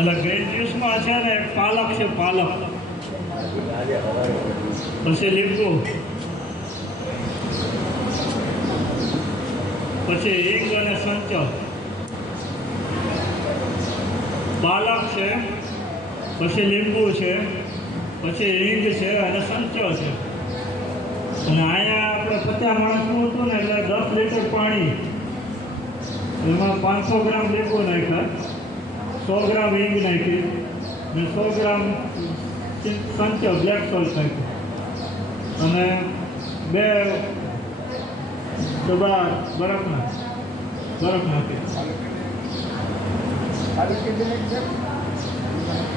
એટલે ગ્રીન જ્યુસમાં છે ને એક પાલક છે, પાલક, પછી લીંબુ, પછી હિંગ અને સંચો. પાલક છે, પછી લીંબુ છે, પછી હિંગ છે અને સંચો છે. અને અહીંયા આપણે 50 માણસનું હતું ને એટલે 10 લીટર પાણી, એમાં 500 ગ્રામ લીંબુ નાખ્યા, 100 ગ્રામ હિંગ નાખી અને 100 ગ્રામ સંચો બ્લેક સોલ્ટ નાખ્યું અને 2 ડબ્બા બરફ નાખી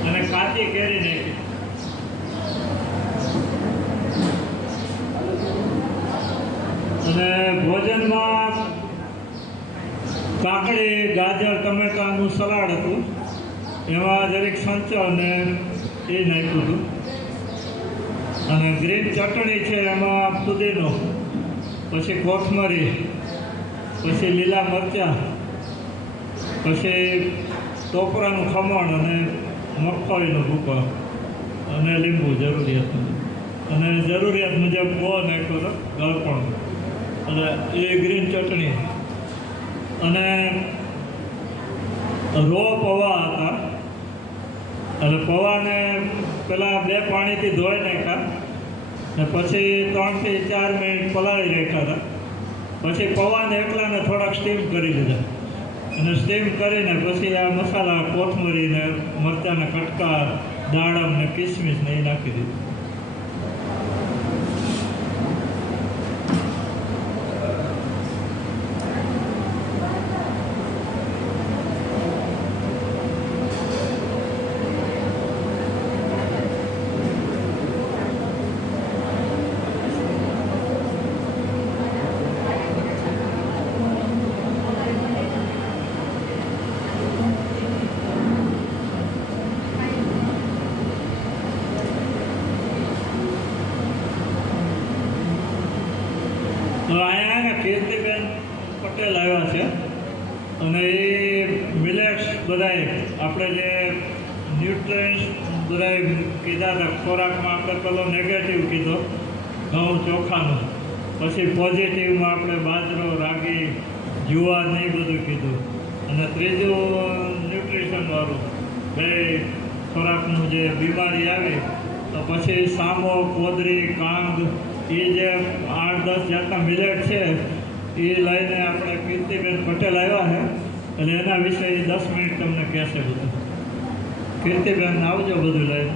અને કાચી કેરી નાખી. અને ભોજનમાં કાકડી, ગાજર, ટમેટાનું સલાડ હતું, એમાં જરીક સંચો અને એ નાખ્યું હતું. અને ગ્રીન ચટણી છે, એમાં પુદીનો, પછી કોથમરી, પછી લીલા મરચાં, પછી ટોપરાનું ખમણ અને મગફળીનો ભૂકો અને લીંબુ જરૂરિયાત. અને જરૂરિયાત મુજબ ગોળ નાખ્યો હતો, ગળપણ, અને એ ગ્રીન ચટણી. અને રો પૌવા હતા, અને પૌવાને પહેલાં 2 પાણીથી ધોઈ નાખ્યા ને પછી 3 થી 4 મિનિટ પલાળી રાખ્યા હતા. પછી પૌવાને એકલાને થોડાક સ્ટીમ કરી લીધા અને સ્ટીમ કરીને પછી આ મસાલા, કોથમરી ને મરચાંના કટકા, દાડમ ને કિસમિસ ને એ નાખી દીધું. અહીંયા કીર્તિબેન પટેલ આવ્યા છે અને એ મિલેટ્સ બધાએ આપણે જે ન્યુટ્રન્સ બધાએ કીધા હતા ખોરાકમાં, આપણે પેલો નેગેટિવ કીધો ઘઉં ચોખાનું, પછી પોઝિટિવમાં આપણે બાજરો, રાગી, જુવાર ને એ બધું કીધું, અને ત્રીજું ન્યુટ્રિશનવાળું બે ખોરાકનું જે બીમારી આવી તો પછી સામો, કોદરી, કાંગ, એ જે 8-10 જાતના મિલેટ છે એ લઈને આપણે કીર્તિબેન પટેલ આવ્યા છે અને એના વિશે 10 મિનિટ તમને કહેશે બધું. કીર્તિબેન આવજો બધું લઈને.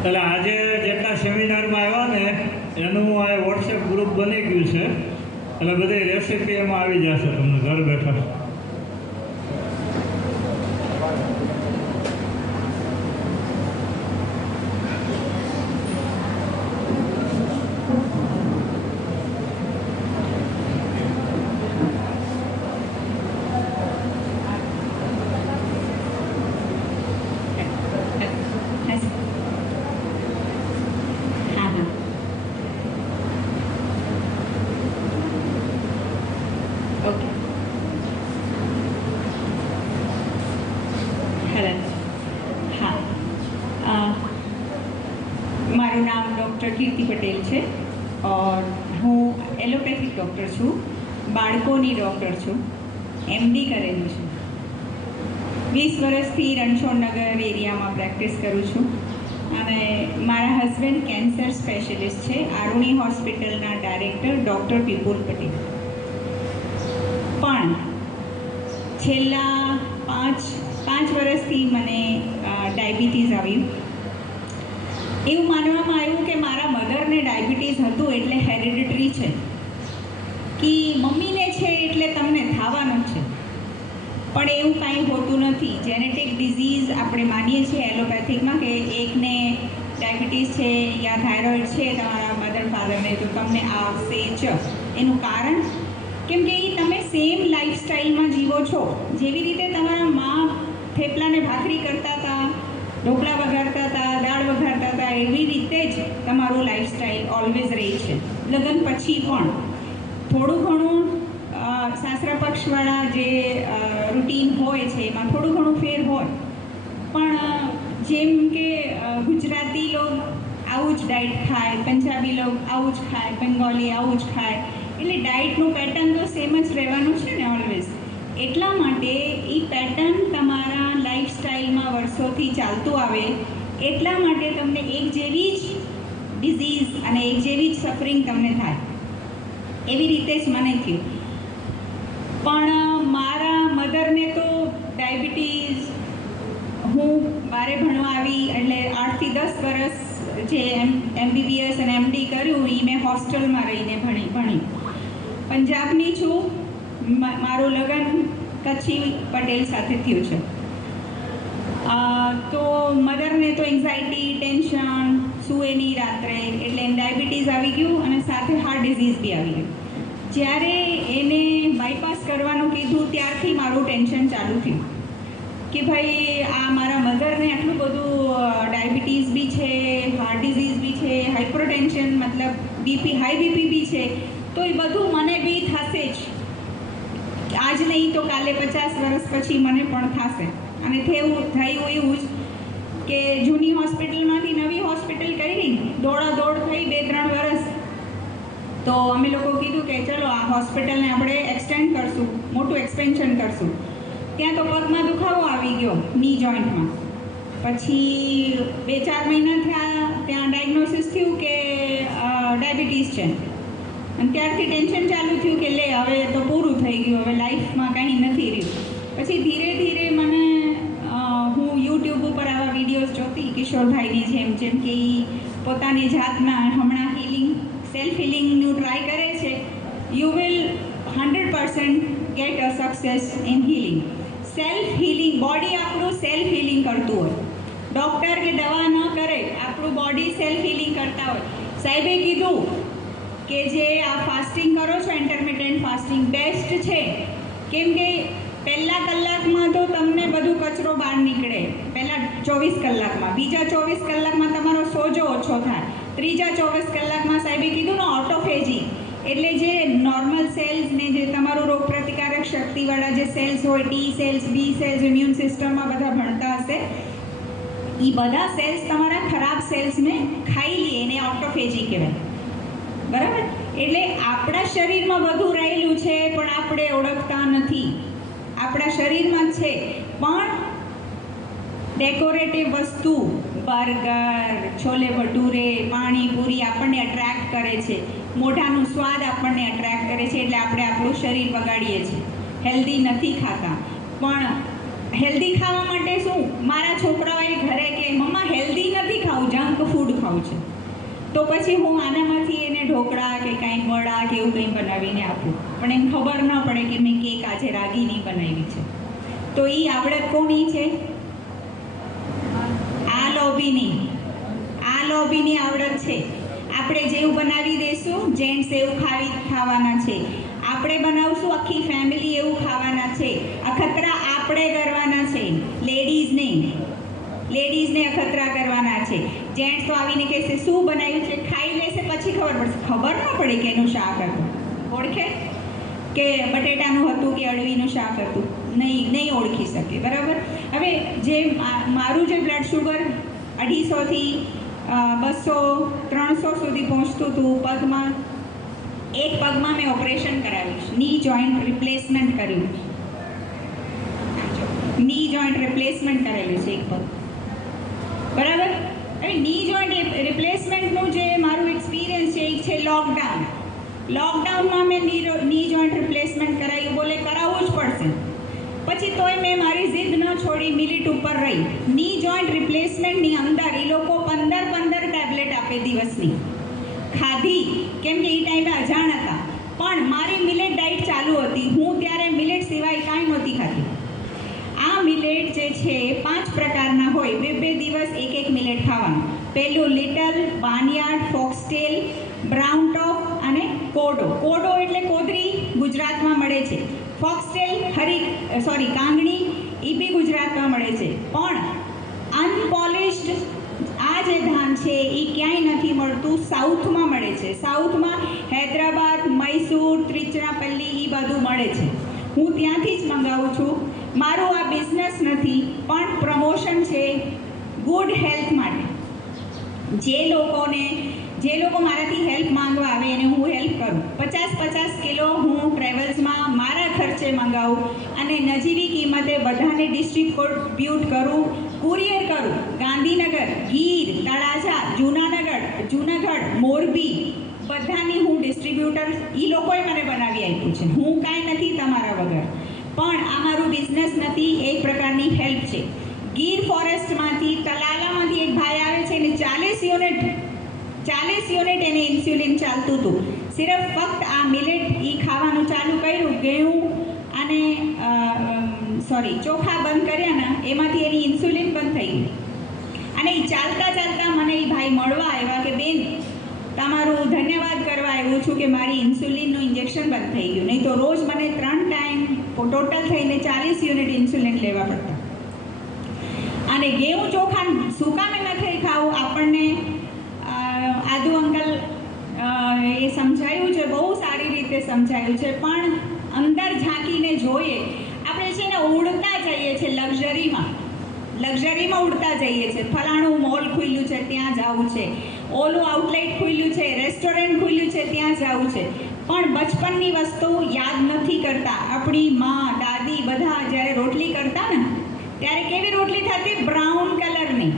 એટલે આજે જેટલા સેમિનારમાં આવ્યા ને એનું આ વોટ્સએપ ગ્રુપ બની ગયું છે, એટલે બધી રેસીપી એમાં આવી જશે તમને ઘર બેઠા. મારું નામ ડૉક્ટર કીર્તિ પટેલ છે और હું એલોપેથિક ડૉક્ટર છું, બાળકોની ડૉક્ટર છું, MD કરેલું છું. 20 વર્ષથી રણછોડનગર એરિયામાં પ્રેક્ટિસ કરું છું અને મારા હસબન્ડ કેન્સર સ્પેશિયલિસ્ટ છે, આરુણી હોસ્પિટલના ડાયરેક્ટર ડૉક્ટર વિપુલ પટેલ. પણ છેલ્લા 5 વર્ષથી મને ડાયાબિટીસ આવ્યું. એવું માનવામાં આવ્યું કે મારા મધરને ડાયાબિટીસ હતું એટલે હેરિડિટરી છે, કે મમ્મીને છે એટલે તમને થવાનું જ છે. પણ એવું કાંઈ હોતું નથી. જેનેટિક ડિઝીઝ આપણે માનીએ છીએ એલોપેથિકમાં કે એકને ડાયાબિટીસ છે યા થાઇરોઇડ છે તમારા મધર ફાધરને તો તમને આવશે જ. એનું કારણ કેમ કે તમે સેમ લાઈફસ્ટાઈલમાં જીવો છો. જેવી રીતે તમારા મા થેપલાને ભાખરી કરતા હતા, ઢોકળા વઘારતા હતા, દાળ વઘારતા હતા, એવી રીતે જ તમારું લાઈફસ્ટાઈલ ઓલવેઝ રહે છે. લગ્ન પછી પણ થોડું ઘણું સાસરા પક્ષવાળા જે રૂટીન હોય છે એમાં થોડું ઘણું ફેર હોય, પણ જેમ કે ગુજરાતી લોક આવું જ ડાયટ ખાય, પંજાબી લોક આવું જ ખાય, બેંગોલી આવું જ ખાય, એટલે ડાયટનું પેટર્ન તો સેમ જ રહેવાનું છે ને ઓલવેઝ. એટલા માટે એ પેટર્ન તમારા લાઈફસ્ટાઈલમાં વર્ષોથી ચાલતું આવે, એટલા માટે તમને એક જેવી જ ડિઝીઝ અને એક જેવી જ સફરિંગ તમને થાય. એવી રીતે જ મને થયું. પણ મારા મધરને તો ડાયાબિટીસ, હું બારે ભણવા આવી એટલે 8 થી 10 વર્ષ જે MBBS અને MD કર્યું એ મેં હોસ્ટેલમાં રહીને ભણી. પંજાબની છું, મારું લગ્ન કચ્છી પટેલ સાથે થયું છે. તો મધરને તો એન્ઝાયટી, ટેન્શન, સૂએ નહીં રાત્રે, એટલે એને ડાયાબિટીસ આવી ગયું અને સાથે હાર્ટ ડિઝીઝ બી આવી ગયું. જ્યારે એને બાયપાસ કરવાનું કીધું ત્યારથી મારું ટેન્શન ચાલુ થયું કે ભાઈ આ મારા મધરને આટલું બધું ડાયાબિટીસ બી છે, હાર્ટ ડિઝીઝ બી છે, હાઇપરટેન્શન મતલબ હાઈ બીપી બી છે, તો એ બધું મને બી થશે જ. આજ નહીં તો કાલે 50 વર્ષ પછી મને પણ થશે. અને થયું એવું જ કે જૂની હોસ્પિટલમાંથી નવી હોસ્પિટલ કરી, દોડાદોડ થઈ 2-3 વર્ષ. તો અમે લોકો કીધું કે ચલો આ હોસ્પિટલને આપણે એક્સટેન્ડ કરશું, મોટું એક્સપેન્શન કરશું. ત્યાં તો પગમાં દુખાવો આવી ગયો, ની જોઈન્ટમાં. પછી 2-4 મહિના થયા, ત્યાં ડાયગ્નોસિસ થયું કે ડાયાબિટીસ છે. અને ત્યારથી ટેન્શન ચાલુ થયું કે લે હવે તો પૂરું થઈ ગયું, હવે લાઈફમાં કંઈ નથી રહ્યું. પછી ધીરે ધીરે મને હું યુટ્યુબ ઉપર આવા વિડીયોઝ જોતી કિશોરભાઈની જેમ કે એ પોતાની જાતના હમણાં સેલ્ફ હિલિંગનું ટ્રાય કરે છે. You will 100% get a success in healing. Self healing, body આપણું સેલ્ફ હિલિંગ કરતું હોય, ડૉક્ટર કે દવા ન કરે, આપણું બોડી સેલ્ફ હિલિંગ કરતા હોય. સાહેબે કીધું કે જે આ ફાસ્ટિંગ કરો છો, ઇન્ટરમિટેન્ટ ફાસ્ટિંગ બેસ્ટ છે, કેમ કે પહેલા કલાકમાં તો તમને બધું કચરો બહાર નીકળે, પહેલાં 24 કલાકમાં, બીજા 24 કલાકમાં તમારો સોજો ઓછો થાય, ત્રીજા 24 કલાકમાં સાહેબે કીધું ને ઓટોફેજી, એટલે જે નોર્મલ સેલ્સ ને જે તમારું રોગપ્રતિકારક શક્તિવાળા જે સેલ્સ હોય, ટી સેલ્સ, બી સેલ્સ, ઇમ્યુન સિસ્ટમમાં બધા ભણતા હશે, એ બધા સેલ્સ તમારા ખરાબ સેલ્સને ખાઈ લે, એને ઓટોફેજી કહેવાય. બરાબર? એટલે આપણા શરીરમાં બધું રહેલું છે પણ આપણે ઓળખતા નથી. આપણા શરીરમાં છે પણ ડેકોરેટિવ વસ્તુ, બર્ગર, છોલે ભટુરે, પાણીપુરી આપણને અટ્રેક્ટ કરે છે, મોઢાનું સ્વાદ આપણને અટ્રેક્ટ કરે છે, એટલે આપણે આપણું શરીર બગાડીએ છીએ, હેલ્ધી નથી ખાતા. પણ હેલ્ધી ખાવા માટે શું, મારા છોકરાઓએ ઘરે કે મમ્મા હેલ્ધી નથી ખાવું, જંક ફૂડ ખાવું છે, તો પછી હું આનામાંથી એને ઢોકળા કે કાંઈ વડા કે એવું કંઈ બનાવીને આપું, પણ એમ ખબર ન પડે કે મેં કેક આજે રાગીની બનાવી છે. તો એ આવડત કોની છે? આ લોભીની આવડત છે. આપણે જેવું બનાવી દઈશું, જેન્ટ્સ એવું ખાવાના છે, આપણે બનાવશું આખી ફેમિલી એવું ખાવાના છે. અખતરા આપણે કરવાના છે, લેડીઝને અખતરા કરવાના છે. જેન્ટ્સ તો આવીને કહેશે શું બનાવ્યું છે, ખાઈ લેશે, પછી ખબર પડશે. ખબર ન પડે કે એનું શાક હતું, ઓળખે કે બટેટાનું હતું કે અળવીનું શાક હતું, નહીં ઓળખી શકે. બરાબર? હવે જે મારું જે બ્લડ શુગર 250 200 300 સુધી પહોંચતું હતું પગમાં, એક પગમાં મેં ઓપરેશન કરાવ્યું, ની જોઈન્ટ રિપ્લેસમેન્ટ કર્યું, ની જોઈન્ટ રિપ્લેસમેન્ટ કરેલું છે એક પગ. બરાબર? હવે ની જોઈન્ટ રિપ્લેસમેન્ટનું જે મારું એક્સપિરિયન્સ છે એ છે લોકડાઉનમાં મેં ની જોઈન્ટ રિપ્લેસમેન્ટ કરાવ્યું, બોલે કરાવવું જ પડશે. પછી તોય મેં મારી જીદ ન છોડી, મિલિટ ઉપર રહી. ની જોઈન્ટ રિપ્લેસમેન્ટની અંદર એ લોકો 15 ટેબ્લેટ આપે દિવસની, ખાધી, કેમ કે એ ટાઈમે અજાણ હતા, પણ મારી મિલેટ ડાયટ ચાલુ હતી. હું ત્યારે મિલેટ સિવાય કાંઈ નહોતી ખાતી. આ મિલેટ જે છે 5 પ્રકારના હોય, 2 દિવસ એક મિલેટ ખાવાનું. પહેલું લિટલ, બાર્નયાર્ડ, ફોક્સટેલ, બ્રાઉન ટોપ અને કોડો એટલે કોદરી ગુજરાતમાં મળે છે. ફોક્સટેલ કાંગણી, એ બી ગુજરાતમાં મળે છે. પણ અનપોલિશ્ડ આ જે ધાન છે એ ક્યાંય નથી મળતું, સાઉથમાં મળે છે. સાઉથમાં હૈદરાબાદ, મૈસૂર, ત્રિચનાપલ્લી એ બધું મળે છે. હું ત્યાંથી જ મંગાવું છું. મારું આ બિઝનેસ નથી પણ પ્રમોશન છે ગુડ હેલ્થ માટે. જે લોકો મારાથી હેલ્પ માંગવા આવે એને હું હેલ્પ કરું. 50 કિલો હું ટ્રેવલ્સમાં મારા ખર્ચે મંગાવું અને નજીવી કિંમતે બધાને ડિસ્ટ્રીબ્યુટ કરું, કુરિયર કરું. ગાંધીનગર, ગીર, તળાજા, જૂનાગઢ, મોરબી બધાની હું ડિસ્ટ્રીબ્યુટર. એ લોકોએ મને બનાવી આપ્યું છે. હું કાંઈ નથી તમારા વગર. પણ આ મારું બિઝનેસ નથી, એક પ્રકારની હેલ્પ છે. ગીર ફોરેસ્ટમાંથી, તલાલામાંથી એક ભાઈ આવે છે ને 40 યુનિટ એને ઇન્સ્યુલિન ચાલતું હતું. સિર્ફ ફક્ત આ મિલેટ એ ખાવાનું ચાલુ કર્યું, ઘઉં અને ચોખા બંધ કર્યા ને એમાંથી એની ઇન્સ્યુલિન બંધ થઈ ગઈ. અને એ ચાલતા મને એ ભાઈ મળવા આવ્યા કે બેન તમારું ધન્યવાદ કરવા આવ્યું છું કે મારી ઇન્સ્યુલિનનું ઇન્જેક્શન બંધ થઈ ગયું, નહીં તો રોજ મને 3 ટાઈમ ટોટલ થઈને 40 યુનિટ ઇન્સ્યુલિન લેવા પડતા. અને ઘઉં ચોખા સુકામે નથી ખાવું. આપણને આદુ અંકલ એ સમજાયું છે, બહુ સારી રીતે સમજાયું છે. પણ અંદર ઝાંકીને જોઈએ. આપણે છે ને ઉડતા જઈએ છીએ લક્ઝરીમાં ઉડતા જઈએ છીએ. ફલાણું મોલ ખુલ્યું છે ત્યાં જવું છે, ઓલું આઉટલેટ ખુલ્યું છે, રેસ્ટોરન્ટ ખુલ્યું છે ત્યાં જવું છે. પણ બચપનની વસ્તુ યાદ નથી કરતા. આપણી માં, દાદી બધા જ્યારે રોટલી કરતા ને ત્યારે કેવી રોટલી થતી? બ્રાઉન કલરની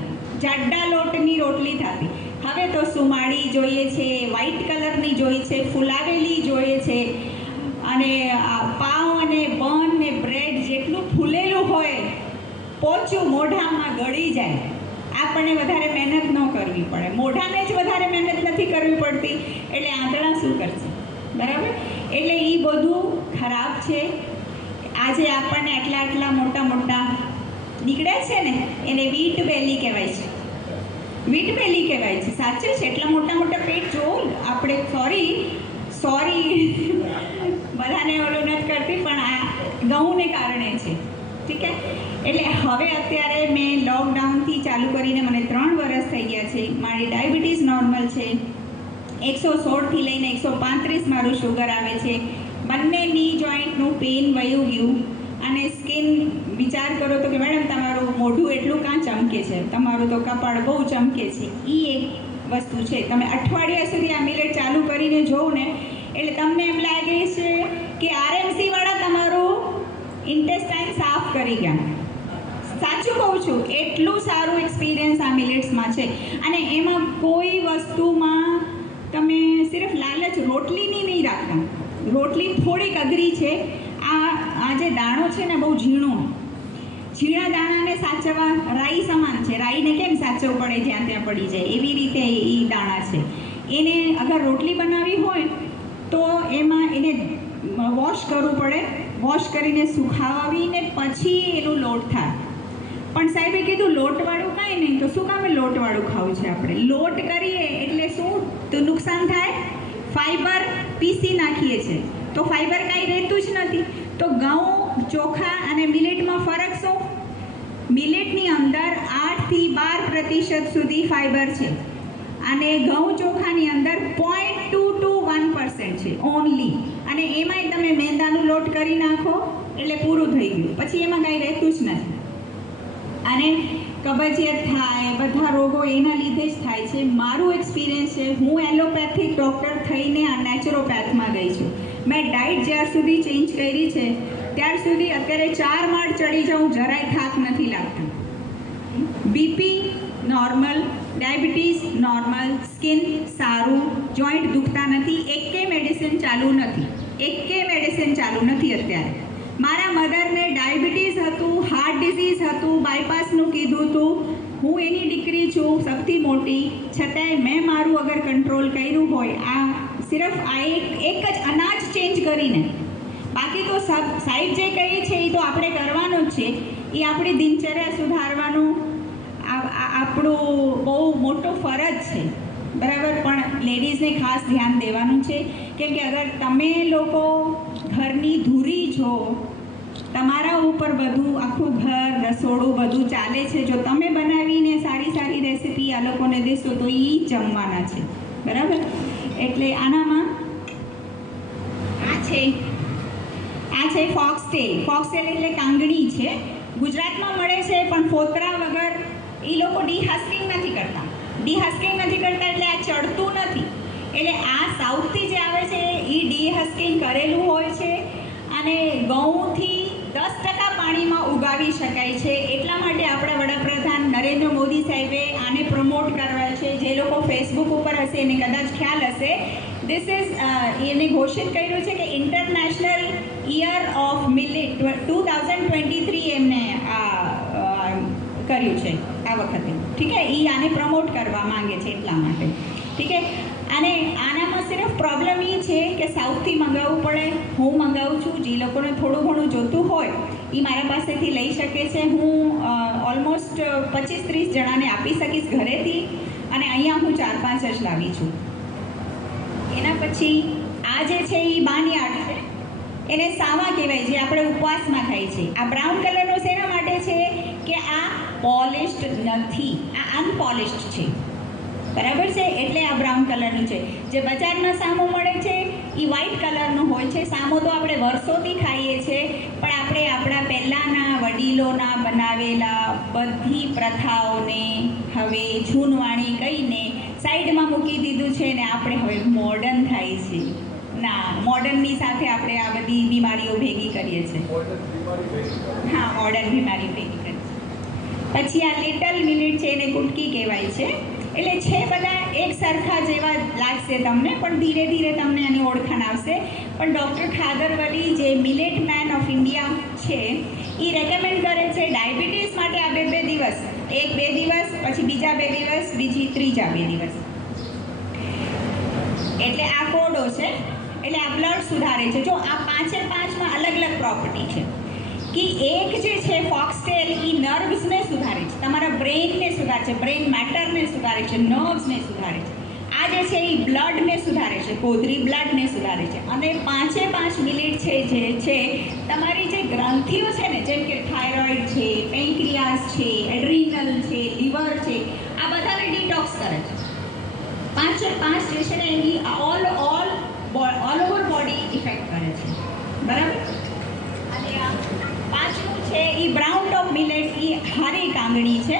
જાડા લોટની રોટલી થતી. હવે તો સુમાડી જોઈએ છે, વ્હાઈટ કલરની જોઈએ છે, ફુલાવેલી જોઈએ છે. અને પાઉં અને બન ને બ્રેડ જેટલું ફૂલેલું હોય પોચું મોઢામાં ગળી જાય. આપણને વધારે મહેનત ન કરવી પડે, મોઢાને જ વધારે મહેનત નથી કરવી પડતી, એટલે આંતળા શું કરશે? બરાબર? એટલે એ બધું ખરાબ છે. આજે આપણને આટલા મોટા નીકળ્યા છે ને એને વીટ બેલી કહેવાય છે. સાચે છે. એટલા મોટા પેટ જો આપણે સોરી બધાને ઓલું નથી કરતી, પણ આ ઘઉંને કારણે છે. ઠીક છે. એટલે હવે અત્યારે મેં લોકડાઉનથી ચાલુ કરીને મને 3 વર્ષ થઈ ગયા છે. મારી ડાયાબિટીસ નોર્મલ છે. 116થી લઈને 135 મારું શુગર આવે છે. બંને ની જોઈન્ટનું પેઇન વયું ગયું. અને સ્કિન વિચાર કરો તો કે મેડમ તમારું મોઢું એટલું કાં ચમકે છે, તમારું તો કપાળ બહુ ચમકે છે. એ એક વસ્તુ છે. તમે અઠવાડિયા સુધી આ મિલેટ ચાલુ કરીને જોવો ને એટલે તમને એમ લાગે છે કે RMC વાળા તમારું ઇન્ટેસ્ટાઇન સાફ કરી ગયા. સાચું કહું છું, એટલું સારું એક્સપિરિયન્સ આ મિલેટ્સમાં છે. અને એમાં કોઈ વસ્તુમાં તમે સિર્ફ લાલચ રોટલીની નહીં રાખતા. રોટલી થોડીક અઘરી છે. આ જે દાણો છે ને બહુ ઝીણા દાણાને સાચવવા રાઈ સમાન છે. રાઈને કેમ સાચવવું પડે, જ્યાં ત્યાં પડી જાય, એવી રીતે એ દાણા છે. એને અગર રોટલી બનાવવી હોય તો એમાં એને વોશ કરવું પડે. વોશ કરીને સુખાવીને પછી એનું લોટ થાય. પણ સાહેબે કીધું લોટવાળું કાંઈ નહીં, તો શું કામે લોટવાળું ખાવું છે આપણે? લોટ કરીએ એટલે શું તો નુકસાન થાય? ફાઈબર પીસી નાખીએ છીએ તો ફાઈબર કાંઈ રહેતું જ નથી. તો ઘઉં, ચોખા અને મિલેટમાં ફરક શું? મિલેટની અંદર 8-12% સુધી ફાઈબર છે અને ઘઉં ચોખાની અંદર 0.2 to 1% છે ઓનલી. અને એમાંય તમે મેંદાનો લોટ કરી નાખો એટલે પૂરું થઈ ગયું, પછી એમાં કાંઈ રહેતું જ નથી. અને કબજિયાત થાય, બધા રોગો એના લીધે જ થાય છે. મારું એક્સપિરિયન્સ છે, હું એલોપેથિક ડૉક્ટર થઈને આ નેચરોપેથમાં ગઈ છું. મેં ડાયટ જ્યાર સુધી ચેન્જ કરી છે ત્યાર સુધી અત્યારે 4 માળ ચડી જાઉં, જરાય થાક નથી લાગતો. BP normal, diabetes normal, skin સારું, જોઈન્ટ દુખતા નથી, એકે મેડિસિન ચાલુ નથી અત્યારે. મારા મધરને ડાયાબિટીસ હતું, હાર્ટ ડિઝીઝ હતું, બાયપાસનું કીધું હતું. હું એની દીકરી છું, સૌથી મોટી, છતાંય મેં મારું અગર કંટ્રોલ કર્યું હોય આ સિર્ફ આ એક જ અનાજ ચેન્જ કરીને. બાકી તો સાહેબ જે કહીએ છે એ તો આપણે કરવાનું જ છે. એ આપણી દિનચર્યા સુધારવાનું આપણું બહુ મોટો ફરજ છે. બરાબર? પણ લેડીઝને ખાસ ધ્યાન દેવાનું છે, કેમ કે અગર તમે લોકો ઘરની ધૂરી છો તમારા ઉપર બધું આખું ઘર રસોડું બધું ચાલે છે. જો તમે બનાવીને સારી સારી રેસીપી આ લોકોને દેશો તો એ જમવાના છે, બરાબર? એટલે આનામાં આ છે ફોક્સટેલ. ફોક્સટેલ એટલે કાંગણી છે. ગુજરાતમાં મળે છે, પણ ફોતરા વગર એ લોકો ડીહસ્કિંગ નથી કરતા. એટલે આ ચડતું નથી. એટલે આ સાઉથથી જે આવે છે એ ડીહસ્કિંગ કરેલું હોય છે અને ઘઉંથી 10% પાણીમાં ઉગાવી શકાય છે. એટલા માટે આપણા વડાપ્રધાન નરેન્દ્ર મોદી સાહેબે આને પ્રમોટ કરવા છે. જે લોકો ફેસબુક ઉપર હશે એને કદાચ ખ્યાલ હશે, એને ઘોષિત કર્યું છે કે ઇન્ટરનેશનલ યર ઓફ મિલેટ 2023 એમને કર્યું છે આ વખતે. ઠીક છે, એ આને પ્રમોટ કરવા માંગે છે એટલા માટે. ઠીક છે, અને આનામાં સિર્ફ પ્રોબ્લેમ એ છે કે સાઉથથી મંગાવવું પડે. હું મંગાવું છું, જે લોકોને થોડું ઘણું જોતું હોય એ મારા પાસેથી લઈ શકે છે. હું ઓલમોસ્ટ 25-30 જણાને આપી શકીશ ઘરેથી, અને અહીંયા હું 4-5 જ લાવી છું. એના પછી આ જે છે એ બાનિયાડ છે, એને સાવા કહેવાય, જે આપણે ઉપવાસમાં ખાઈએ છીએ. આ બ્રાઉન કલરનો શેના માટે છે કે આ પોલિશ્ડ નથી, આ અનપોલિશ્ડ છે, બરાબર છે? એટલે આ બ્રાઉન કલરનું છે. જે બજારમાં સામો મળે છે એ વ્હાઇટ કલરનું હોય છે. સામો તો આપણે વર્ષોથી ખાઈએ છીએ, પણ આપણે આપણા પહેલાંના વડીલોના બનાવેલા બધી પ્રથાઓને હવે જૂનવાણી કહીને સાઈડમાં મૂકી દીધું છે ને આપણે હવે મોડર્ન થાય છે. ના, મોડર્નની સાથે આપણે આ બધી બીમારીઓ ભેગી કરીએ છીએ. હા, મોડર્ન બીમારી ભેગી કરીએ છીએ. પછી આ લિટલ મિલેટ છે, એને કુટકી કહેવાય છે. એટલે છે બધા એક સરખા જેવા લાગશે તમને, પણ ધીરે ધીરે તમને આની ઓળખાણ આવશે. પણ ડૉક્ટર ખાદરવલી, જે મિલેટ મેન ઓફ ઇન્ડિયા છે, એ રેકમેન્ડ કરે છે ડાયાબિટીસ માટે આ 2 દિવસ, 1-2 દિવસ, પછી બીજા 2 દિવસ, ત્રીજા 2 દિવસ. એટલે આ કોડો છે. એટલે આ બ્લડ સુધારે છે. જો આ 5-5માં અલગ અલગ પ્રોપર્ટી છે કે એક જે છે ફોક્સટેલ એ નર્વ્સને સુધારે છે, તમારા બ્રેઇનને સુધારે છે, બ્રેઇન મેટરને સુધારે છે, નર્વ્સને સુધારે છે. આ જે છે એ બ્લડને સુધારે છે, કોધરી બ્લડને સુધારે છે. અને 5-5 મિનિટ છે જે છે તમારી જે ગ્રંથિઓ છે ને, જેમ કે થાઇરોઇડ છે, પેન્ક્રિયાસ છે, એડ્રિનલ છે, લીવર છે, આ બધાને ડિટોક્સ કરે છે. 5-5 જે છે ને એની ઓલ ઓવર બોડી ઇફેક્ટ કરે છે, બરાબર? અને આ 5મું છે એ બ્રાઉન ટોપ મિલેટ, એ હારી કાંગણી છે.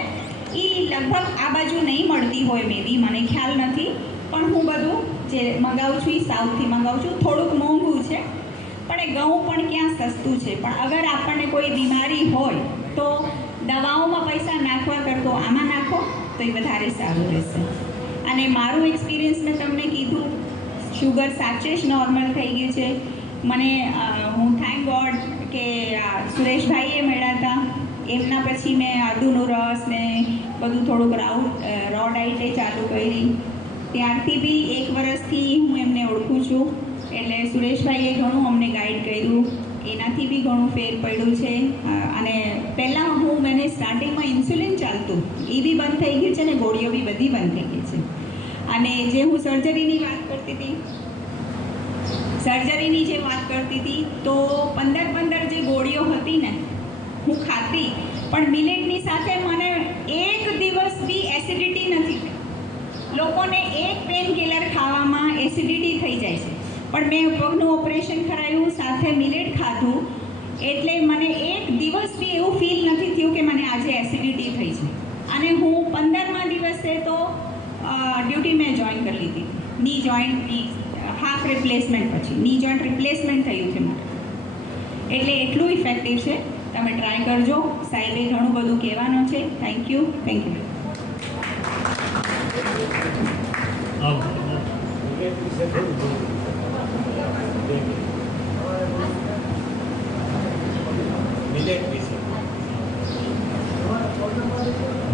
એ લગભગ આ બાજુ નહીં મળતી હોય, મે બી, મને ખ્યાલ નથી. પણ હું બધું જે મંગાવું છું એ સાઉથથી મંગાવું છું. થોડુંક મોંઘું છે, પણ એ ઘઉં પણ ક્યાં સસ્તું છે. પણ અગર આપણને કોઈ બીમારી હોય તો દવાઓમાં પૈસા નાખવા કરતો આમાં નાખો તો એ વધારે સારું રહેશે. અને મારું એક્સપિરિયન્સ મેં તમને કીધું, શુગર સાચે જ નોર્મલ થઈ ગયું છે મને. હું થેન્ક ગોડ કે સુરેશભાઈએ મળ્યા હતા. એમના પછી મેં આદુનો રસ ને બધું થોડુંક રો ડાયટે ચાલુ કરી. ત્યારથી બી 1 વર્ષથી હું એમને ઓળખું છું. એટલે સુરેશભાઈએ ઘણું અમને ગાઈડ કર્યું, એનાથી બી ઘણું ફેર પડ્યું છે. અને પહેલાં મને સ્ટાર્ટિંગમાં ઇન્સ્યુલિન ચાલતું, એ બી બંધ થઈ ગયું છે ને ગોળીઓ બી બધી બંધ થઈ ગઈ છે. અને જે હું સર્જરીની વાત કરતી હતી તો 15 જે ગોળીઓ હતી ને હું ખાતી, પણ મિલેટની સાથે મને 1 દિવસ બી એસિડિટી નથી થઈ. લોકોને એક પેન કિલર ખાવામાં એસિડિટી થઈ જાય છે, પણ મેં પગનું ઓપરેશન કરાવ્યું, સાથે મિલેટ ખાધું, એટલે મને 1 દિવસ બી એવું ફીલ નથી થયું કે મને આજે એસિડિટી થઈ છે. અને હું 15મા દિવસે તો ડ્યુટી મેં જોઈન કરી લીધી. ની જોઈન્ટની હાફ રિપ્લેસમેન્ટ પછી ની જોઈન્ટ રિપ્લેસમેન્ટ થયું છે મારે. એટલે એટલું ઇફેક્ટિવ છે. તમે ટ્રાય કરજો. સાહેબે ઘણું બધું કહેવાનું છે. Thank you.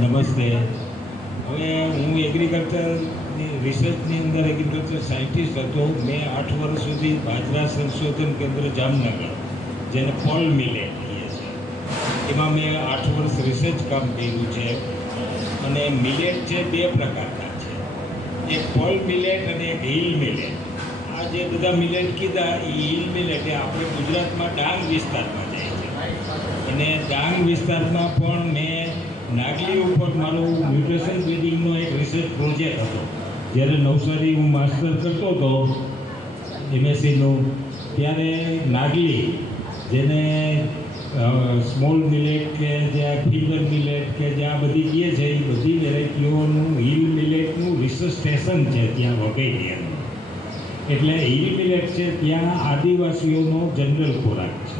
નમસ્તે. હવે હું એગ્રીકલ્ચરની રિસર્ચની અંદર એગ્રીકલ્ચર સાયન્ટિસ્ટ હતો. મેં 8 વર્ષ સુધી બાજરા સંશોધન કેન્દ્ર જામનગર, જેને પોલ મિલેટ કહીએ છીએ, એમાં મેં 8 વર્ષ રિસર્ચ કામ કર્યું છે. અને મિલેટ છે 2 પ્રકારના છે, એક પોલ મિલેટ અને એક હિલ મિલેટ. આ જે બધા મિલેટ કીધા એ હિલ મિલેટ એ આપણે ગુજરાતમાં ડાંગ વિસ્તારમાં જાય છે. અને ડાંગ વિસ્તારમાં પણ મેં નાગલી ઉપર મારો ન્યુટ્રિશન ફીડિંગનો એક રિસર્ચ પ્રોજેક્ટ હતો. જ્યારે નવસારી હું માસ્ટર કરતો હતો MSc ત્યારે નાગલી, જેને સ્મોલ મિલેટ કે જ્યાં ફિંગર મિલેટ કે જ્યાં બધી કહે છે, એ બધી વેરાયટીઓનું હિલ મિલેટનું રિસર્ચ સ્ટેશન છે ત્યાં વઘઈ. એટલે હિલ મિલેટ છે ત્યાં આદિવાસીઓનો જનરલ ખોરાક છે.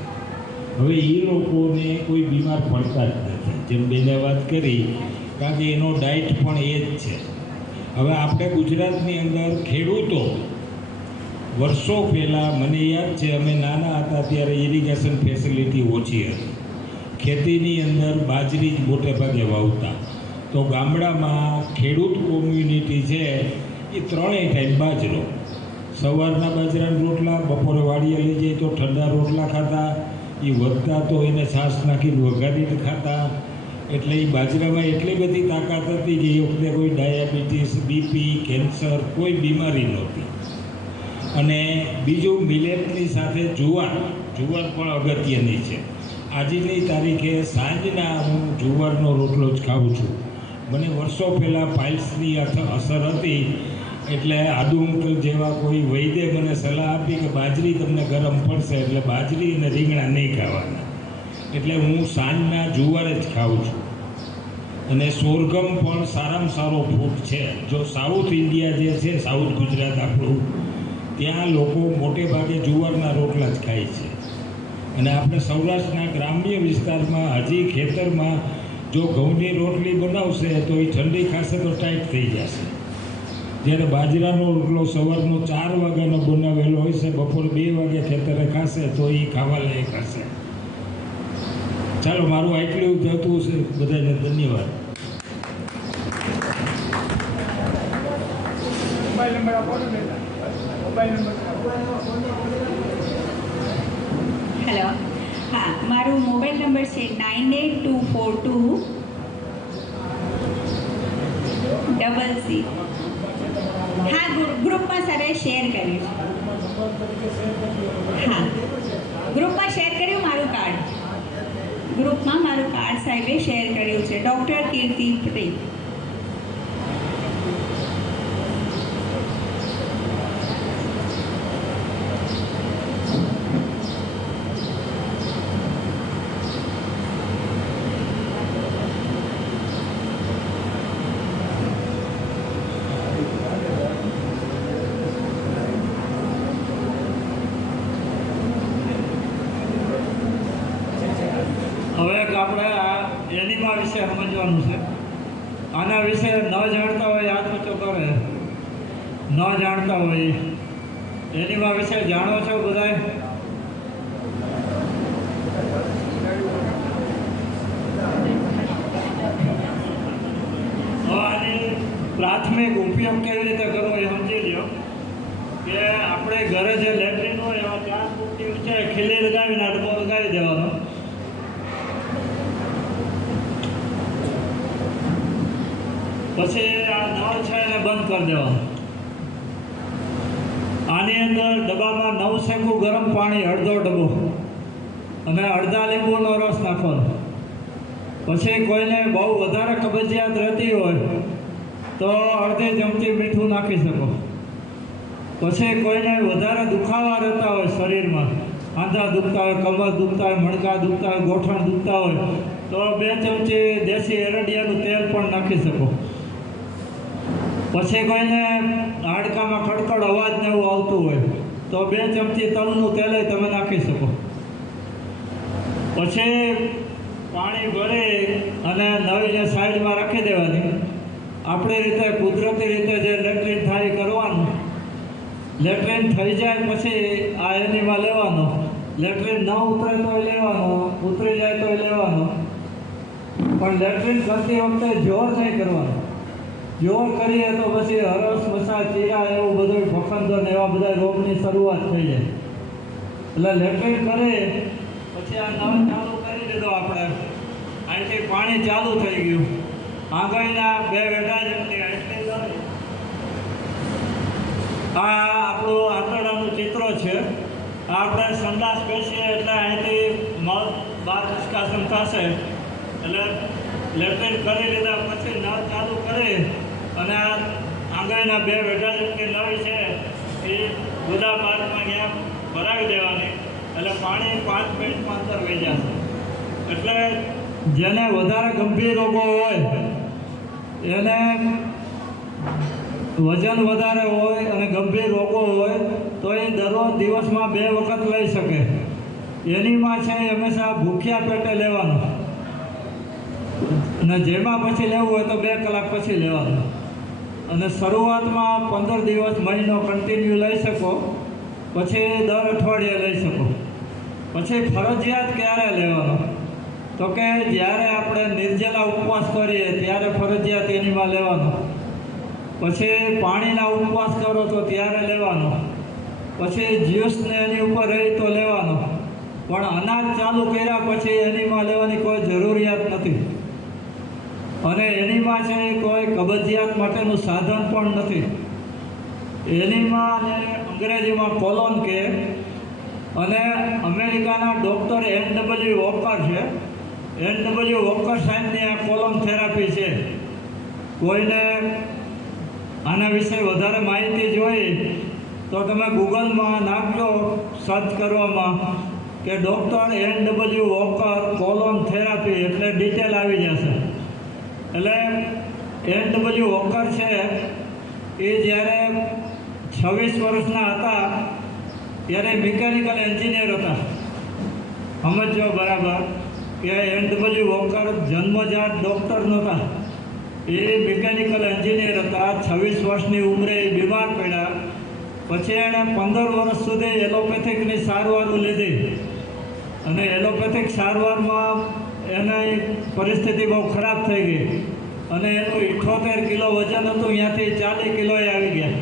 હવે એ લોકોને કોઈ બીમાર પડતા જ નથી, જેમ બેને વાત કરી, કારણ કે એનો ડાયટ પણ એ જ છે. હવે આપણે ગુજરાતની અંદર ખેડૂતો વર્ષો પહેલાં, મને યાદ છે અમે નાના હતા ત્યારે ઇરિગેશન ફેસિલિટી ઓછી હતી, ખેતીની અંદર બાજરી જ મોટે ભાગે વાવતા. તો ગામડામાં ખેડૂત કોમ્યુનિટી છે એ ત્રણેય ટાઈમ બાજરો, સવારના બાજરાના રોટલા, બપોરે વાડીએ લઈ જઈએ તો ઠંડા રોટલા ખાતા, એ વધતા તો એને છાશ નાખીને વઘારીને ખાતા. એટલે એ બાજરામાં એટલી બધી તાકાત હતી કે એ વખતે કોઈ ડાયાબિટીસ, બીપી, કેન્સર કોઈ બીમારી નહોતી. અને બીજું મિલેટની સાથે જુવાર પણ અગત્યની છે. આજની તારીખે સાંજના હું જુવારનો રોટલો જ ખાઉં છું. મને વર્ષો પહેલાં પાઇલ્સની અસર હતી, એટલે આદુ અંકલ જેવા કોઈ વૈદ્ય મને સલાહ આપી કે બાજરી તમને ગરમ પડશે, એટલે બાજરી અને રીંગણા નહીં ખાવાના. એટલે હું સાંજના જુવાર જ ખાઉં છું. અને સોરગમ પણ સારામાં સારો ફૂડ છે. જો સાઉથ ઇન્ડિયા જે છે, સાઉથ ગુજરાત આપણું, ત્યાં લોકો મોટે ભાગે જુવારના રોટલા જ ખાય છે. અને આપણે સૌરાષ્ટ્રના ગ્રામ્ય વિસ્તારમાં હજી ખેતરમાં જો ઘઉંની રોટલી બનાવશે તો એ ઠંડી ખાશે તો ટાઈટ થઈ જશે. જ્યારે બાજરાનો રોટલો સવારનો 4 વાગ્યાનો બનાવેલો હોય છે, બપોર 2 વાગે ખેતરે ખાશે તો એ ખાવા લાયક હશે. ચાલો, મારું આટલું જતું છે. બધાને ધન્યવાદ. હેલો, હા, મારો મોબાઈલ નંબર છે 982420. હા, ગ્રુપમાં સરે શેર કર્યું છે. હા, ગ્રુપમાં શેર કર્યું મારું કાર્ડ. ગ્રુપમાં મારું કાર્ડ સાહેબે શેર કર્યું છે. ડૉક્ટર કીર્તિ પટેલ. હવે આપણે આ એનિમા વિશે સમજવાનું છે. આના વિશે ન જાણતા હોય યાદ ઊંચો કરે, ન જાણતા હોય. એનિમા વિશે જાણો છો બધાય? હવે આની પ્રાથમિક ઉપયોગ કેવી રીતે કરવો એ સમજી લો કે આપણે ઘરે જે લેટ્રિન હોય એમાં ક્લાસ પૂરતી છે, ખીલી લગાવીને અડબો લગાવી દેવાનો. પછી આ નળ છે એને બંધ કરી દેવાનું. આની અંદર ડબ્બામાં 9 સેકું ગરમ પાણી, અડધો ડબ્બો, અને અડધા લીંબુનો રસ નાખવાનો. પછી કોઈને બહુ વધારે કબજિયાત રહેતી હોય તો અડધી ચમચી મીઠું નાખી શકો. પછી કોઈને વધારે દુખાવા રહેતા હોય શરીરમાં, આંધા દુખતા હોય, કમર દુખતા હોય, મણકા દુખતા હોય, ગોઠણ દુખતા હોય તો 2 ચમચી દેશી એરંડિયાનું તેલ પણ નાખી શકો. પછી કોઈને હાડકામાં ખડખડ અવાજ ને એવું આવતું હોય તો 2 ચમચી તલનું તેલ તમે નાખી શકો. પછી પાણી ભરી અને નળીને સાઈડમાં રાખી દેવાની. આપણી રીતે કુદરતી રીતે જે લેટ્રિન થાય કરવાનું. લેટ્રિન થઈ જાય પછી આ એનીમાં લેવાનો. લેટ્રિન ન ઉતરે તોય લેવાનો, ઉતરી જાય તોય લેવાનો. પણ લેટ્રિન કરતી વખતે જોર નહીં કરવાનું. જોર કરીએ તો પછી હરસ, મસા, ચીરા એવું બધું ફફંદો ને એવા બધા રોગની શરૂઆત થઈ જાય. એટલે લેટ્રિન કરે પછી આ નળ ચાલુ કરી દીધો આપણે. અહીંથી પાણી ચાલુ થઈ ગયું. આંગળીના 2 વેઢા જેટલી આટલી નળી. આ આપણું આંતરડાનું ચિત્ર છે. આપણે સંડાસ બેસીએ એટલે અહીંથી બહાર નિષ્કાસન થશે એટલે લેટ્રિન કરી લીધા પછી નળ ચાલુ કરી અને આ આંગળીના 2 વેઢા જેટલી નળી છે એ ગુદા પાર્કમાં ત્યાં ભરાવી દેવાની એટલે પાણી 5 મિનિટમાં અંદર વહી જશે. એટલે જેને વધારે ગંભીર રોગો હોય, એને વજન વધારે હોય અને ગંભીર રોગો હોય તો એ દરરોજ દિવસમાં 2 વખત લઈ શકે. એનીમાં છે એ હંમેશા ભૂખ્યા પેટે લેવાનું અને જેમાં પછી લેવું હોય તો 2 કલાક પછી લેવાનું. અને શરૂઆતમાં 15 દિવસ મહિનો કન્ટિન્યુ લઈ શકો, પછી દર અઠવાડિયે લઈ શકો. પછી ફરજિયાત ક્યારે લેવાનો તો કે જ્યારે આપણે નિર્જલા ઉપવાસ કરીએ ત્યારે ફરજિયાત એનીમાં લેવાનો. પછી પાણીના ઉપવાસ કરો તો ત્યારે લેવાનો. પછી જ્યુસને એની ઉપર રહી તો લેવાનો. પણ અનાજ ચાલુ કર્યા પછી એનીમાં લેવાની કોઈ જરૂરિયાત નથી. અને એનીમાં છે એ કોઈ કબજિયાત માટેનું સાધન પણ નથી. એનીમાં અને અંગ્રેજીમાં કોલોન કે અને અમેરિકાના ડૉક્ટર NW વોકર છે. NW વોકર સાહેબની આ કોલોન થેરાપી છે. કોઈને આના વિશે વધારે માહિતી જોઈએ તો તમે ગૂગલમાં નાખજો, સર્ચ કરવામાં કે doctor NW Walker colon therapy એટલે ડિટેલ આવી જશે. એટલે NW વોકર છે એ જ્યારે 26 વર્ષના હતા ત્યારે મિકેનિકલ એન્જિનિયર હતા. સમજો બરાબર કે NW વોકર જન્મજાત ડૉક્ટર નહોતા, એ મિકેનિકલ એન્જિનિયર હતા. 26 વર્ષની ઉંમરે એ બીમાર પડ્યા. પછી એણે 15 વર્ષ સુધી એલોપેથિકની સારવારો લીધી અને એલોપેથિક સારવારમાં એની પરિસ્થિતિ બહુ ખરાબ થઈ ગઈ અને એનું 78 કિલો વજન હતું, ત્યાંથી 40 કિલોએ આવી ગયા.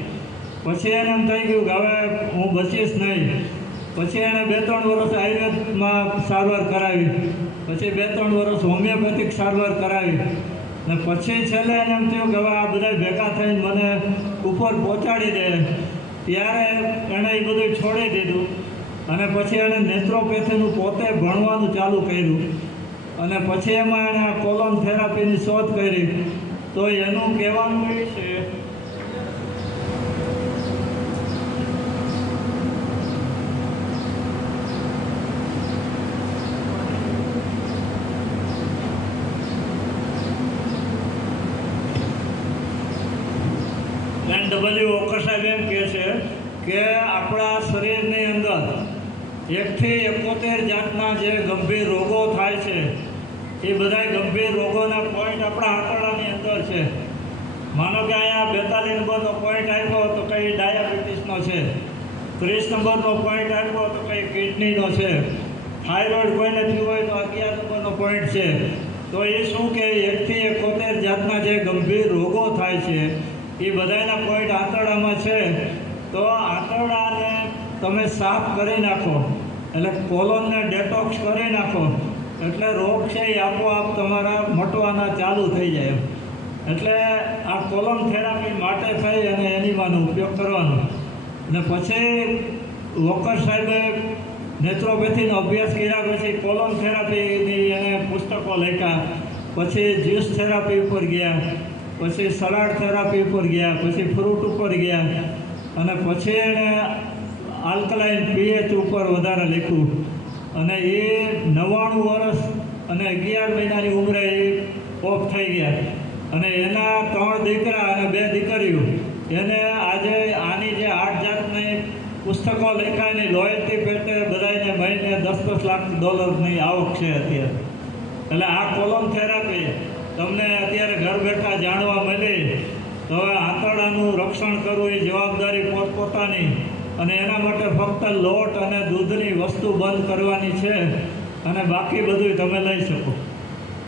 પછી એને એમ થઈ ગયું કે હવે હું બચીશ નહીં. પછી એણે 2-3 વર્ષ આયુર્વેદમાં સારવાર કરાવી, પછી 2-3 વર્ષ હોમિયોપેથિક સારવાર કરાવી ને પછી છેલ્લે એને એમ થયું કે હવે આ બધા ભેગા થઈને મને ઉપર પહોંચાડી દે. ત્યારે એણે એ બધું છોડી દીધું અને પછી એણે નેત્રોપેથીનું પોતે ભણવાનું ચાલુ કર્યું અને પછી એમાં એણે આ કોલોન થેરાપીની શોધ કરી. તો એનું કહેવાનું એ છે NW વોકર સાહેબ એમ કહે છે કે આપણા શરીરની અંદર 1 થી 71 જાતના જે ગંભીર રોગો થાય છે એ બધા ગંભીર રોગોના પોઈન્ટ આપણા આંતરડાની અંદર છે. માનો કે અહીંયા 42 નંબરનો પોઈન્ટ આવ્યો તો કંઈ ડાયાબિટીસનો છે, 30 નંબરનો પોઈન્ટ આવ્યો તો કંઈ કિડનીનો છે, થાઇરોઇડ કોઈને થયું હોય તો 11 નંબરનો પોઈન્ટ છે. તો એ શું કે 1 થી 71 જાતના જે ગંભીર રોગો થાય છે એ બધાના પોઈન્ટ આંતરડામાં છે. તો આંતરડાને તમે સાફ કરી નાખો એટલે કોલોનને ડેટોક્સ કરી નાખો એટલે રોગ છે એ આપોઆપ તમારા મટવાના ચાલુ થઈ જાય. એટલે આ કોલોન થેરાપી માટે થઈ અને એનીમાંનો ઉપયોગ કરવાનો. અને પછી વોકર સાહેબે નેત્રોપેથીનો અભ્યાસ કર્યા પછી કોલોન થેરાપીની એને પુસ્તકો લખ્યા. પછી જ્યુસ થેરાપી ઉપર ગયા, પછી સલાડ થેરાપી ઉપર ગયા, પછી ફ્રૂટ ઉપર ગયા અને પછી એણે આલ્કલાઇન pH ઉપર વધારે લખ્યું. અને એ 99 વર્ષ અને 11 મહિનાની ઉંમરે એ ઓફ થઈ ગયા. અને એના 3 દીકરા અને 2 દીકરીઓ એને આજે આની જે 8 જાતની પુસ્તકો લખ્યા એની લોયલ્ટી પેટે બધાને મહિને $10 લાખની આવક છે અત્યારે. એટલે આ કોલોન થેરાપી તમને અત્યારે ઘર બેઠા જાણવા મળી. તો હવે આંતરડાનું રક્ષણ કરવું એ જવાબદારી પોતપોતાની અને એના માટે ફક્ત લોટ અને દૂધની વસ્તુ બંધ કરવાની છે અને બાકી બધું તમે લઈ શકો.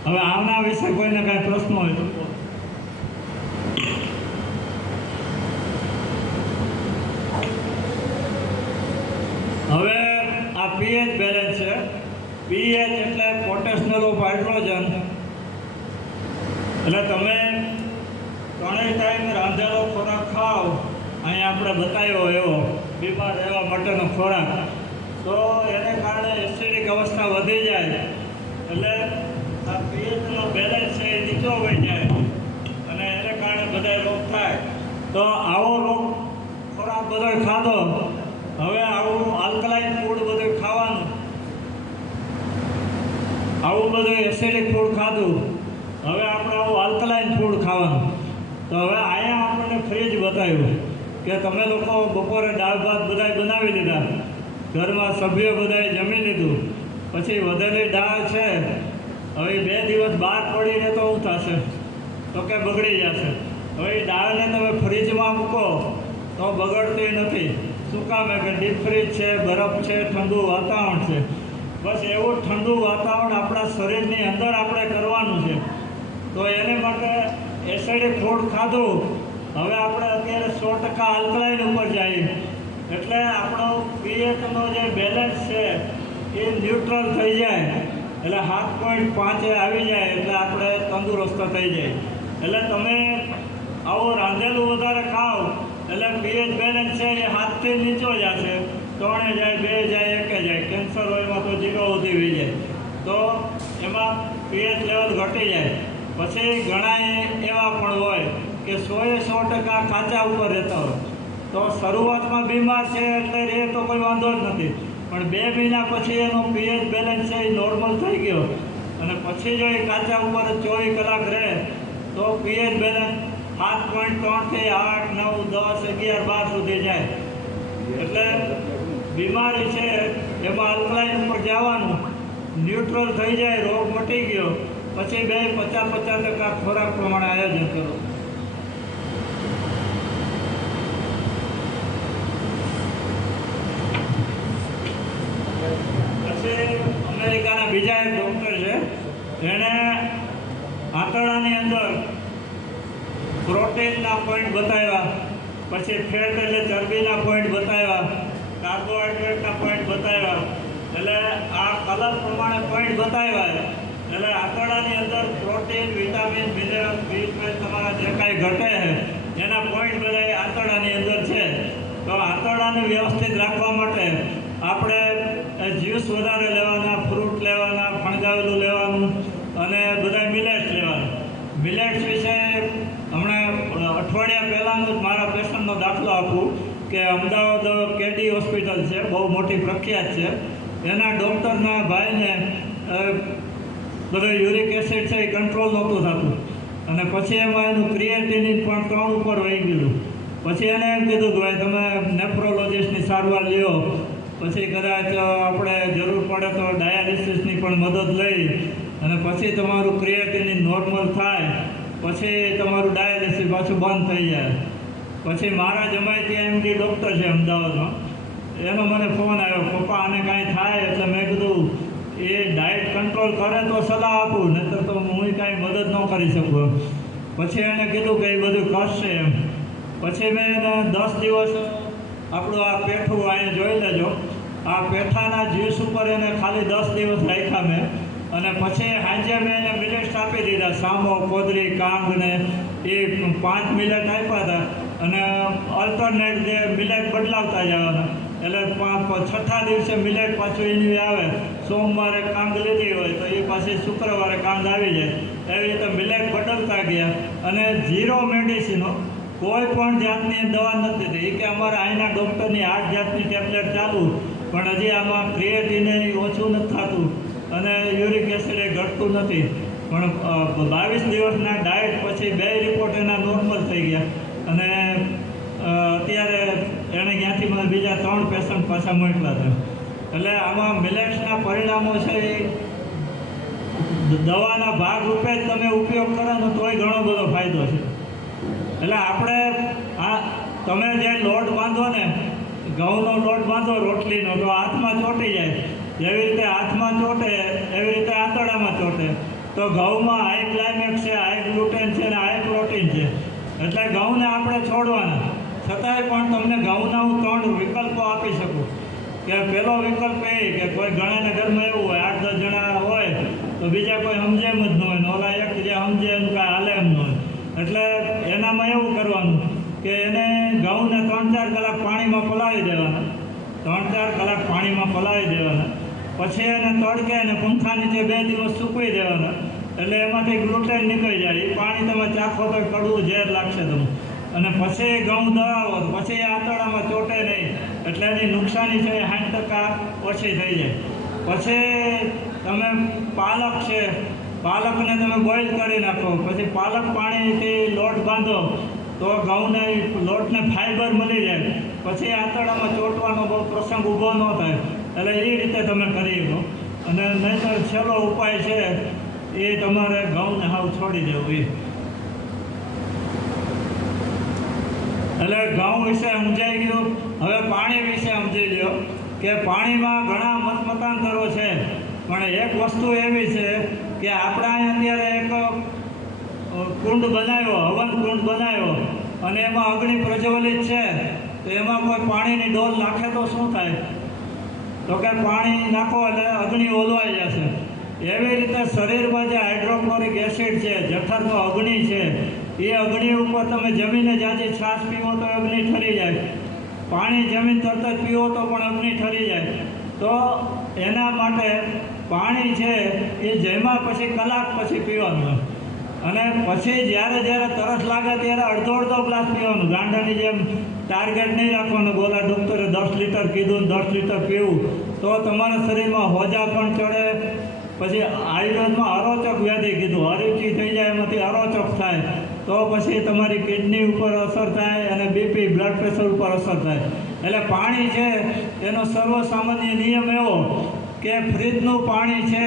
હવે આના વિશે કોઈને કાંઈ પ્રશ્ન હોય તો હવે આ pH બેલેન્સ છે. pH એટલે પોટેશનલ ઓફ હાઇડ્રોજન. એટલે તમે 3 ટાઈમ રાંધેલો ખોરાક ખાઓ, અહીંયા આપણે બતાવ્યો એવો બીમાર રહેવા માટેનો ખોરાક, તો એને કારણે એસિડિક અવસ્થા વધી જાય એટલે આ પીએચનો બેલેન્સ છે એ નીચો હોઈ જાય અને એને કારણે બધા રોગ થાય. તો આવો રોગ ખોરાક બધો ખાધો, હવે આવું આલ્કલાઇન ફૂડ બધું ખાવાનું, આવું બધું એસિડિક ફૂડ ખાધું, હવે આપણે આવું આલ્કલાઇન ફૂડ ખાવાનું. તો હવે અહીંયા આપણને ફ્રીજ બતાવ્યું કે તમે લોકો બપોરે દાળ ભાત બધાય બનાવી લીધા, ઘરમાં સભ્યો બધાએ જમી લીધું, પછી વધેલી દાળ છે હવે 2 દિવસ બહાર પડીને તો શું થશે? તો કે બગડી જશે. હવે એ દાળને તમે ફ્રીજમાં મૂકો તો બગડતી નથી. શું કામ? કે ડીપ ફ્રીજ છે, બરફ છે, ઠંડુ વાતાવરણ છે. બસ એવું ઠંડુ વાતાવરણ આપણા શરીરની અંદર આપણે કરવાનું છે. તો એને માટે એસિડિક ફૂડ ખાધું, હવે આપણે અત્યારે 100% આલ્કલાઇન ઉપર જઈએ એટલે આપણો પીએચનો જે બેલેન્સ છે એ ન્યુટ્રલ થઈ જાય, એટલે 7.5 આવી જાય એટલે આપણે તંદુરસ્ત થઈ જાય. એટલે તમે આવું રાંધેલું વધારે ખાઓ એટલે પીએચ બેલેન્સ છે એ 7થી નીચો જશે, 3 જાય, 2 જાય, 1 જાય. કેન્સર હોય એમાં તો 0 સુધી વહી જાય, તો એમાં પીએચ લેવલ ઘટી જાય. પછી ઘણા એવા પણ હોય કે 100% કાચા ઉપર રહેતા હોય, તો શરૂઆતમાં બીમાર છે એટલે રહે તો કોઈ વાંધો જ નથી, પણ 2 મહિના પછી એનો પીએચ બેલેન્સ છે એ નોર્મલ થઈ ગયો અને પછી જો એ કાચા ઉપર 24 કલાક રહે તો પીએચ બેલેન્સ 7.3 થી 8, 9, 10, 11, 12 સુધી જાય. એટલે બીમારી છે એમાં આલ્કલાઇન ઉપર જવાનું, ન્યુટ્રલ થઈ જાય, રોગ મટી ગયો પછી 50% ખોરાક પ્રમાણે આયોજન કરો. પછી અમેરિકાના બીજા એક ડૉક્ટર છે, એણે આંતરડાની અંદર પ્રોટીનના પોઈન્ટ બતાવ્યા, પછી ફેટ એટલે ચરબીના પોઈન્ટ બતાવ્યા, કાર્બોહાઈડ્રેટના પોઈન્ટ બતાવ્યા. એટલે આ કલર પ્રમાણે પોઈન્ટ બતાવ્યા એટલે આંતરડાની અંદર પ્રોટીન, વિટામિન, મિનરલ, B12 તમારા જે કાંઈ ઘટે છે એના પોઈન્ટ બધા આંતરડાની અંદર છે. તો આંતરડાને વ્યવસ્થિત રાખવા માટે આપણે જ્યુસ વધારે લેવાના, ફ્રૂટ લેવાના, ફણગાવેલું લેવાનું અને બધા મિલેટ્સ લેવાના. મિલેટ્સ વિશે હમણાં અઠવાડિયા પહેલાંનું જ મારા પેશન્ટનો દાખલો આપું કે અમદાવાદ કેડી હોસ્પિટલ છે, બહુ મોટી પ્રખ્યાત છે. એના ડૉક્ટરના ભાઈને બધો યુરિક એસિડ છે એ કંટ્રોલ નહોતું થતું અને પછી એમાં એનું ક્રિએટિનિન પણ 3 ઉપર વહી ગયું. પછી એને એમ કીધું કે ભાઈ તમે નેફ્રોલોજિસ્ટની સારવાર લ્યો, પછી કદાચ આપણે જરૂર પડે તો ડાયાલિસિસની પણ મદદ લઈ અને પછી તમારું ક્રિએટિનિન નોર્મલ થાય પછી તમારું ડાયાલિસિસ પાછું બંધ થઈ જાય. પછી મારા જમાઈ ત્યાં એમડી ડૉક્ટર છે અમદાવાદમાં, એનો મને ફોન આવ્યો, પપ્પા આને કાંઈ થાય, એટલે મેં કીધું એ ડાયટ કંટ્રોલ કરે તો સલાહ આપું, નહીંતર તો હું કાંઈ મદદ ન કરી શકું. પછી એણે કીધું કે એ બધું કરશે એમ. પછી મેં એને 10 દિવસ આપણું આ પેઠું અહીંયા જોઈ લેજો, આ પેઠાના જ્યુસ ઉપર એને ખાલી 10 દિવસ રાખ્યા મેં અને પછી સાંજે મેં એને મિલેટ્સ આપી દીધા, સામો, કોદરી, કાંગ ને એ 5 મિલેટ આપ્યા હતા અને અલ્ટરનેટ જે મિલેટ બદલાવતા જવાના. એટલે 6થા દિવસે મિલેટ પાછું એની આવે, સોમવારે કાંગ લીધી હોય તો એ પાછી શુક્રવારે કાંગ આવી જાય. એવી રીતે મિલેટ બદલતા ગયા અને 0 મેડિસિનો, કોઈ પણ જાતની દવા નથી થઈ કે અમારા અહીંના ડૉક્ટરની 8 જાતની ટેબ્લેટ ચાલુ, પણ હજી આમાં ક્રિએટિન ઓછું નથી થતું અને યુરિક એસિડ ઘટતું નથી. પણ 22 દિવસના ડાયટ પછી 2 રિપોર્ટ એના નોર્મલ થઈ ગયા અને અત્યારે એણે ત્યાંથી મને બીજા 3 પેશન્ટ પાછા મોકલા છે. એટલે આમાં મિલેટ્સના પરિણામો છે એ દવાના ભાગરૂપે જ તમે ઉપયોગ કરો ને તોય ઘણો બધો ફાયદો છે. એટલે આપણે તમે જે લોટ બાંધો ને, ઘઉંનો લોટ બાંધો રોટલીનો, તો હાથમાં ચોંટી જાય. જેવી રીતે હાથમાં ચોંટે એવી રીતે આંતરડામાં ચોંટે. તો ઘઉંમાં હાઈ ક્લાઇમેક્સ છે, હાઈ ગ્લુટેન છે અને હાઈ પ્રોટીન છે. એટલે ઘઉંને આપણે છોડવાના, છતાંય પણ તમને ઘઉંના હું 3 વિકલ્પો આપી શકું. કે પહેલો વિકલ્પ એ કે કોઈ ઘણાને ઘરમાં એવું હોય 8-10 જણા હોય તો બીજા કોઈ સમજે એમ જ ન હોય, ઓલા એક જે સમજે એમ કાંઈ હાલે એમ ન હોય. એટલે એનામાં એવું કરવાનું કે એને ઘઉંને 3-4 કલાક પાણીમાં પલાળી દેવાના, 3-4 કલાક પાણીમાં પલાળી દેવાના. પછી એને તડકે અને પંખા નીચે 2 દિવસ સૂકવી દેવાના, એટલે એમાંથી ગ્લુટેન નીકળી જાય. એ પાણી તમે ચાખો તો કડવું ઝેર લાગશે તમને. અને પછી ઘઉં દળાવો તો પછી એ આંતરડામાં ચોટે નહીં, એટલે એની નુકસાની છે એ 60% ઓછી થઈ જાય. પછી તમે પાલક છે, પાલકને તમે બોઇલ કરી નાખો, પછી પાલક પાણીથી લોટ બાંધો તો ઘઉંને લોટને ફાઈબર મળી જાય. પછી આંતરડામાં ચોંટવાનો બહુ પ્રસંગ ઊભો ન થાય. એટલે એ રીતે તમે કરી શકો. અને નહીંતર છેલ્લો ઉપાય છે એ તમારે ઘઉંને હાવ છોડી દેવું. એટલે ઘઉં વિશે સમજાઈ ગયું. હવે પાણી વિશે સમજી લ્યો કે પાણીમાં ઘણા મતમતાંતરો છે, પણ એક વસ્તુ એવી છે કે આપણે અહીંયા અત્યારે એક કુંડ બનાવ્યો, હવન કુંડ બનાવ્યો, અને એમાં અગ્નિ પ્રજ્વલિત છે, તો એમાં કોઈ પાણીની ડોલ નાખે તો શું થાય? તો કે પાણી નાખો એટલે અગ્નિ ઓલવાઈ જશે. એવી રીતે શરીરમાં જે હાઇડ્રોક્લોરિક એસિડ છે, જઠરનો અગ્નિ છે, એ અગ્નિ ઉપર તમે જમીને જાજી છાશ પીવો તો અગ્નિ ઠરી જાય, પાણી જમીન તરત જ પીવો તો પણ અગ્નિ ઠરી જાય. તો એના માટે પાણી છે એ જમ્યા પછી કલાક પછી પીવાનું. અને પછી જ્યારે તરસ લાગે ત્યારે અડધો ગ્લાસ પીવાનું. ગાંડાની જેમ ટાર્ગેટ નહીં રાખવાનું, બોલા ડૉક્ટરે 10 લીટર કીધું ને 10 લીટર પીવું, તો તમારા શરીરમાં હોજા પણ ચડે. પછી આયુર્વેદમાં અરોચક વ્યાધિ કીધું, અરુચિ થઈ જાય, એમાંથી અરોચક થાય, તો પછી તમારી કિડની ઉપર અસર થાય અને બીપી બ્લડ પ્રેશર ઉપર અસર થાય. એટલે પાણી છે એનો સર્વસામાન્ય નિયમ એવો કે ફ્રીજનું પાણી છે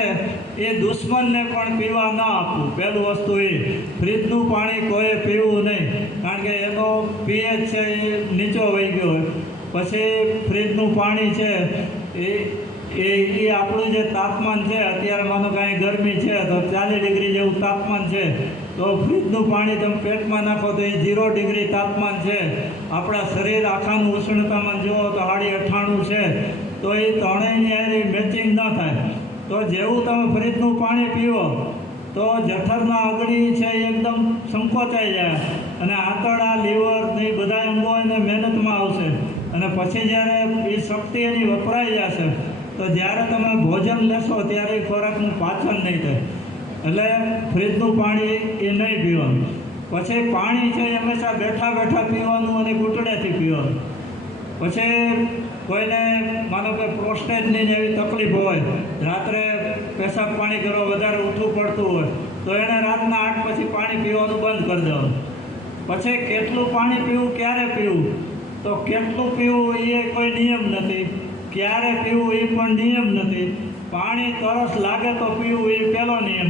એ દુશ્મનને પણ પીવા ન આપવું. પહેલું વસ્તુ એ, ફ્રીજનું પાણી કોઈએ પીવું નહીં, કારણ કે એનો પીએચ છે એ નીચો વહી ગયો હોય. પછી ફ્રીજનું પાણી છે એ આપણું જે તાપમાન છે, અત્યારે માનો કાંઈ ગરમી છે તો 40 ડિગ્રી જેવું તાપમાન છે, તો ફ્રીજનું પાણી તમે પેટમાં નાખો તો એ 0 ડિગ્રી તાપમાન છે. આપણા શરીર આખાનું ઉષ્ણતામાન જુઓ તો 98 છે, તો એ ત્રણેયની હારે મેચિંગ ન થાય. તો જેવું તમે ફ્રીજનું પાણી પીવો તો જઠરના અગ્નિ છે એ એકદમ સંકોચાઈ જાય, અને આંતરડા, લીવર ને એ બધા અંગો એને મહેનતમાં આવશે. અને પછી જ્યારે એ શક્તિ એની વપરાઈ જશે તો જ્યારે તમે ભોજન લેશો ત્યારે ખોરાકનું પાચન નહીં થાય. એટલે ફ્રીજનું પાણી એ નહીં પીવાનું. પછી પાણી છે એ હંમેશા બેઠા પીવાનું અને ઘૂંટણેથી પીવાનું. પછી કોઈને માનો કે પ્રોસ્ટેટની એવી તકલીફ હોય, રાત્રે પેશાબ પાણી કરવા વધારે ઉઠવું પડતું હોય, તો એણે રાતના 8 પછી પાણી પીવાનું બંધ કરી દેવાનું. પછી કેટલું પાણી પીવું, ક્યારે પીવું, તો કેટલું પીવું એ કોઈ નિયમ નથી, ક્યારે પીવું એ પણ નિયમ નથી. પાણી તરસ લાગે તો પીવું એ પહેલો નિયમ,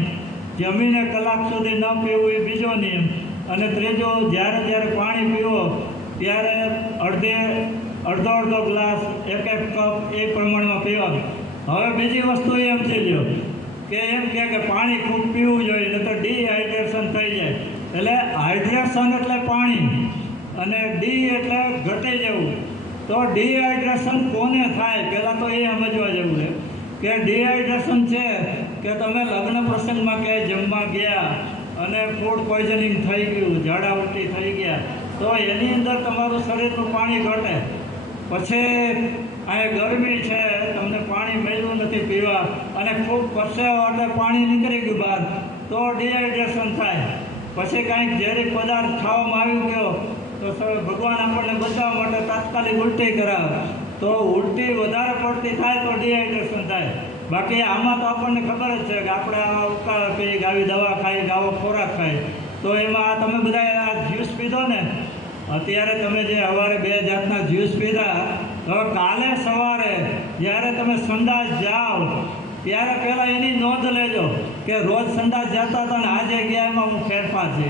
જમીને કલાક સુધી ન પીવું એ બીજો નિયમ, અને ત્રીજો જ્યારે પાણી પીવો ત્યારે અડધો ગ્લાસ, 1 કપ એ પ્રમાણમાં પીવાનું. હવે બીજી વસ્તુ એ સમજી લ્યો કે એમ કે પાણી ખૂબ પીવું જોઈએ, નહીં તો ડિહાઇડ્રેશન થઈ જાય. એટલે હાઇડ્રેશન એટલે પાણી અને ડી એટલે ઘટી જવું. તો ડિહાઇડ્રેશન કોને થાય, પહેલાં તો એ સમજવા જેવું છે કે ડિહાઇડ્રેશન છે કે તમે લગ્ન પ્રસંગમાં ક્યાંય જમવા ગયા અને ફૂડ પોઈઝનિંગ થઈ ગયું, ઝાડા ઉલટી થઈ ગયા, તો એની અંદર તમારું શરીરનું પાણી ઘટે. પછી અહીંયા ગરમી છે, તમને પાણી મળ્યું નથી પીવા, અને ખૂબ પરસેવો એટલે પાણી નીકળી ગયું બહાર, તો ડિહાઇડ્રેશન થાય. પછી કાંઈક ઝેરી પદાર્થ ખાવામાં આવી ગયો તો ભગવાન આપણને બચાવવા માટે તાત્કાલિક ઉલટી કરાવે, તો ઉલટી વધારે પડતી થાય તો ડિહાઇડ્રેશન થાય. બાકી આમાં તો આપણને ખબર જ છે કે આપણે આવા ઉકાળા પીએ, આવી દવા ખાઈ, આવો ખોરાક ખાઈ, તો એમાં તમે બધા આ જ્યુસ પીધો ને, અત્યારે તમે જે સવારે 2 જાતના જ્યુસ પીધા, હવે કાલે સવારે જ્યારે તમે સંડાસ જાઓ ત્યારે પહેલાં એની નોંધ લેજો કે રોજ સંડાસ જતા હતા ને આજે ગયા એમાં હું ફેરફાર છે.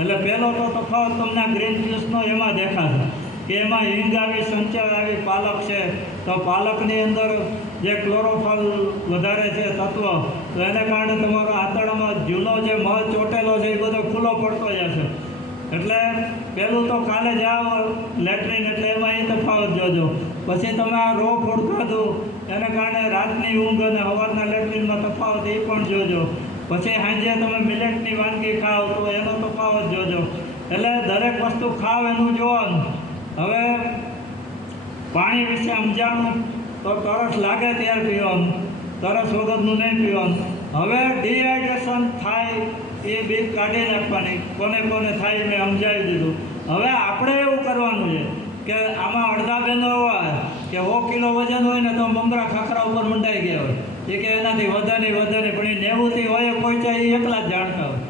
એટલે પહેલો તો તફાવત તમને ગ્રીન જ્યુસનો એમાં દેખાશે કે એમાં હિંગ આવી, સંચર આવી, પાલક છે, તો પાલકની અંદર જે ક્લોરોફોલ વધારે છે તત્વ, તો એને કારણે તમારો આંતરડામાં જૂનો જે મધ ચોટેલો છે એ બધો ખુલ્લો પડતો જશે. એટલે પહેલું તો કાલે જાઓ લેટ્રિન, એટલે એમાં એ તફાવત જોજો. પછી તમે આ રો ફૂડ ખાધું એને કારણે રાતની ઊંઘ અને સવારના લેટ્રિનમાં તફાવત એ પણ જોજો. પછી સાંજે તમે મિલેટની વાનગી ખાઓ તો એનો તફાવત જોજો. એટલે દરેક વસ્તુ ખાવ એનું જોવાનું. હવે પાણી વિશે સમજાણું તો તરસ લાગે ત્યારે પીવાનું, તરસ વગરનું નહીં પીવાનું. હવે ડિહાઇડ્રેશન થાય એ બીક કાઢી નાખવાની, કોને કોને થાય મેં સમજાવી દીધું. હવે આપણે એવું કરવાનું છે કે આમાં અડધા બહેનો હોય કે 100 કિલો વજન હોય ને તો મમરા ખાખરા ઉપર મંડાઈ ગયા હોય, એ કે એનાથી વધે નહીં, પણ એ 90થી હોય પહોંચ્યા એ એકલા જ જાણતા હોય.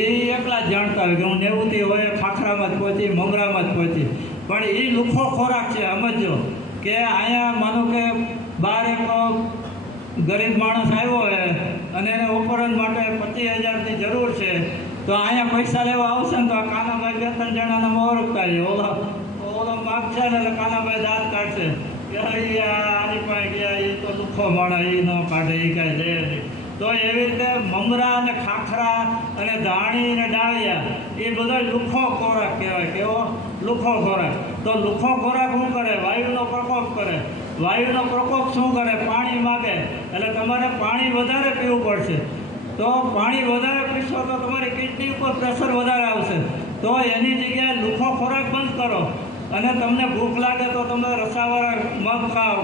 એ એકલા જ જાણતા હોય કે હું 90થી હોય ખાખરામાં જ પહોંચી, મમરામાં જ પહોંચી. પણ એ લુખ્ખો ખોરાક છે. સમજો કે અહીંયા માનો કે બહાર એક ગરીબ માણસ આવ્યો હોય અને એને ઓપરેશન માટે 25,000ની જરૂર છે, તો અહીંયા પૈસા લેવા આવશે ને તો આ કાનાભાઈ 2-3 જણાના ઓળખતા છે. ઓલો માગશે ને એટલે કાનાભાઈ દાંત કાઢશે કે આની પાસે ગયા, એ તો લુખ્ખો માણસ, એ ન કાઢે, એ કાંઈ દે નહીં. તો એવી રીતે મમરા અને ખાખરા અને ધાણી અને ડાળિયા એ બધો લુખ્ખો ખોરાક કહેવાય. કેવો લુખ્ખો ખોરાક? તો લુખ્ખો ખોરાક શું કરે? વાયુનો પ્રકોપ કરે. વાયુનો પ્રકોપ શું કરે? પાણી માગે. એટલે તમારે પાણી વધારે પીવું પડશે. તો પાણી વધારે પીશો તો તમારી કિડની ઉપર પ્રેશર વધારે આવશે. તો એની જગ્યાએ લુખ્ખો ખોરાક બંધ કરો. અને તમને ભૂખ લાગે તો તમે રસાવાળા મગ ખાઓ,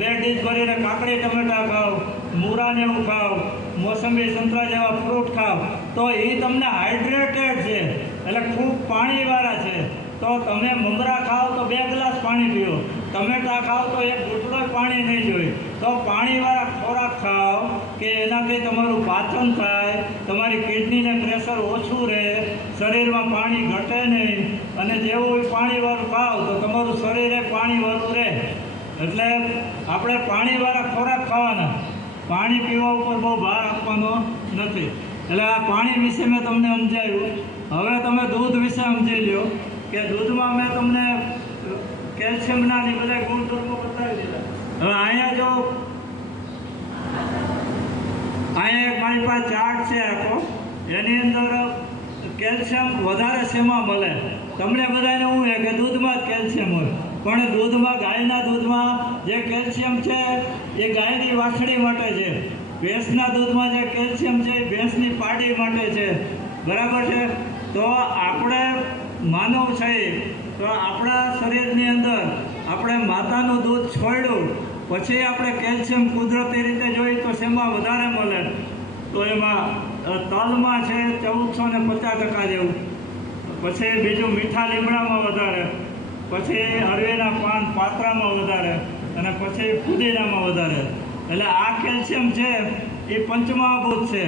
2 ડીશ ભરીને કાકડી ટમેટા ખાઓ, મૂરાને એવું ખાઓ, મોસંબી સંતરા જેવા ફ્રૂટ ખાઓ. તો એ તમને હાઇડ્રેટેડ છે, એટલે ખૂબ પાણીવાળા છે. તો તમે મમરા ખાઓ તો 2 ગ્લાસ પાણી પીઓ, ટમેટા ખાઓ તો 1 ઘૂંટડો પાણી નહીં જોઈએ. તો પાણીવાળા ખોરાક ખાઓ કે એનાથી તમારું પાચન થાય, તમારી કિડનીને પ્રેશર ઓછું રહે, શરીરમાં પાણી ઘટે નહીં. અને જેવું પાણીવાળું ખાઓ તો તમારું શરીરે પાણીવાળું રહે. એટલે આપણે પાણીવાળા ખોરાક ખાવાના, પાણી પીવા ઉપર બહુ ભાર આપવાનો નથી. એટલે આ પાણી વિશે મેં તમને સમજાવ્યું. હવે તમે દૂધ વિશે સમજી લો કે દૂધમાં મેં તમને કેલ્શિયમના ને બધા ગુણધર્મો બતાવી દીધા. હવે અહીંયા જો અહીંયા એક મારી પાસે ચાર્ટ છે આખો, એની અંદર કેલ્શિયમ વધારે શેમાં મળે? તમને બધાને શું છે કે દૂધમાં જ કેલ્શિયમ હોય, પણ દૂધમાં, ગાયના દૂધમાં જે કેલ્શિયમ છે એ ગાયની વાછડી માટે છે. ભેંસના દૂધમાં જે કેલ્શિયમ છે એ ભેંસની પાડી માટે છે. બરાબર છે? તો આપણે માનવ છીએ તો આપણા શરીરની અંદર આપણે માતાનું દૂધ છોડ્યું પછી આપણે કેલ્શિયમ કુદરતી રીતે જોઈએ તો શેમાં વધારે મળે? તો એમાં તલમાં છે 1450% જેવું, પછી બીજું મીઠા લીમડામાં વધારે, પછી અરવીના પાન પાત્રામાં વધારે, અને પછી ફુદીનામાં વધારે. એટલે આ કેલ્શિયમ છે એ પંચમહાભૂત છે,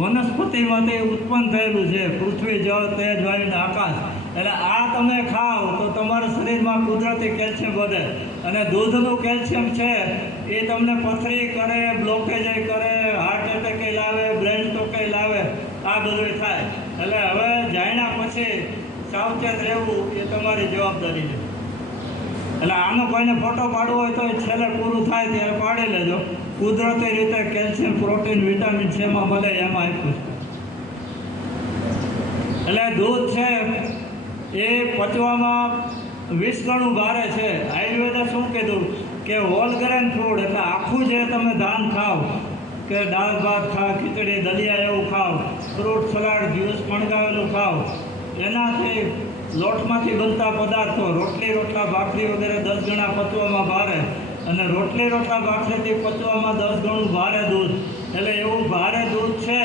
વનસ્પતિમાંથી ઉત્પન્ન થયેલું છે, પૃથ્વી, જળ, તેજ, વાયુ અને આકાશ. એટલે આ તમે ખાઓ તો તમારા શરીરમાં કુદરતી કેલ્શિયમ વધે. અને દૂધનું કેલ્શિયમ છે એ તમને પથરી કરે, બ્લોકેજ કરે, હાર્ટ એટેક લાવે, બ્રેન સ્ટ્રોક લાવે, આ બધું થાય. એટલે હવે જાણ્યા પછી સાવચેત રહેવું એ તમારી જવાબદારી છે. એટલે આનો કોઈને ફોટો પાડવો હોય તો છેલ્લે પૂરું થાય ત્યારે પાડી લેજો. કુદરતી રીતે કેલ્શિયમ, પ્રોટીન, વિટામિન શેમાં મળે એમાં આપ્યું છે. એટલે દૂધ છે એ પચવામાં 20 ગણું ભારે છે. આયુર્વેદે શું કીધું કે હોલ ગ્રેન ફૂડ, એટલે આખું જે તમે ધાન ખાઓ, કે દાળ ભાત ખાઓ, ખીચડી, દલિયા એવું ખાઓ, ફ્રૂટ સલાડ, જ્યુસ ફણગાવેલું ખાઓ, એનાથી લોટમાંથી બનતા પદાર્થો, રોટલી, રોટલા, ભાખરી વગેરે 10 ગણા પચવામાં ભારે. અને રોટલી, રોટલા, ભાખરીથી પચવામાં 10 ગણું ભારે દૂધ. એટલે એવું ભારે દૂધ છે.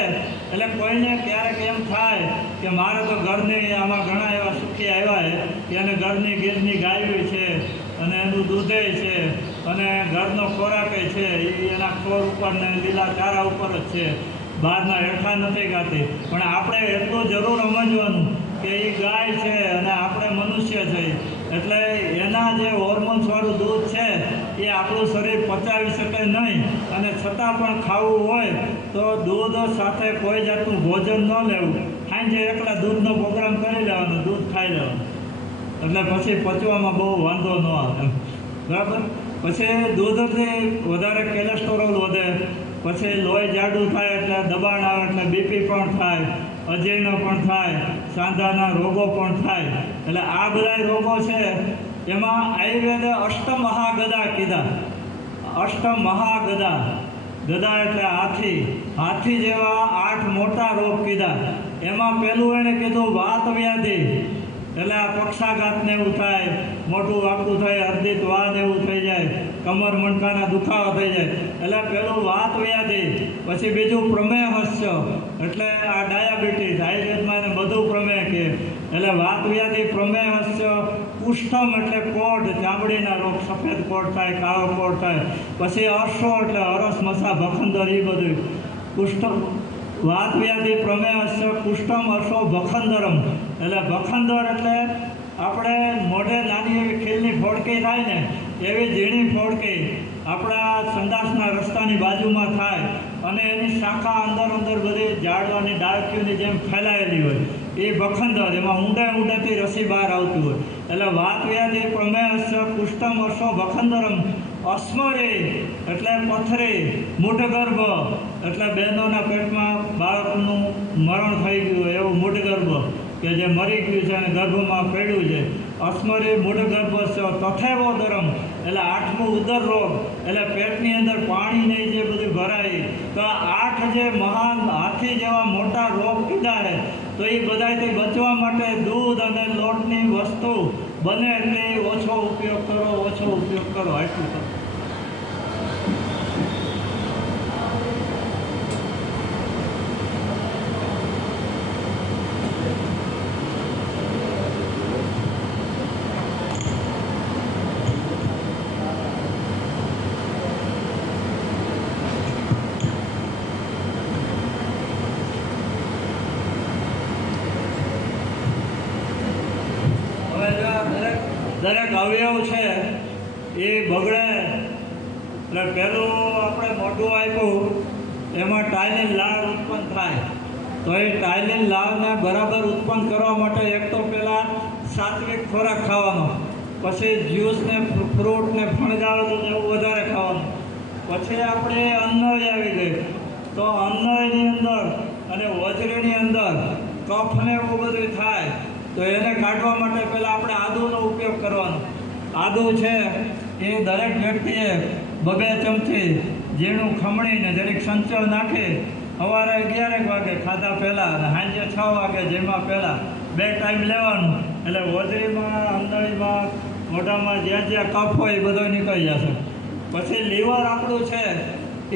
એટલે કોઈને ક્યારેક એમ થાય કે મારે તો ઘરની, આમાં ઘણા એવા સુખી આવ્યા છે કે એને ઘરની ગીરની ગાયું છે અને એનું દૂધે છે અને ઘરનો ખોરાકે છે, એ એના ખોર ઉપર ને લીલા ચારા ઉપર જ છે, બહારના હેઠા નથી ખાતી. પણ આપણે એટલું જરૂર સમજવાનું કે એ ગાય છે અને આપણે મનુષ્ય છીએ, એટલે એના જે હોર્મોન્સવાળું દૂધ છે એ આપણું શરીર પચાવી શકે નહીં. અને છતાં પણ ખાવું હોય તો દૂધ સાથે કોઈ જાતનું ભોજન ન લેવું. સાંજે એકલા દૂધનો પ્રોગ્રામ કરી લેવાનો, દૂધ ખાઈ લેવાનું, એટલે પછી પચવામાં બહુ વાંધો ન આવે. બરાબર? પછી દૂધથી વધારે કોલેસ્ટ્રોલ વધે, પછી લોહી જાડું થાય એટલે દબાણ આવે એટલે બીપી પણ થાય, અજીર્ણ પણ થાય, સાંધાના રોગો પણ થાય. એટલે આ બધા રોગો છે એમાં આયુર્વેદે અષ્ટમહાગદા કીધા. અષ્ટમહાગદા, ગદા એટલે હાથી, હાથી જેવા 8 મોટા રોગ કીધા. એમાં પહેલું એણે કીધું વાત વ્યાધિ. એટલે આ પક્ષાઘાત ને એવું થાય, મોટું વાંકું થાય, અર્ધિત વાદ એવું થઈ જાય, કમર મણકાના દુખાવા થઈ જાય. એટલે પેલું વાત વ્યાધિ, પછી બીજું પ્રમેહસ્ય એટલે આ ડાયાબિટીસ, આયુર્વેદમાં એને બધું પ્રમેહ કહે. એટલે વાત વ્યાધિ, પ્રમેહસ્ય, કુષ્ઠમ એટલે કોઢ, ચામડીના રોગ, સફેદ કોઢ થાય, કાળો કોઢ થાય. પછી અર્શો એટલે હરસ, મસા, ભખંદર, એ બધું કુષ્ઠમ. વાત વ્યાધિ, પ્રમેહસ્ય, કુષ્ઠમ, અર્શો, ભખંદરમ. એટલે ભખંદર એટલે આપણે મોઢે નાની એવી ખીલની ફોડકી થાય ને એવી ઝીણી ફોડકી આપણા સંડાસના રસ્તાની બાજુમાં થાય અને એની શાખા અંદર બધી ઝાડવાની ડાળખીઓની જેમ ફેલાયેલી હોય, એ ભખંદર. એમાં ઊંડેથી રસી બહાર આવતી હોય. એટલે વાત વ્યાધિ, પ્રમેહસ્ય, કુષ્ઠમ, અર્શો, ભખંદરમ. અસ્મરે એટલે પથરી, મૂઢગર્ભ એટલે બહેનોના પેટમાં બાળકનું મરણ થઈ ગયું હોય એવું મૂઢગર્ભ, કે જે મરી ગયું છે અને ગર્ભમાં પડ્યું છે. અસ્મરી, મૂઢગર્ભસ્ય, તથેવોદરમ એટલે 8મું ઉદર રોગ, એટલે પેટની અંદર પાણી નહીં જે બધું ભરાય. તો આ 8 જે મહાન હાથી જેવા મોટા રોગ કીધા છે, તો એ બધાથી બચવા માટે દૂધ અને લોટની વસ્તુ બને એટલે ઓછો ઉપયોગ કરો, એટલું કરો. દરેક અવયવ છે એ બગડે એટલે પહેલું આપણે મોઢું આપ્યું એમાં ટાઇલિન લાળ ઉત્પન્ન થાય. તો એ ટાઇલિન લાળને બરાબર ઉત્પન્ન કરવા માટે એક તો પહેલાં સાત્વિક ખોરાક ખાવાનો, પછી જ્યુસ ને ફ્રૂટ ને ફણગાવેલું ને એવું વધારે ખાવાનું. પછી આપણે અન્નય આવી ગઈ, તો અન્નયની અંદર અને વજ્રની અંદર કફ ને એવું બધું થાય, તો એને કાઢવા માટે પહેલાં આપણે આદુનો ઉપયોગ કરવાનો. આદુ છે એ દરેક વ્યક્તિએ 2 ચમચી ઝીણું ખમણીને જરીક સંચળ નાખી સવારે 11 વાગે ખાધા પહેલાં અને સાંજે 6 વાગે જેમાં પહેલાં 2 ટાઈમ લેવાનું. એટલે વજરીમાં, અંદળીમાં, મોઢામાં જ્યાં કફ હોય એ બધો નીકળી જશે. પછી લીવર આપણું છે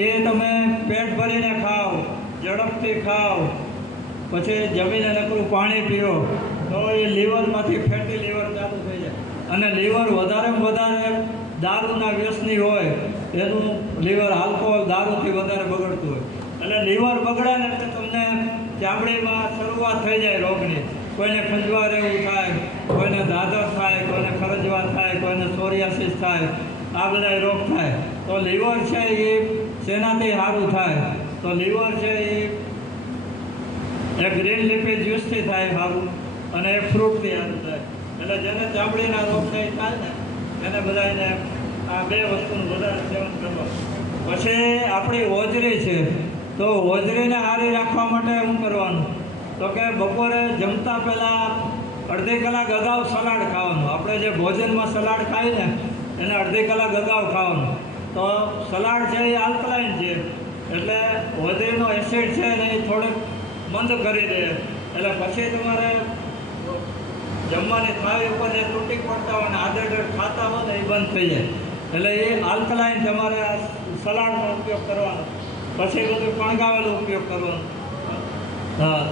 એ તમે પેટ ભરીને ખાઓ, ઝડપથી ખાઓ, પછી જમીને નકરું પાણી પીઓ, તો એ લીવરમાંથી ફેટી લીવર ચાલુ થઈ જાય. અને લીવર વધારેમાં વધારે દારૂના વ્યસની હોય, એનું લીવર આલ્કોહોલ, દારૂથી વધારે બગડતું હોય. એટલે લીવર બગડે ને એટલે તમને ચામડીમાં શરૂઆત થઈ જાય રોગની. કોઈને ખંજવાળ એવું થાય, કોઈને દાદર થાય, કોઈને ખરજવા થાય, કોઈને સોરિયાસિસ થાય, આ બધા રોગ થાય. તો લીવર છે એ શેનાથી સારું થાય? તો લીવર છે એ એક ગ્રીન લીફી જ્યુસથી થાય સારું, અને એક ફ્રૂટથી સારું થાય. એટલે જેને ચામડીના રોગ થાય ને એને બધાને આ 2 વસ્તુનું વધારે સેવન કરવાનું. પછી આપણી હોજરી છે, તો હોજરીને સારી રાખવા માટે શું કરવાનું? તો કે બપોરે જમતા પહેલાં અડધી કલાક અગાઉ સલાડ ખાવાનું. આપણે જે ભોજનમાં સલાડ ખાઈએ ને એને અડધી કલાક અગાઉ ખાવાનું. તો સલાડ છે એ આલ્કલાઇન છે, એટલે હોજરીનો એસિડ છે ને એ થોડુંક બંધ કરી દે. એટલે પછી તમારે જમવાની થાળી ઉપર જે તૂટી પડતા હોય ને આધેડ ખાતા હોય ને એ બંધ થઈ જાય. એટલે એ આલ્કલાઇન તમારે આ સલાડનો ઉપયોગ કરવાનો. પછી બધું ફણગાવેલો ઉપયોગ કરવાનો. હા,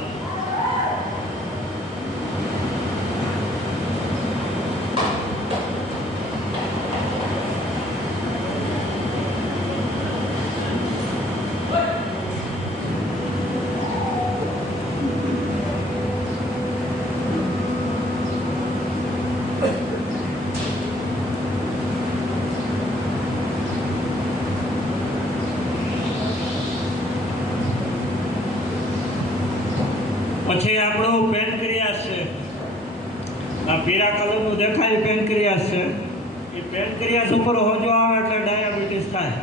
પછી આપણું પેનક્રિયાસ છે, આ પીળા કલરનું દેખાય પેનક્રિયાસ છે. એ પેનક્રિયાસ ઉપર હોજો આવે એટલે ડાયાબિટીસ થાય.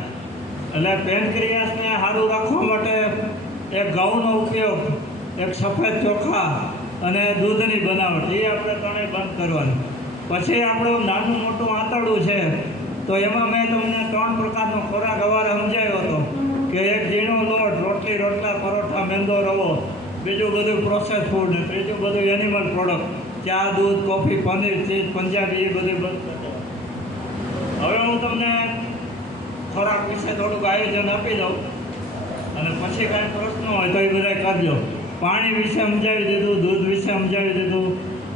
એટલે પેનક્રિયાસને સારું રાખવા માટે એક ઘઉંનો ઉપયોગ, એક સફેદ ચોખા અને દૂધની બનાવટ, એ આપણે ત્રણેય બંધ કરવાની. પછી આપણું નાનું મોટું આંતરડું છે, તો એમાં મેં તમને 3 પ્રકારનો ખોરાક સવારે સમજાવ્યો હતો કે એક ઝીણો લોટ, રોટલી, રોટલા, પરોઠા, મેંદો, રવો, બીજું બધું પ્રોસેસ ફૂડ, ત્રીજું બધું એનિમલ પ્રોડક્ટ, ચા, દૂધ, કોફી, પનીર, ચીઝ, પંજાબી એ બધું બંધ કરી દેવાનું. હવે હું તમને ખોરાક વિશે થોડુંક આયોજન આપી દઉં અને પછી કાંઈ પ્રશ્ન હોય તો એ બધા કરજો. પાણી વિશે સમજાવી દીધું, દૂધ વિશે સમજાવી દીધું,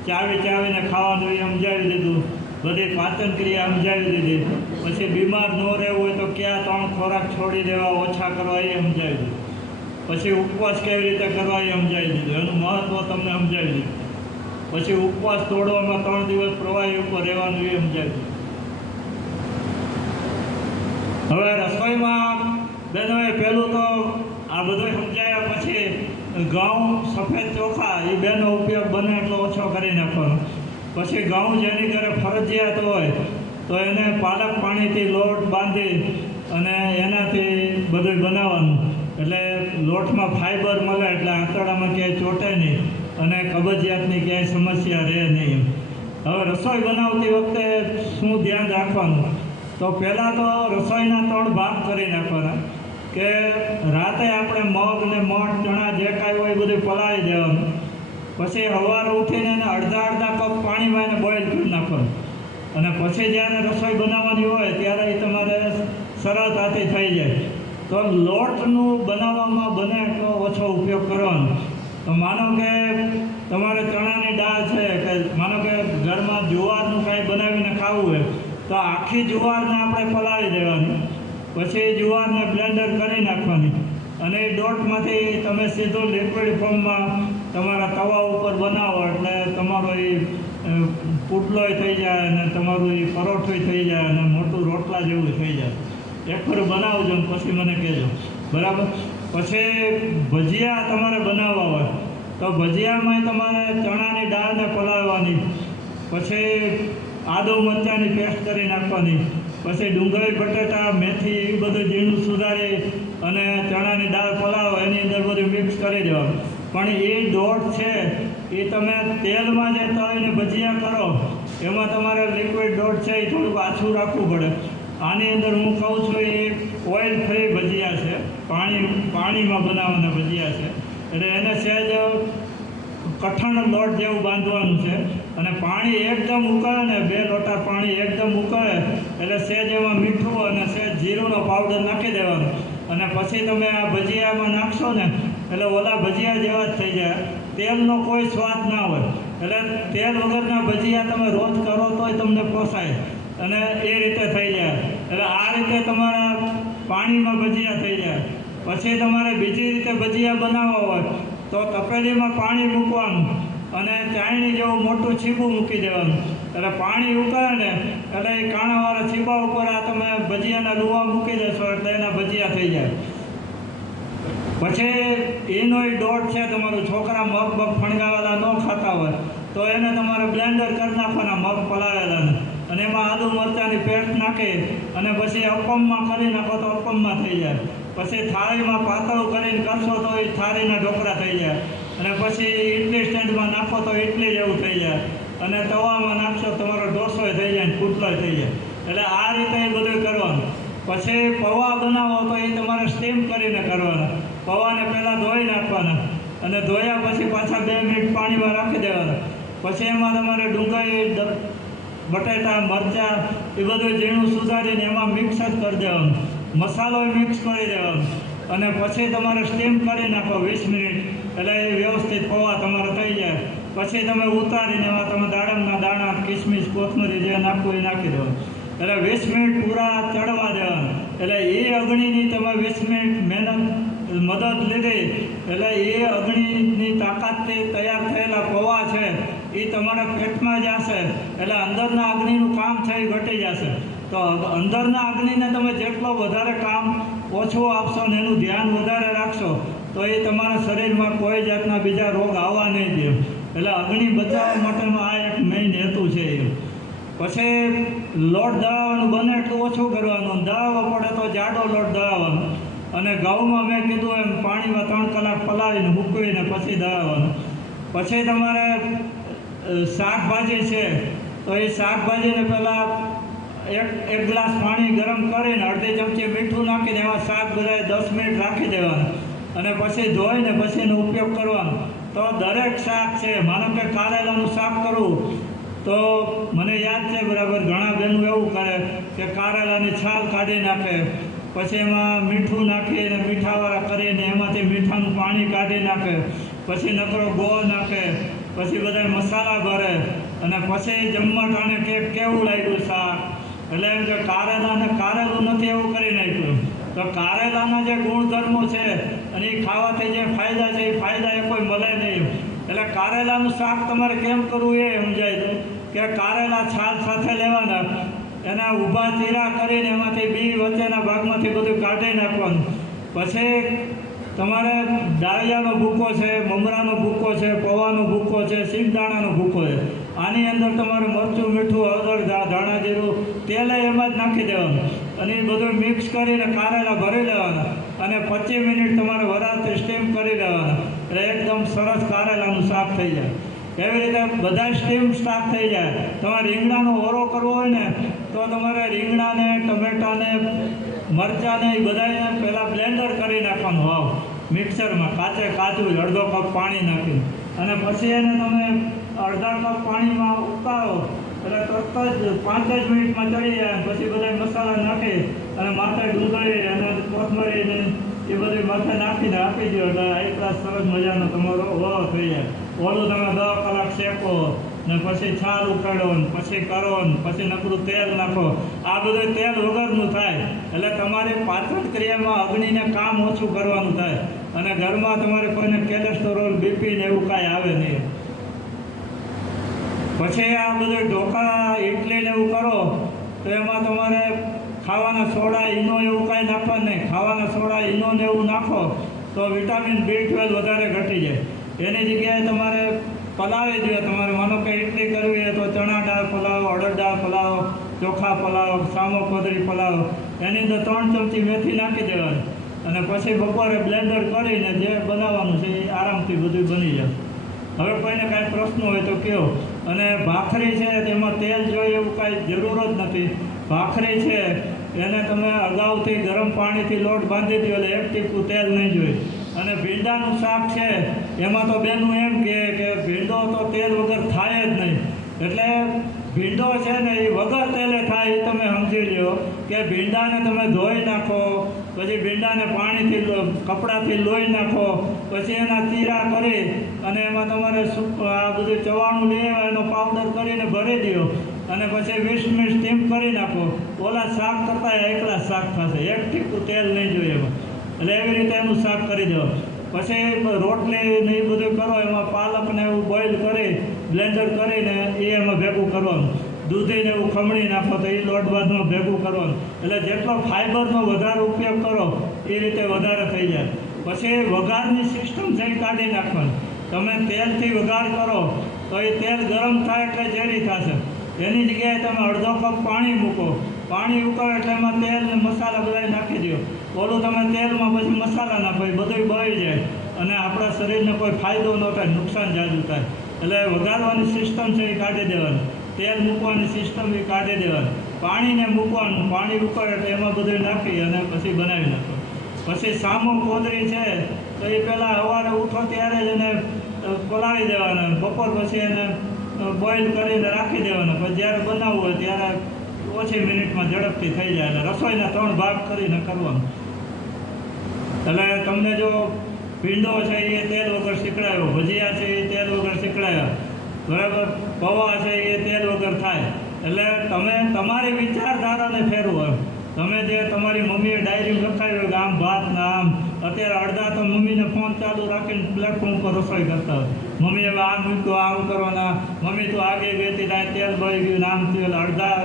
ચાવીને ખાવાનું એ સમજાવી દીધું, બધી પાચન ક્રિયા સમજાવી દીધી. પછી બીમાર ન રહેવું હોય તો કયા 3 ખોરાક છોડી દેવા, ઓછા કરવા એ સમજાવી દીધું. પછી ઉપવાસ કેવી રીતે કરવા એ સમજાવી દીધું, એનું મહત્ત્વ તમને સમજાવી દીધું. પછી ઉપવાસ તોડવામાં 3 દિવસ પ્રવાહી ઉપર રહેવાનું એ સમજાવી દીધું. હવે રસોઈમાં બહેનોએ પહેલું તો આ બધું સમજાયા પછી ઘઉં, સફેદ ચોખા એ બેનો ઉપયોગ બને એટલો ઓછો કરી નાખવાનો. પછી ઘઉં જેની ઘરે ફરજિયાત હોય તો એને પાલક પાણીથી લોટ બાંધી અને એનાથી બધું બનાવવાનું. એટલે લોટમાં ફાઈબર મળે એટલે આંતરડામાં ક્યાંય ચોટે નહીં અને કબજિયાતની ક્યાંય સમસ્યા રહે નહીં. હવે રસોઈ બનાવતી વખતે શું ધ્યાન રાખવાનું? તો પહેલાં તો રસોઈના 3 ભાગ કરી નાખવાના કે રાતે આપણે મગ ને મઠ, ચણા જે કાંઈ હોય એ બધું પલાળી દેવાનું. પછી સવારે ઉઠીને એને અડધા કપ પાણીમાં એને બોઇલ કરી નાખવાનું. અને પછી જ્યારે રસોઈ બનાવવાની હોય ત્યારે એ તમારે સરળતાથી થઈ જાય. તો લોટનું બનાવવામાં બને એટલો ઓછો ઉપયોગ કરવાનો. તો માનો કે તમારે ચણાની દાળ છે કે માનો કે ઘરમાં જુવારનું કાંઈ બનાવીને ખાવું હોય તો આખી જુવારને આપણે પલાળી દેવાની. પછી જુવારને બ્લેન્ડર કરી નાખવાની અને એ લોટમાંથી તમે સીધું લિક્વિડ ફોર્મમાં તમારા તવા ઉપર બનાવો એટલે તમારો એ પુટલોય થઈ જાય અને તમારું એ પરોઠોય થઈ જાય અને મોટું રોટલા જેવું થઈ જાય. એક ફરું બનાવજો ને પછી મને કહેજો, બરાબર? પછી ભજીયા તમારે બનાવવા હોય તો ભજીયામાં તમારે ચણાની દાળને પલાળવાની. પછી આદુ મરચાંની પેસ્ટ કરી નાખવાની. પછી ડુંગળી, બટાટા, મેથી એ બધું ઝીણું સુધારી અને ચણાની દાળ પલાવો એની અંદર બધું મિક્સ કરી દેવાનું. પણ એ દોઢ છે એ તમે તેલમાં જે તળીને ભજીયા કરો એમાં તમારે લિક્વિડ દોઢ છે એ થોડુંક આછું રાખવું પડે. આની અંદર હું કહું છું એ ઓઇલ ફ્રી ભજીયા છે, પાણીમાં બનાવવાના ભજીયા છે. એટલે એને સહેજ કઠણ લોટ જેવું બાંધવાનું છે અને પાણી એકદમ ઉકળે ને 2 લોટા પાણી એકદમ ઉકળે એટલે સહેજ એમાં મીઠું અને સહેજ જીરુંનો પાવડર નાખી દેવાનો. અને પછી તમે આ ભજીયામાં નાખશો ને એટલે ઓલા ભજીયા જેવા જ થઈ જાય. તેલનો કોઈ સ્વાદ ના હોય. એટલે તેલ વગરના ભજીયા તમે રોજ કરો તોય તમને પોસાય અને એ રીતે થઈ જાય. એટલે આ રીતે તમારા પાણીમાં ભજીયા થઈ જાય. પછી તમારે બીજી રીતે ભજીયા બનાવવા હોય તો તપેલીમાં પાણી મૂકવાનું અને ચાયણી જેવું મોટું છીબું મૂકી દેવાનું. એટલે પાણી ઉકળે ને એટલે એ કાણાવાળા છીબા ઉપર આ તમે ભજીયાના લુવા મૂકી દેશો એટલે એના ભજીયા થઈ જાય. પછી એનો દોઢ છે તમારું, છોકરા મગ ફણગાવેલા ન ખાતા હોય તો એને તમારે બ્લેન્ડર કરી નાખવાના મગ પલાળેલાને અને એમાં આદુ મરચાંની પેસ્ટ નાખી અને પછી અપમમાં કરી નાખો તો અપમમાં થઈ જાય. પછી થાળીમાં પાતળું કરીને કરશો તો એ થાળીના ઢોકળા થઈ જાય. અને પછી ઇડલી સ્ટેન્ડમાં નાખો તો ઇડલી જેવું થઈ જાય. અને તવામાં નાખશો તમારો ઢોસોય થઈ જાય ને પુટલોય થઈ જાય. એટલે આ રીતે એ બધું કરવાનું. પછી પૌવા બનાવો તો એ તમારે સ્ટીમ કરીને કરવાના. પૌવાને પહેલાં ધોઈ નાખવાના અને ધોયા પછી પાછા 2 મિનિટ પાણીમાં રાખી દેવાના. પછી એમાં તમારે ડુંગળી, બટાટા, મરચાં એ બધું ઝીણું સુધારીને એમાં મિક્સ જ કરી દેવાનું. મસાલો મિક્સ કરી દેવાનો અને પછી તમારે સ્ટીમ કરી નાખો 20 મિનિટ એટલે એ વ્યવસ્થિત પૌવા તમારે થઈ જાય. પછી તમે ઉતારીને એમાં તમે દાડમના દાણા, કિસમિસ, કોથમરી જે નાખવું એ નાખી દેવાનું. એટલે 20 મિનિટ પૂરા ચડવા દેવાનું. એટલે એ અગ્નિની તમે 20 મિનિટ મદદ લીધી એટલે એ અગ્નિની તાકાતથી તૈયાર થયેલા પૌવા છે એ તમારા પેટમાં જશે એટલે અંદરના અગ્નિનું કામ છે એ ઘટી જશે. તો અંદરના અગ્નિને તમે જેટલો વધારે કામ ઓછું આપશો ને એનું ધ્યાન વધારે રાખશો તો એ તમારા શરીરમાં કોઈ જાતના બીજા રોગ આવવા નહીં દે. એટલે અગ્નિ બચાવવા માટેનો આ એક મેઇન હેતુ છે. પછી લોટ દળાવવાનું બને એટલું ઓછું કરવાનું. દળાવવો પડે તો જાડો લોટ દળાવવાનો અને ઘઉંમાં મેં કીધું એમ પાણીમાં 3 કલાક પલાળીને મૂકવીને પછી દળાવવાનું. પછી તમારે શાકભાજી છે તો એ શાકભાજીને પહેલાં એક ગ્લાસ પાણી ગરમ કરીને અડધી ચમચી મીઠું નાખીને એમાં શાક બધાય 10 મિનિટ રાખી દેવાનું અને પછી ધોઈને પછી એનો ઉપયોગ કરવાનો. તો દરેક શાક છે, માનો કે કારેલાનું શાક કરું તો મને યાદ છે બરાબર, ઘણા બહેનો એવું કરે કે કારેલાની છાલ કાઢી નાખે, પછી એમાં મીઠું નાખીને મીઠાવાળા કરીને એમાંથી મીઠાનું પાણી કાઢી નાખે, પછી નકરો ગોળ નાખે, પછી બધા મસાલા ભરે અને પછી જમવા ટાણે કે કેવું લાગ્યું શાક. એટલે એમ કે કારેલાને કારેલું નથી એવું કરી નાખ્યું. તો કારેલાના જે ગુણધર્મો છે અને એ ખાવાથી જે ફાયદા છે એ ફાયદા એ કોઈ મળે નહીં. એટલે કારેલાનું શાક તમારે કેમ કરવું એ સમજાય છે કે કારેલા છાલ સાથે લેવાના, એના ઊભા ચીરા કરીને એમાંથી બી વચ્ચેના ભાગમાંથી બધું કાઢી નાખવાનું. પછી તમારે ડાળિયાનો ભૂકો છે, મમરાનો ભૂકો છે, પૌવાનો ભૂકો છે, સિંગદાણાનો ભૂકો છે. આની અંદર તમારે મરચું, મીઠું, હળદર, ધાણા જીરું, તેલ એમાં જ નાખી દેવાનું અને એ બધું મિક્સ કરીને કારેલા ભરી લેવાના અને 25 મિનિટ તમારે વરાળથી સ્ટીમ કરી લેવાના. એટલે એકદમ સરસ કારેલાનું શાક થઈ જાય. એવી રીતે બધા સ્ટીમ શાક થઈ જાય. તમારે રીંગણાનો ઓરો કરવો હોય ને તો તમારે રીંગણાને, ટમેટાને, મરચાંને એ બધાને પહેલાં બ્લેન્ડર કરી નાખવાનું વાવ મિક્સરમાં, કાચું અડધો કપ પાણી નાખીને, અને પછી એને તમે અડધા કપ પાણીમાં ઉકાળો એટલે તરત જ 5 જ મિનિટમાં ચડી જાય. પછી બધા મસાલા નાખી અને માથે ડુંગળી અને કોથમરીને એ બધી માથે નાખીને આપી દો એટલે એટલા સરસ મજાનો તમારો ઓળો થઈ જાય. ઓળું તમે 10 કલાક શેકો ને પછી છાલ ઉકાળો ને પછી કરો ને પછી નકરું તેલ નાખો. આ બધું તેલ વગરનું થાય એટલે તમારી પાચન ક્રિયામાં અગ્નિને કામ ઓછું કરવાનું થાય અને ઘરમાં તમારે કોઈને કોલેસ્ટ્રોલ, બીપી ને એવું કાંઈ આવે નહીં. પછી આ બધું ઢોકળા, ઇડલી ને એવું કરો તો એમાં તમારે ખાવાના સોડા, ઈનો એવું કાંઈ નાખવાનું નહીં. ખાવાના સોડા, ઈનો ને એવું નાખો તો વિટામિન B12 વધારે ઘટી જાય. એની જગ્યાએ તમારે પલાવી જોઈએ. તમારે માનો કે ઇડલી કરવી હોય તો ચણા દાળ પલાવ, અડદ દાળ પલાવ, ચોખા પલાવ, સામો પધરી પલાવ, એની અંદર 3 ચમચી મેથી નાખી દેવાની અને પછી બપોરે બ્લેન્ડર કરીને જે બનાવવાનું છે એ આરામથી બધું બની જાય. હવે કોઈને કાંઈ પ્રશ્ન હોય તો કહો. અને ભાખરી છે તેમાં તેલ જોઈએ એવું કાંઈ જરૂર જ નથી. ભાખરી છે એને તમે અગાઉથી ગરમ પાણીથી લોટ બાંધી દો એટલે 1 ટીપું તેલ નહીં જોઈએ. અને ભીંડાનું શાક છે એમાં તો બેનું એમ કહે કે ભીંડો તો તેલ વગર થાય જ નહીં. એટલે ભીંડો છે ને એ વગર તેલે થાય એ તમે સમજી લો કે ભીંડાને તમે ધોઈ નાખો, પછી ભીંડાને પાણીથી કપડાથી લોહી નાખો, પછી એના ચીરા કરી અને એમાં તમારે આ બધું ચવાણું લઈ આવે એનો પાવડર કરીને ભરી દો અને પછી 20 મિનિટ સ્ટીમ કરી નાખો. ઓલા શાક કરતાં એકલા શાક થશે, 1 ટીપું તેલ નહીં જોઈએ એમાં. એટલે એવી રીતે એનું શાક કરી દો. પછી રોટલી ને એ બધું કરો, એમાં પાલકને એવું બોઇલ કરી બ્લેન્ડર કરીને એ એમાં ભેગું કરવાનું. દૂધીને એવું ખમણી નાખો તો એ લોટ બાદમાં ભેગું કરવાનું. એટલે જેટલો ફાઇબરનો વધારે ઉપયોગ કરો એ રીતે વધારે થઈ જાય. પછી વઘારની સિસ્ટમ છે એ કાઢી નાખવાની. તમે તેલથી વઘાર કરો તો એ તેલ ગરમ થાય એટલે ઝેરી થશે. એની જગ્યાએ તમે અડધો કપ પાણી મૂકો, પાણી ઉકળે એટલે એમાં તેલ ને મસાલા બધા નાખી દો. ઓલું તમે તેલમાં પછી મસાલા નાખો, એ બધું બળી જાય અને આપણા શરીરને કોઈ ફાયદો ન થાય, નુકસાન જાજુ થાય. એટલે વઘારવાની સિસ્ટમ છે એ કાઢી દેવાની, તેલ મૂકવાની સિસ્ટમ એ કાઢી દેવાની, પાણીને મૂકવાનું, પાણી ઉકળે એટલે એમાં બધું નાખી અને પછી બનાવી નાખો. પછી સામો કોદરી છે તો એ પહેલાં સવારે ઉઠો ત્યારે જ એને પલાળી દેવાના, બપોર પછી એને બોઇલ કરીને રાખી દેવાના. પછી જ્યારે બનાવવું હોય ત્યારે ઓછી મિનિટમાં ઝડપથી થઈ જાય. અને રસોઈના 3 ભાગ કરીને કરવાનું. એટલે તમને જો ભીંડો છે એ તેલ વગર શીખડાયો, ભજીયા છે એ તેલ વગર શીખડાયા, બરાબર, પૌવા છે એ તેલ વગર થાય. એટલે તમે તમારી વિચારધારાને ફેરવો. તમે જે તમારી મમ્મીએ ડાયરી લખાવી હોય કે આમ ભાત ને આમ, અત્યારે અડધા તો મમ્મીને ફોન ચાલુ રાખીને પ્લેટફોર્મ પર રસોઈ કરતા હોય. મમ્મી હવે આમ મૂક્યું, આમ કરવાના, મમ્મી તો આગે ગઈ હતી ત્યાં તેલ બળી ગયું, આમ થયું. અડધા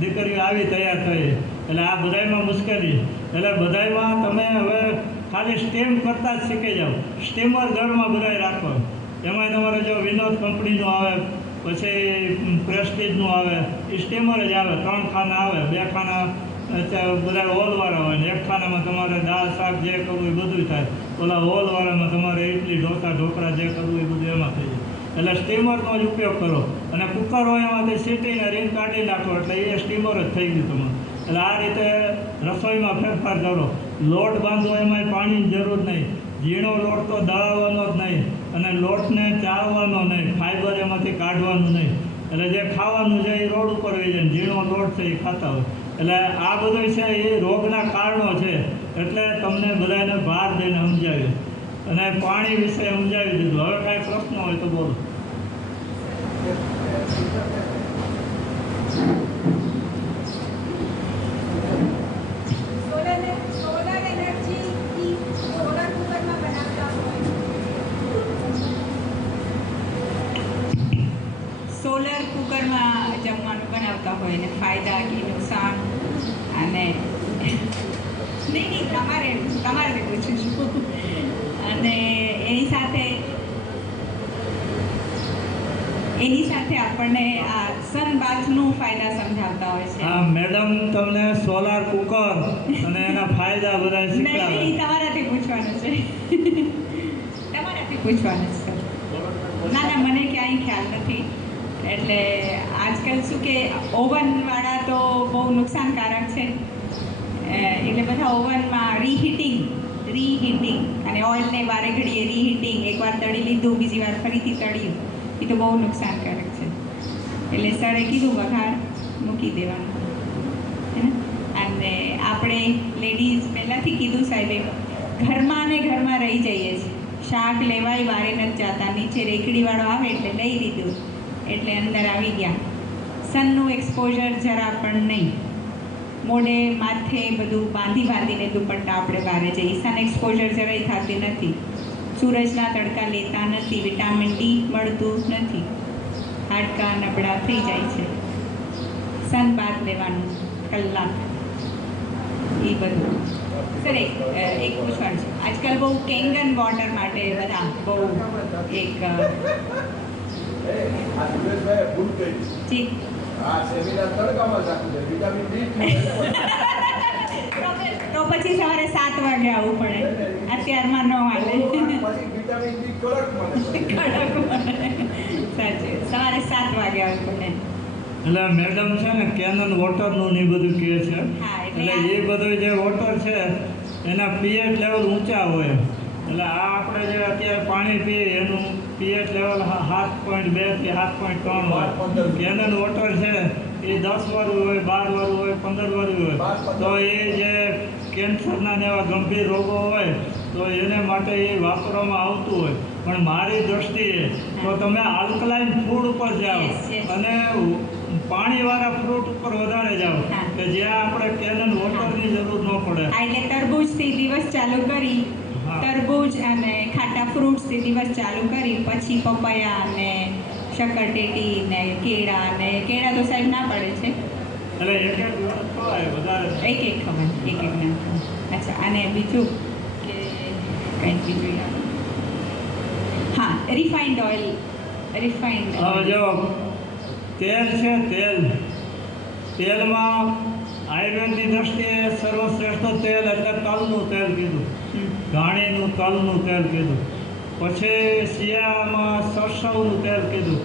દીકરીઓ આવી તૈયાર થઈ. એટલે આ બધાયમાં મુશ્કેલી. એટલે બધાયમાં તમે હવે ખાલી સ્ટીમ કરતાં જ શીખી જાઓ. સ્ટીમર ઘરમાં બધાય રાખો. એમાં તમારે જો વિનોદ કંપનીનું આવે, પછી પ્રેસ્ટીજનું આવે, એ સ્ટીમર જ આવે. 3 ખાના આવે, 2 ખાના બધા હોલવાળા હોય ને 1 ખાનામાં તમારે દાળ, શાક જે કરવું એ બધું થાય. ઓલા હોલવાળામાં તમારે ઇડલી, ઢોકળા જે કરવું એ બધું એમાં થઈ જાય. એટલે સ્ટીમરનો જ ઉપયોગ કરો. અને કુકર હોય એમાંથી સીટીને રીંગ કાઢી નાખો એટલે એ સ્ટીમર જ થઈ ગયું તમારું. એટલે આ રીતે રસોઈમાં ફેરફાર કરો. લોટ બાંધવો એમાંય પાણીની જરૂર નહીં. ઝીણો લોટ તો દળાવવાનો જ નહીં અને લોટને ચાળવાનો નહીં, ફાઈબર એમાંથી કાઢવાનું નહીં. એટલે જે ખાવાનું છે એ રોડ ઉપર વહી જાય, ઝીણો લોટ છે એ ખાતા હોય. એટલે આ બધું છે એ રોગના કારણો છે. એટલે તમને બધાને ભાર દઈને સમજાવ્યું અને પાણી વિશે સમજાવી દીધું. હવે કાંઈ પ્રશ્ન હોય તો બોલો. સોલર કુકરમાં જમવાનું બનાવતા હોય ને ફાયદા કે નુકસાન અને નહીં તમારે પૂછું છું. અને એની સાથે આપણને આ સનબાથનું ફાયદા સમજાવતા હોય છે. હા મેડમ, તમને સોલાર કુકર અને એના ફાયદા બધા શીખવાડે. નહીં, તમારાથી પૂછવાનું છે. તમારાથી પૂછવાનું છે. ના મને ક્યાંય ખ્યાલ નથી. એટલે આજકાલ શું કે ઓવનવાળા તો બહુ નુકસાનકારક છે. એટલે બધા ઓવનમાં રીહીટિંગ અને ઓઇલને વારે ઘડીએ રીહીટિંગ, એકવાર તળી લીધું બીજી વાર ફરીથી તળ્યું, એ તો બહુ નુકસાનકારક છે. એટલે સરે કીધું વઘાર મૂકી દેવાનું. હે ને? અને આપણે લેડીઝ પહેલાંથી કીધું સાહેબે, ઘરમાં ને ઘરમાં રહી જઈએ છીએ. શાક લેવાય વારે નથી જતા, નીચે રેકડીવાળો આવે એટલે લઈ લીધું, એટલે અંદર આવી ગયા. સનનું એક્સપોઝર જરા પણ નહીં. મોઢે માથે બધું બાંધીને દુપટ્ટા આપણે બહાર જઈએ. સન એક્સપોઝર જરાય થતી નથી. સૂરજના તડકા લેતા નથી, વિટામિન ડી મળતું નથી, હાડકાં નબળા થઈ જાય છે. સન બાથ લેવાનું કલાક, એ બધું. સર એક પૂછવાનું છે, આજકાલ બહુ કેંગન વોટર માટે બધા બહુ એક જી તો પછી સવારે 7 વાગે આવવું પડે, અત્યારમાં ન હાલે. સાચું, સવારે 7 વાગે આવવું પડે. એટલે મેડમ છે ને કેનન વોટરનું ને એ બધું કહે છે. હા, એટલે એ બધું જે વોટર છે એના પીએચ લેવલ ઊંચા હોય. એટલે આ આપણે જે અત્યારે પાણી પીએ એનું પીએચ લેવલ 7.2 થી 7.3 હોય. કેનન વોટર છે એ 10 વાળું હોય, 12 વાળું હોય, 15 વાળું હોય. તો એ જે કેન્સરના ને એવા ગંભીર રોગો હોય તો એને માટે એ વાપરવામાં આવતું હોય. પણ મારી દ્રષ્ટિએ તો તમે આલ્કલાઇન ફૂડ ઉપર જાઓ અને પાણીવાળા ફ્રૂટ ઉપર વધારે જાઓ કે જ્યાં આપણે કેનન વોટરની જરૂર ન પડે. એટલે તરબૂચથી દિવસ ચાલુ કરી, તરબૂચ અને ખાટા ફ્રૂટ્સથી દિવસ ચાલુ કરી, પછી પપૈયા અને શક્કરટેટી ને કેળા તો સાહેબ ના પડે છે. એટલે એક દિવસ ખવાય વધારે. એક ખબર એક ના. અચ્છા, અને બીજું કે કંઈક બીજું યાદ. હા, રિફાઇન્ડ ઓઇલ. હવે જો તેલ છે, તેલમાં આયુર્વેદની દ્રષ્ટિએ સર્વશ્રેષ્ઠ તેલ એટલે તલનું તેલ કીધું, ઘાણીનું તલનું તેલ કીધું. પછી શિયાળામાં સરસવનું તેલ કીધું.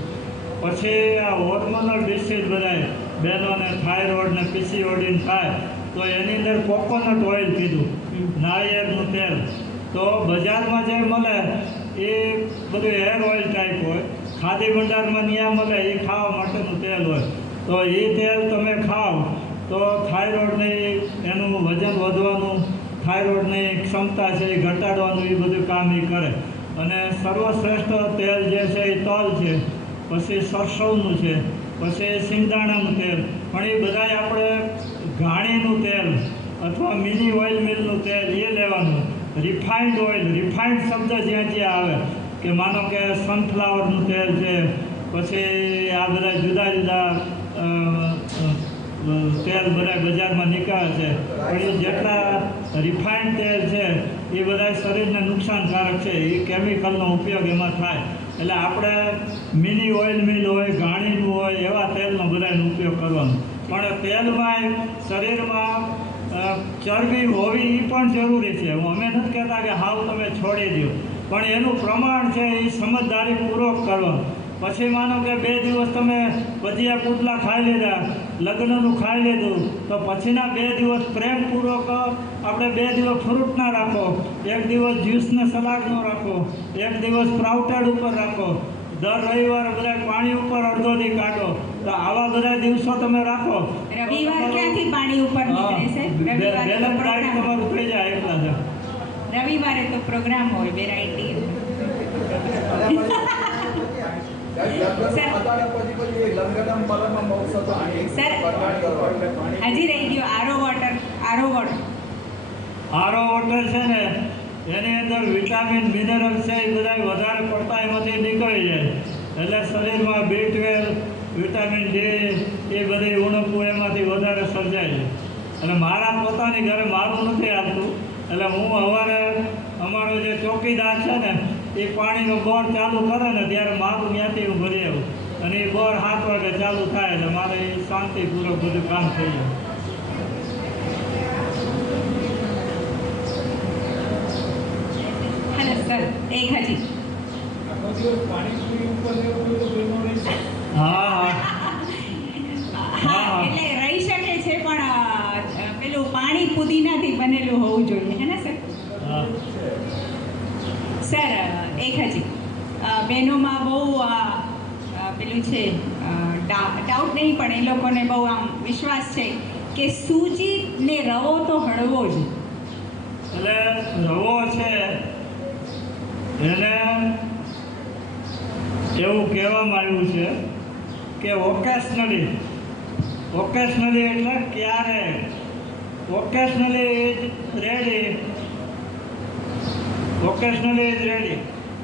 પછી આ હોર્મોનલ ડિસીઝ બધાય બહેનોને થાઇરોઇડ ને પીસીઓડી થાય તો એની અંદર કોકોનટ ઓઇલ કીધું, નાળિયેરનું તેલ. તો બજારમાં જે મળે એ બધું હેર ઓઇલ ટાઈપ હોય. ખાદી ભંડારમાં ત્યાં મળે એ ખાવા માટેનું તેલ હોય. તો એ તેલ તમે ખાઓ તો થાઇરોઇડની એનું વજન વધવાનું, થાઇરોઇડની ક્ષમતા છે એ ઘટાડવાનું એ બધું કામ એ કરે. અને સર્વશ્રેષ્ઠ તેલ જે છે એ તલ છે, પછી સરસવનું છે, પછી સિંગદાણાનું તેલ. પણ એ બધાય આપણે ઘાણીનું તેલ અથવા મિની ઓઇલ મિલનું તેલ એ લેવાનું. રિફાઇન્ડ ઓઇલ, રિફાઇન્ડ શબ્દ જ્યાં આવે કે માનો કે સનફ્લાવરનું તેલ છે, પછી આ બધા જુદા જુદા તેલ બધા બજારમાં નીકળે છે, પણ એ જેટલા રિફાઇન્ડ તેલ છે એ બધા શરીરને નુકસાનકારક છે. એ કેમિકલનો ઉપયોગ એમાં થાય. એટલે આપણે મિની ઓઇલ મિલ હોય, ઘાણીનું હોય એવા તેલનો બધાનો ઉપયોગ કરવાનો. પણ તેલમાં શરીરમાં ચરબી હોવી એ પણ જરૂરી છે. અમે નથી કહેતા કે હાવ તમે છોડી દો, પણ એનું પ્રમાણ છે એ સમજદારીપૂર્વક કરવાનું. પછી માનો કે 2 દિવસ તમે ભજીયા પુડલા ખાઈ લીધા લગ્નનું ખાઈ લીધું તો પછીના 2 દિવસ પ્રેમપૂર્વક આપણે 2 દિવસ ફ્રૂટના રાખો, 1 દિવસ જ્યુસને સલાડનો રાખો, 1 દિવસ સ્પ્રાઉટેડ ઉપર રાખો, દર રવિવારે બધા પાણી ઉપર અડધો દી કાઢો. તો આવા બધા દિવસો તમે રાખો. રવિવાર ક્યાંથી પાણી ઉપર નીકળે છે? રવિવારે તો બેલેન્સ ડાયટ પ્રોગ્રામ, તમારું થઈ જાય એટલા છે. રવિવારે તો પ્રોગ્રામ હોય, વેરાયટી. હજી રહી ગયો આરો વોટર. આરો વોટર છે ને એની અંદર વિટામિન મિનરલ છે એ બધા વધારે પડતા એમાંથી નીકળી જાય એટલે શરીરમાં B12 વિટામિન ડી એ બધી ઉણપો એમાંથી વધારે સર્જાય છે. અને મારા પોતાની ઘરે મારું નથી આવતું એટલે હું સવારે અમારો જે ચોકીદાર છે ને એ પાણીનો બોર ચાલુ કરે ને ત્યારે મારું ત્યાંથી હું ભરી આવું અને એ બોર 7 વાગે ચાલુ થાય એટલે મારે એ શાંતિપૂર્વક બધું કામ થઈ જાય. હેલો સર, એક હજી. હા હા, એટલે રહી શકે છે પણ પેલું પાણી પુદીનાથી બનેલું હોવું જોઈએ, હે ને સર? હા સર, એક હજી. બહેનોમાં બહુ પેલું છે, ડાઉટ નહીં પણ એ લોકોને બહુ આમ વિશ્વાસ છે કે સૂજી ને રવો તો હળવો જ. એટલે રવો છે એને એવું કહેવામાં આવ્યું છે કે ઓકેશનલી એટલે ક્યારેક, ઓકેશનલી ઇઝ રેડી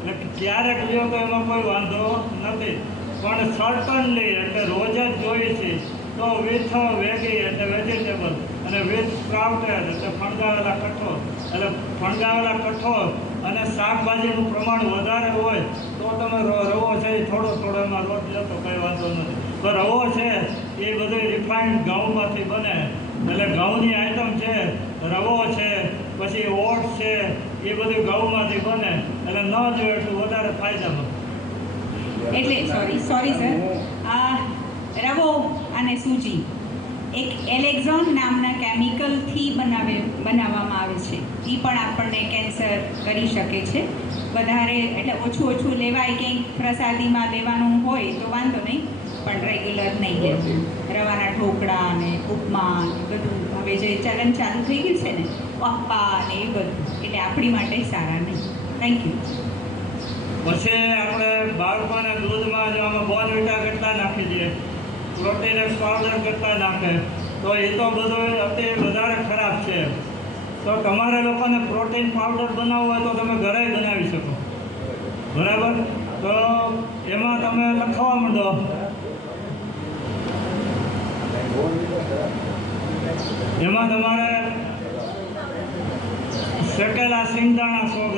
એટલે ક્યારેક લ્યો તો એમાં કોઈ વાંધો નથી, પણ સર્ટનલી એટલે રોજ જ જોઈએ છે તો વિથ વેગી એટલે વેજીટેબલ અને વિથ સ્પ્રાઉટેડ એટલે ફણગાવેલા કઠોળ, એટલે ફણગાવેલા કઠોળ અને શાકભાજીનું પ્રમાણ વધારે હોય તો તમે રવો છે એ થોડો એમાં રોજ લો તો કંઈ વાંધો નથી. તો રવો છે એ બધું રિફાઇન્ડ ઘઉંમાંથી બને એટલે ઘઉંની આઈટમ છે, રવો છે, પછી ઓટ્સ છે, એ બધું ઘઉંમાંથી બને એટલે ન જોઈએ એટલું વધારે ફાયદામાં. એટલે સોરી સર, રવો અને સૂજી એક એલેક્ઝોન નામના કેમિકલથી બનાવવામાં આવે છે. એ પણ આપણને કેન્સર કરી શકે છે. વધારે એટલે ઓછું લેવાય, કંઈક પ્રસાદીમાં લેવાનું હોય તો વાંધો નહીં, પણ રેગ્યુલર નહીં લેવું. રવાના ઢોકળા અને ઉપમા ને બધું હવે જે ચલણ ચાલુ થઈ ગયું છે ને, પપ્પા ને એ બધું, એટલે આપણી માટે સારા નહીં. Thank you. પછી આપણે બાળકોને દૂધમાં જો આમાં બોર્નવિટા કરતા નાખી દઈએ, પ્રોટીન પાવડર કરતા નાખે તો એ તો બધું અતિ વધારે ખરાબ છે. તો તમારે લોકોને પ્રોટીન પાવડર બનાવવો હોય તો તમે ઘરે બનાવી શકો, બરાબર? તો એમાં તમે લખવા માંડો એમાં તમારે શેકેલા સિંગદાણા 100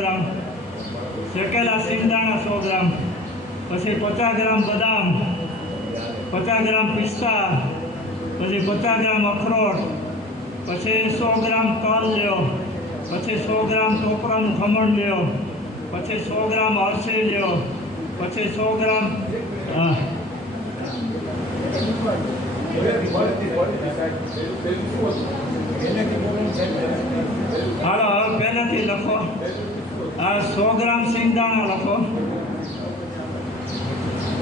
ગ્રામ, પછી 50 ગ્રામ બદામ, 50 ગ્રામ પિસ્તા, પછી 50 ગ્રામ અખરોટ, પછી 100 ગ્રામ તલ લ્યો, પછી 100 ગ્રામ ટોપરાનું ખમણ લ્યો, પછી 100 ગ્રામ અળસી લ્યો, પછી 100 ગ્રામ હાલો હવે પહેલાંથી લખો. 100 ગ્રામ સિંગદાણા લખો,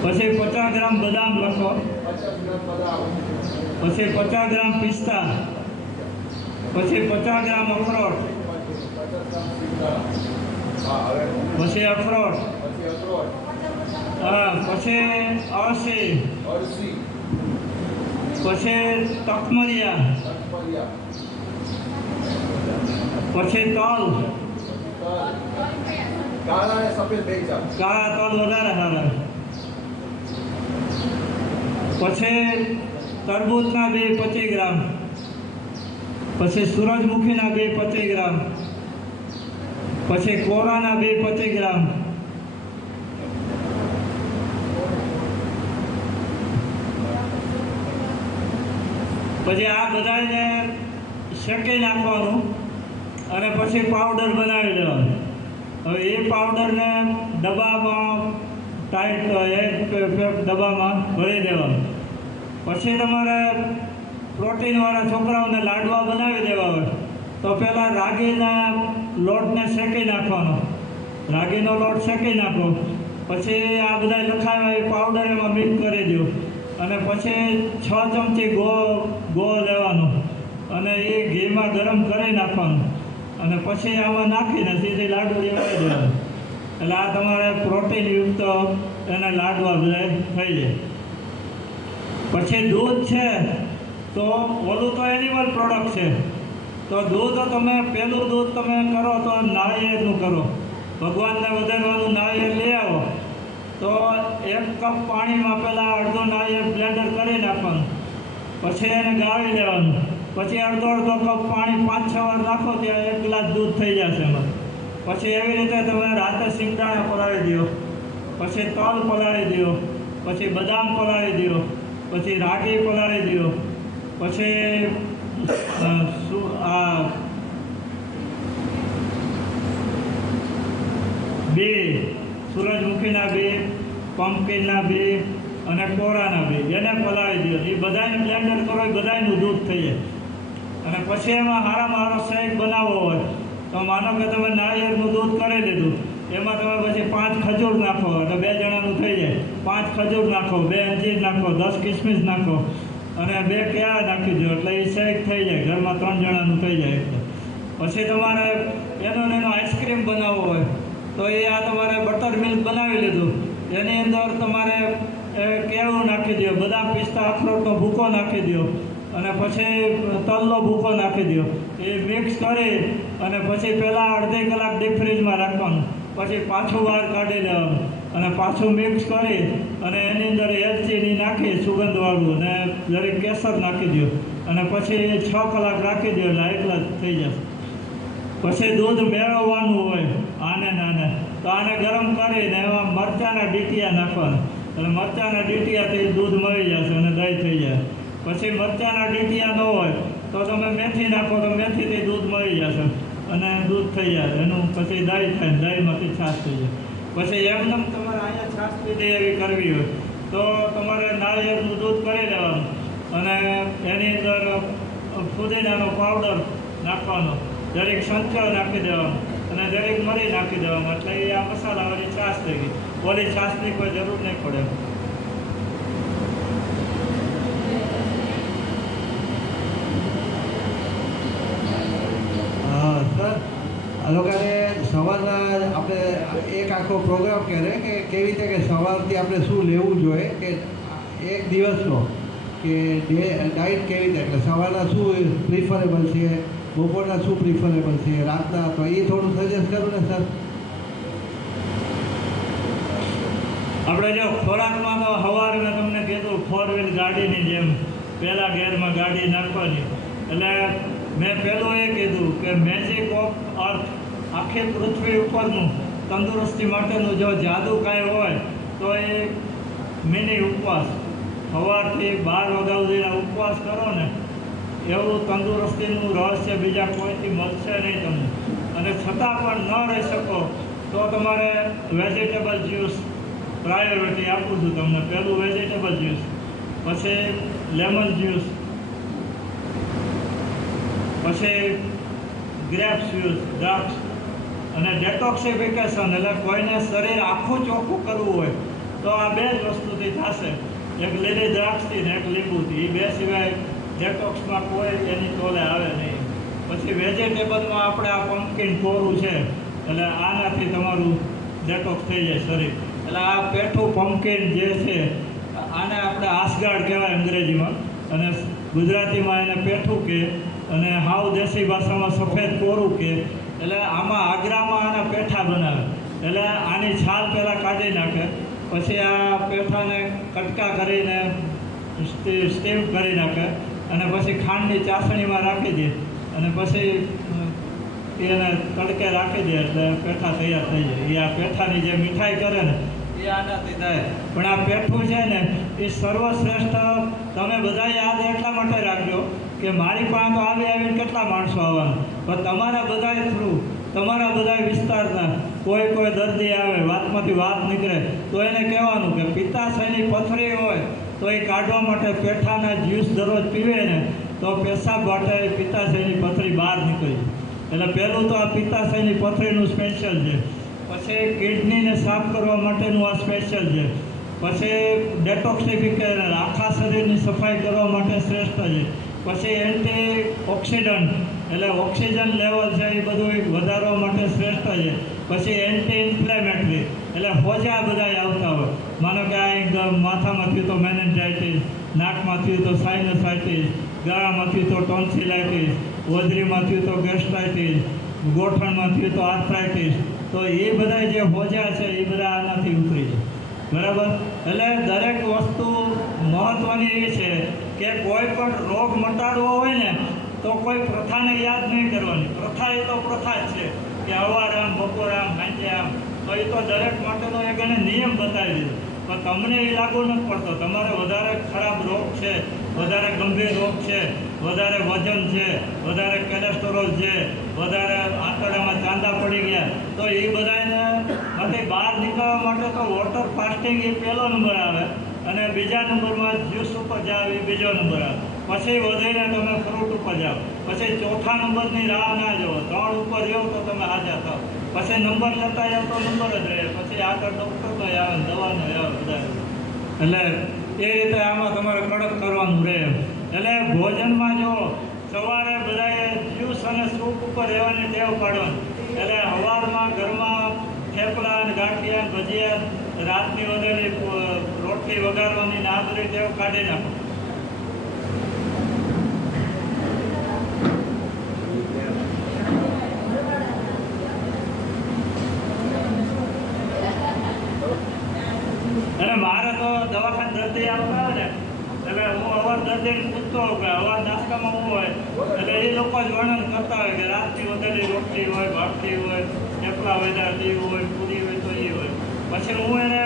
પછી 50 ગ્રામ બદામ લખો, પછી 50 ગ્રામ પિસ્તા, પછી 50 ગ્રામ અખરોટ, પછી અખરોટ, પછી અળસી, પછી તકમરિયા, પછી તલ, કાળા તલ વધારે સારા, પછી તરબૂચના 25 ગ્રામ, પછી સૂરજમુખીના 25 ગ્રામ, પછી કોરાના 25 ગ્રામ, પછી આ બધાને શેકી નાખવાનું અને પછી પાવડર બનાવી લેવાનો. હવે એ પાવડરને ડબ્બામાં ટાઈટ એક ડબ્બામાં ભરી દેવાનું. પછી તમારે પ્રોટીનવાળા છોકરાઓને લાડવા બનાવી દેવા હોય તો પહેલાં રાગીના લોટને શેકી નાખવાનો, રાગીનો લોટ શેકી નાખો, પછી આ બધા લખાવ્યા એ પાવડર એમાં મિક્સ કરી દો, અને પછી 6 ચમચી ગોળ લેવાનું અને એ ઘીમાં ગરમ કરી નાખવાનું, અને પછી આમાં નાખીને સીધી લાડુ લેવાઈ દેવાનું. એટલે આ તમારે પ્રોટીનયુક્ત એને લાડવા બધા થઈ જાય. પછી દૂધ છે તો ઓલું તો એનિમલ પ્રોડક્ટ છે, તો દૂધ તમે પહેલું દૂધ તમે કરો તો નાળિયેરનું કરો. ભગવાનને વધારવાનું નાળિયેર લઈ આવો તો 1 કપ પાણીમાં પહેલાં અડધો નાળિયેર બ્લેન્ડર કરી નાખવાનું, પછી એને ગાળી લેવાનું, પછી અડધો કપ પાણી 5-6 વાર નાખો ત્યાં 1 ગ્લાસ દૂધ થઈ જશે એમાં. પછી એવી રીતે તમે રાતે સિંગદાણા પલાળી દો, પછી તલ પલાળી દો, પછી બદામ પલાળી દો, પછી રાગી પલાળી દો, પછી બે સૂરજમુખીના બે, પમ્પકિનના બે અને કોરાના બે એને પલાળી દો. એ બધાને બ્લેન્ડર કરો એ બધાનું દૂધ થઈ જાય. અને પછી એમાં સારામાં સારો શેક બનાવવો હોય તો માનો કે તમે નાળિયેરનું દૂધ કરી લીધું, એમાં તમે પછી 5 ખજૂર નાખો એટલે 2 જણાનું થઈ જાય. 5 ખજૂર નાખો, 2 અંજીર નાખો, 10 કિસમિસ નાખો અને 2 કેળા નાખી દો એટલે એ શેક થઈ જાય. ઘરમાં 3 જણાનું થઈ જાય. પછી તમારે એનો આઈસ્ક્રીમ બનાવવો હોય તો એ આ તમારે બટર મિલ્ક બનાવી લીધું, એની અંદર તમારે કેળું નાખી દો, બદામ પિસ્તા અખરોટનો ભૂકો નાખી દો અને પછી તલનો ભૂકો નાખી દો. એ મિક્સ કરી અને પછી પહેલાં અડધી કલાક ડીપ ફ્રીજમાં રાખવાનું, પછી પાછું બહાર કાઢી લેવાનું અને પાછું મિક્સ કરી અને એની અંદર એલચીની નાખી સુગંધવાળું અને જરીક કેસર નાખી દો અને પછી 6 કલાક રાખી દો એટલે એકલા થઈ જશે. પછી દૂધ મેળવવાનું હોય આને તો આને ગરમ કરીને એમાં મરચાંના ડીટીયા નાખવાના, એટલે મરચાંના ડીટીયાથી દૂધ મળી જશે અને દહીં થઈ જાય. પછી મરચાંના ડીટીયા ન હોય તો તમે મેથી નાખો તો મેથીથી દૂધ મળી જશે અને દૂધ થઈ જાય. એનું પછી દહીં થાય, દહીંમાંથી છાશ થઈ જાય. પછી એમને તમારે અહીંયા છાશ પીધી એવી કરવી હોય તો તમારે નાળિયેરનું દૂધ કરી લેવાનું અને એની અંદર ફુદીનાનો પાવડર નાખવાનો, દરેક સંચળ નાખી દેવાનું અને દરેક મરી નાખી દેવાનું, એટલે એ આ મસાલાવાળી છાશ થઈ ગઈ. ઓલી છાશની કોઈ જરૂર નહીં પડે. સર આ લોકોને સવારના આપણે એક આખો પ્રોગ્રામ કરે કે કેવી રીતે કે સવારથી આપણે શું લેવું જોઈએ કે એક દિવસનો કે ડાયટ કેવી રીતે, એટલે સવારના શું પ્રિફરેબલ છે, બપોરના શું પ્રિફરેબલ છે, રાતના, તો એ થોડું સજેસ્ટ કરું ને સર. આપણે જો ખોરાકમાં તો સવારે મેં તમને કીધું 4 વ્હીલ ગાડીની જેમ પહેલાં ગેરમાં ગાડી નાખવાની. એટલે મેં પહેલું એ કીધું કે મેજિક ઓફ અર્થ, આખી પૃથ્વી ઉપરનું તંદુરસ્તી માટેનું જો જાદુ કાંઈ હોય તો એ મિની ઉપવાસ. સવારથી 12 વાગ્યા સુધીના ઉપવાસ કરો ને એવું તંદુરસ્તીનું રહસ્ય બીજા કોઈથી મળશે નહીં તમને. અને છતાં પણ ન રહી શકો તો તમારે વેજીટેબલ જ્યુસ પ્રાયોરિટી આપું છું તમને. પહેલું વેજીટેબલ જ્યુસ, પછી લેમન જ્યુસ, પછી ગ્રેપ્સ જ્યુસ, દ્રાક્ષ, અને ડેટોક્સિફિકેશન એટલે કોઈને શરીર આખું ચોખ્ખું કરવું હોય તો આ 2 જ વસ્તુથી થશે, એક લીલી દ્રાક્ષથી ને એક લીંબુથી. એ 2 સિવાય ડેટોક્સમાં કોઈ એની તોલે આવે નહીં. પછી વેજીટેબલમાં આપણે આ પમ્પકિન કોરું છે એટલે આનાથી તમારું ડેટોક્સ થઈ જાય શરીર. એટલે આ પેઠું પમ્પકિન જે છે આને આપણે આસગાડ કહેવાય અંગ્રેજીમાં, અને ગુજરાતીમાં એને પેઠું કહે, અને હાવ દેશી ભાષામાં સફેદ કોરું કહે. એટલે આમાં આગ્રામાં આના પેઠા બનાવે. એટલે આની છાલ પહેલાં કાઢી નાખે, પછી આ પેઠાને કટકા કરીને સ્ટીમ કરી નાખે અને પછી ખાંડની ચાસણીમાં રાખી દે અને પછી એને તડકે રાખી દે એટલે પેઠા તૈયાર થઈ જાય. એ આ પેઠાની જે મીઠાઈ કરે ને એ આનાથી થાય. પણ આ પેઠું છે ને એ સર્વશ્રેષ્ઠ. તમે બધા યાદ એટલા માટે રાખજો કે મારી પાસે તો આવીને કેટલા માણસો આવવાના, પણ તમારા બધા થ્રુ, તમારા બધા વિસ્તારના કોઈ દર્દી આવે, વાતમાંથી વાત નીકળે તો એને કહેવાનું કે પિત્તાશયની પથરી હોય તો એ કાઢવા માટે પેઠાના જ્યુસ દરરોજ પીવે ને તો પેશાબ વાટે પિત્તાશયની પથરી બહાર નીકળી. એટલે પહેલું તો આ પિત્તાશયની પથરીનું સ્પેશિયલ છે. પછી કિડનીને સાફ કરવા માટેનું આ સ્પેશિયલ છે. પછી ડેટોક્સિફિકેશન આખા શરીરની સફાઈ કરવા માટે શ્રેષ્ઠ છે. પછી એન્ટી ઓક્સિડન્ટ એટલે ઓક્સિજન લેવલ છે એ બધું વધારવા માટે શ્રેષ્ઠ છે. પછી એન્ટી ઇન્ફ્લેમેટરી એટલે હોજા બધા આવતા હોય. માનો કે આ માથામાં થયું તો મેનેન્જાઇટિસ, નાકમાં થયું તો સાઇનસાઇટિસ, ગળામાં થયું તો ટોન્સિલાઇટિસ, હોજરીમાં થયું તો ગેસ્ટ્રાઇટિસ, ગોઠણમાં થયું તો આર્થરાઇટિસ. તો એ બધા જે હોજા છે એ બધા આનાથી ઉતરી જાય. બરાબર. એટલે દરેક વસ્તુ મહત્ત્વની એ છે કે કોઈ પણ રોગ મટાડવો હોય ને તો કોઈ પ્રથાને યાદ નહીં કરવાની. પ્રથા એ તો પ્રથા જ છે કે સવારે આમ, બપોરે આમ, સાંજે આમ. તો એ તો દરેક માટેનો એક એને નિયમ બતાવી દીધો. પણ તમને એ લાગુ નથી પડતો. તમારે વધારે ખરાબ રોગ છે, વધારે ગંભીર રોગ છે, વધારે વજન છે, વધારે કોલેસ્ટ્રોલ છે, વધારે આંતરડામાં ચાંદા પડી ગયા, તો એ બધાને માંથી બહાર નીકળવા માટે તો વોટર ફાસ્ટિંગ એ પહેલો નંબર આવે. અને બીજા નંબરમાં જ્યુસ ઉપર જાઓ એ બીજો નંબર આવે. પછી વધીને તમે ફ્રૂટ ઉપર જાઓ. પછી ચોથા નંબરની રાહ ના જુઓ. 3 ઉપર જાઓ તો તમે હાજર થાઓ. પછી નંબર લેતા જાઓ તો નંબર જ રહે. પછી આગળ ડૉક્ટરનો આવે, દવાનો આવે બધા. એટલે એ રીતે આમાં તમારે કડક કરવાનું રહે. એટલે ભોજનમાં જો સવારે બધાએ જ્યુસ અને સૂપ ઉપર રહેવાની ટેવ પાડવાની. એટલે સવારમાં ઘરમાં થેપલા અને ગાંઠિયા, ભજીયા, રાતની વધેલી રોટલી વઘારવાની ને આ બધી ટેવ કાઢી નાખો. અને મારે તો દવાખાને દર્દી આવતા હોય ને એટલે હું અવાર દર્દીને પૂછતો હોઉં કે અવાર નાસ્તામાં શું હોય. એટલે એ લોકો જ વર્ણન કરતા હોય કે રાતની વધેલી રોટલી હોય, ભાખરી હોય, થેપલા વેદા દેવું હોય, પૂરી હોય તો એ હોય. પછી હું એને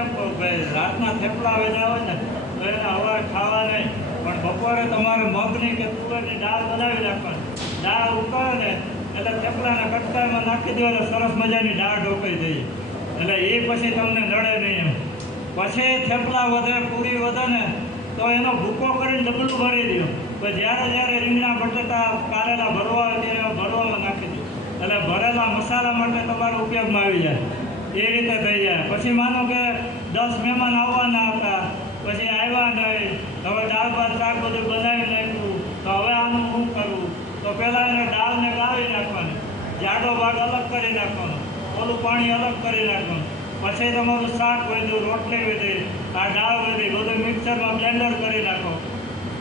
રાતના થેપલા વેદા હોય ને તો એને અવાર ખાવા નહીં, પણ બપોરે તમારે મગની કે તુવેરની દાળ બનાવી રાખવાની. દાળ ઉકળે ને એટલે થેપલાના કટકામાં નાખી દો એટલે સરસ મજાની દાળ ઢોકાઈ જાય. એટલે એ પછી તમને નડે નહીં એમ. પછી થેપલા વધે, પૂરી વધે ને તો એનો ભૂકો કરીને ડબલું ભરી દો. તો જ્યારે રીંગણા બટાટા કારેલા ભરવા હોય ત્યારે ભરવામાં નાખી દો. એટલે ભરેલા મસાલા માટે તમારો ઉપયોગમાં આવી જાય. એ રીતે થઈ જાય. પછી માનો કે 10 મહેમાન આવવાના હતા, પછી આવ્યા નહીં, હવે દાળ ભાત શાક બધું બનાવી નાખ્યું, તો હવે આનું શું કરવું? તો પહેલાં એને દાળને ગાળી નાખવાની, જાડો ભાગ અલગ કરી નાખવાનો, ઓલું પાણી અલગ કરી નાખવાનું. પછી તમારું શાક વધ્યું, રોટલી વધી, આ દાળ વધી, બધું મિક્સરમાં બ્લેન્ડર કરી નાખો.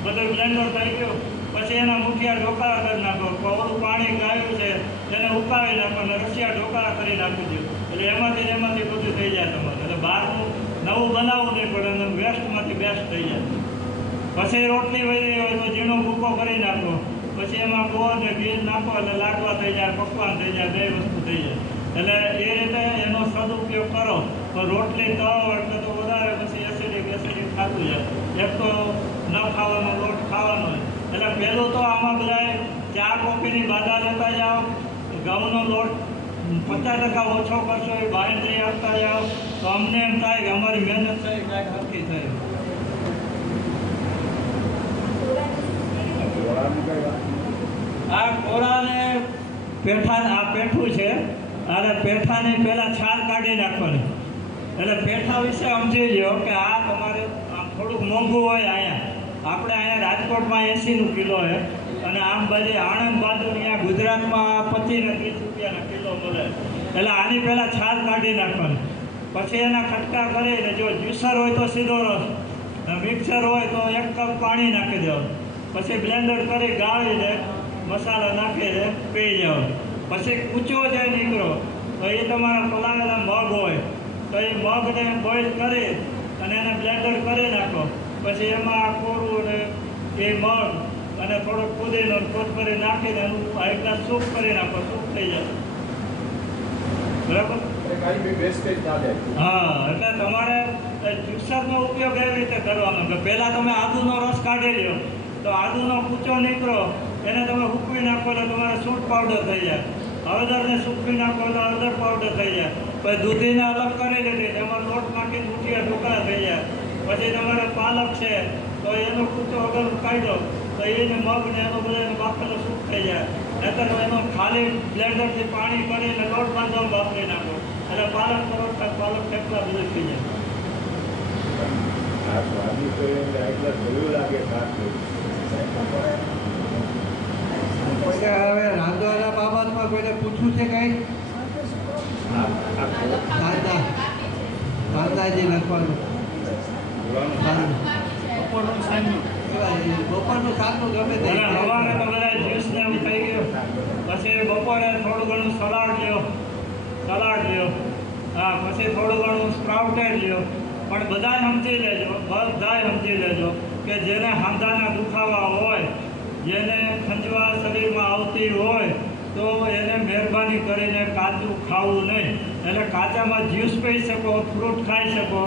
બધું બ્લેન્ડર થઈ ગયું પછી એના મુઠિયા ઢોકળા કરી નાખો. ઓલું પાણી ગાયું છે એને ઉકાળી નાખો અને રસિયા ઢોકળા કરી નાખી દો. એટલે એમાંથી બધું થઈ જાય તમારે. એટલે બહારનું નવું બનાવવું નહીં પડે અને વેસ્ટમાંથી બેસ્ટ થઈ જાય. પછી રોટલી વધી હોય તો ઝીણો ભૂકો કરી નાખો. પછી એમાં ગોળ ને ઘી નાખો એટલે લાડવા થઈ જાય, પકવાન થઈ જાય, 2 વસ્તુ થઈ જાય. એટલે એ રીતે એનો સદુપયોગ કરો તો રોટલી તળો એટલે તો વધારે પછી એસિડિક ખાતું જાય. એક તો ન ખાવાનો લોટ ખાવાનો હોય. એટલે પહેલું તો આમાં બધાએ ચા કોફીની બાધા લેતા જાઓ. ઘઉંનો લોટ 50% ઓછો કરશો એ બાંયધરી આપતા જાઓ તો અમને એમ થાય કે અમારી મહેનત થઈ કાંઈક હરખી થઈ. આ કોરાને આ પેઠું છે. અરે પેઠાની પહેલાં છાલ કાઢી નાખવાની. એટલે પેઠા વિશે સમજી લો કે આ તમારે આમ થોડુંક મોંઘું હોય. આપણે અહીંયા રાજકોટમાં 80 કિલો છે અને આમ બાજુ આણંદ બાજુ અહીંયા ગુજરાતમાં 25 ને 30 રૂપિયાના કિલો મળે. એટલે આની પહેલાં છાલ કાઢી નાખવાની. પછી એના ખટકા કરીને જો જ્યુસર હોય તો સીધો રસ, મિક્સર હોય તો 1 કપ પાણી નાખી દેવાનું. પછી બ્લેન્ડર કરી ગાળીને મસાલા નાખીને પી જાઓ. પછી કૂચો જે નીકળો તો એ તમારા પલાળેલા મગ હોય તો એ મગને બોઇલ કરી અને એને બ્લેન્ડર કરી નાખો. પછી એમાં કોરું ને એ મગ અને થોડોક પુદીનો કોથમરી નાખીને એનું એક સૂપ કરી નાખો. સૂપ થઈ જાય. બરાબર. હા, એટલે તમારે જ્યુસરનો ઉપયોગ એવી રીતે કરવાનો કે પહેલાં તમે આદુનો રસ કાઢી લો તો આદુનો કૂચો નીકળો એને તમે સૂકવી નાખો એટલે તમારે સૂટ પાવડર થઈ જાય. હળદરને સૂકવી નાખો એટલે હળદર પાવડર થઈ જાય. પછી દૂધીને અલગ કરી લીધી એમાં લોટ નાખીને મુઠિયા ઢોકળા થઈ જાય. પછી તમારે પાલક છે તો એનો કૂચો વગર કાઢો તો એને મગ ને એનો બધો એનો બાફેલો સૂપ થઈ જાય. નહીંતર એનો ખાલી બ્લેન્ડરથી પાણી કરીને લોટ બાંધવામાં વાપરી નાખો એટલે પાલક પરોઠા પાલક થેપલા બધું થઈ જાય. આ સ્વાદિષ્ટ એટલે આટલા ભલું લાગે ખાતું. કોઈને હવે રાંધવાના બાબતમાં કોઈને પૂછવું છે કંઈ? સાંદાજી લખવાનું. બપોરનું સાંજનું બપોરનું શાકનું ગમે તે. અને સવારે તો બધા જ્યુસ ને એવું થઈ ગયું. પછી બપોરે થોડું ઘણું સલાડ લ્યો. હા, પછી થોડું ઘણું સ્પ્રાઉટેડ લ્યો. પણ બધાય સમજી લેજો કે જેને હાંધાના દુખાવા હોય, જેને ખંજવા શરીરમાં આવતી હોય, તો એને મહેરબાની કરીને કાચું ખાવું નહીં. એટલે કાચામાં જ્યુસ પી શકો, ફ્રૂટ ખાઈ શકો,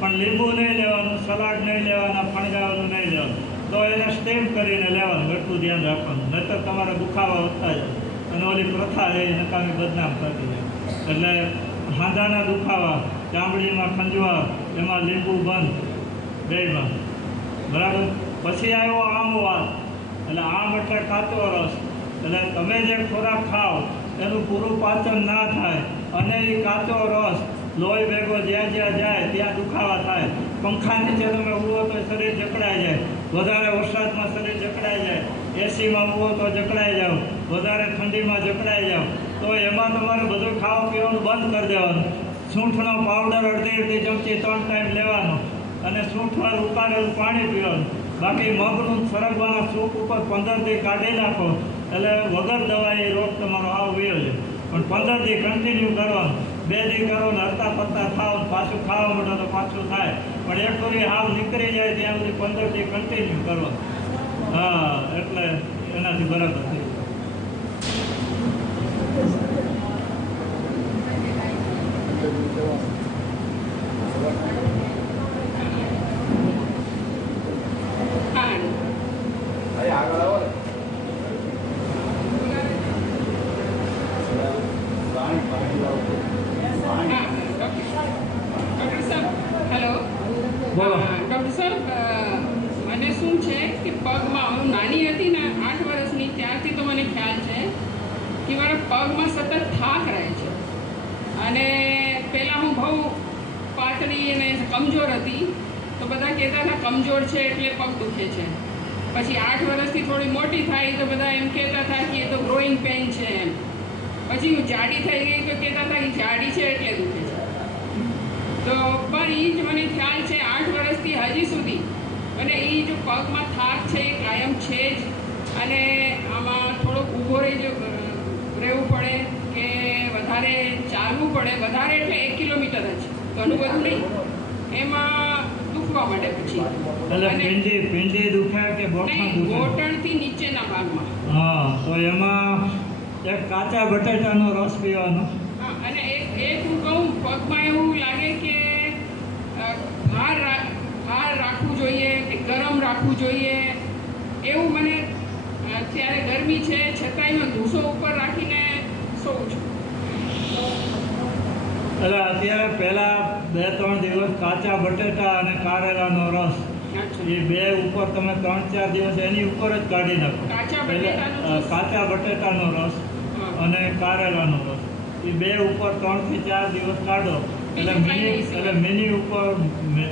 પણ લીંબુ નહીં લેવાનું, સલાડ નહીં લેવાના, ફણગાવાનું નહીં લેવાનું. તો એને સ્ટીમ કરીને લેવાનું, એટલું ધ્યાન રાખવાનું. નહીંતર તમારા દુખાવા વધતા જાય અને ઓલી પ્રથા એ નકામી બદનામ કરતી જાય. એટલે હાંધાના દુખાવા, ચામડીમાં ખંજવા, એમાં લીંબુ બંધ બેયમાં. બરાબર. પછી આવ્યો આમ વાત. એટલે આમ એટલે કાચો રસ. એટલે તમે જે ખોરાક ખાઓ એનું પૂરું પાચન ના થાય અને એ કાચો રસ લોહી ભેગો જ્યાં જ્યાં જાય ત્યાં દુખાવા થાય. પંખા નીચે તમે ઊભો તો શરીર જકડાઈ જાય, વધારે વરસાદમાં શરીર જકડાઈ જાય, એસીમાં ઊભો તો જકડાઈ જાઓ, વધારે ઠંડીમાં જકડાઈ જાઓ, તો એમાં તમારે બધું ખાવા પીવાનું બંધ કરી દેવાનું. સૂંઠનો પાવડર અડધી ચમચી 3 ટાઈમ લેવાનો અને સૂંઠવાળું ઉકાળેલું પાણી પીવાનું. બાકી મગનું સરગવાના સૂપ ઉપર 15 દી કાઢી નાખો એટલે વગર દવાએ રોગ તમારો આવ વયો છે. પણ 15 દી કન્ટિન્યુ કરવાનું. 2 દી કરો ને હરતા ફરતા ખાઓ, પાછું ખાવા માંડો તો પાછું થાય. પણ એક વરી હાવ નીકળી જાય ત્યાં સુધી 15 દી કન્ટિન્યુ કરવાનું. હા, એટલે એનાથી બરાબર થઈ જાય. ડૉક્ટર સાહેબ, મને શું છે કે પગમાં, હું નાની હતી ને 8 વર્ષની, ત્યારથી તો મને ખ્યાલ છે કે મારા પગમાં સતત થાક રહે છે. અને પહેલાં હું બહુ પાતળી અને કમજોર હતી, તો બધા કહેતા હતા કમજોર છે એટલે પગ દુખે છે. પછી 8 વર્ષથી થોડી મોટી થાય તો બધા એમ કહેતા હતા કે એ તો ગ્રોઈંગ પેઇન છે એમ. પછી હું જાડી થઈ ગઈ તો કહેતા હતા કે જાડી છે એટલે દુખે છે. તો પણ એ જ મને ખ્યાલ છે 8 વર્ષથી હજી સુધી અને એ જો પગમાં થાક છે એ કાયમ છે જ. અને આમાં થોડોક ઊભો રહેવું પડે કે વધારે ચાલવું પડે, વધારે એટલે 1 કિલોમીટર જ, ઘણું બધું નહીં, એમાં દુખવા માંડે પછી. એટલે પિંડી દુખે કે બોટમાં દુખે? ઘોટણથી નીચેના ભાગમાં. હા, તો એમાં એક કાચા બટાટાનો રસ પીવાનો. અને એક હું કહું, પગમાં એવું લાગે કે ભાર રાખવું જોઈએ કે ગરમ રાખવું જોઈએ એવું મને. અત્યારે ગરમી છે છતાંય હું ધૂસો ઉપર રાખીને સૂવું છું. એટલે અત્યારે પહેલાં 2-3 દિવસ કાચા બટેટા અને કારેલાનો રસ, એ બે ઉપર તમે 3-4 દિવસ એની ઉપર જ કાઢી નાખો. કાચા બટેટાનો રસ અને કારેલાનો રસ, એ બે ઉપર 3 થી 4 દિવસ કાઢો એટલે મિની ઉપર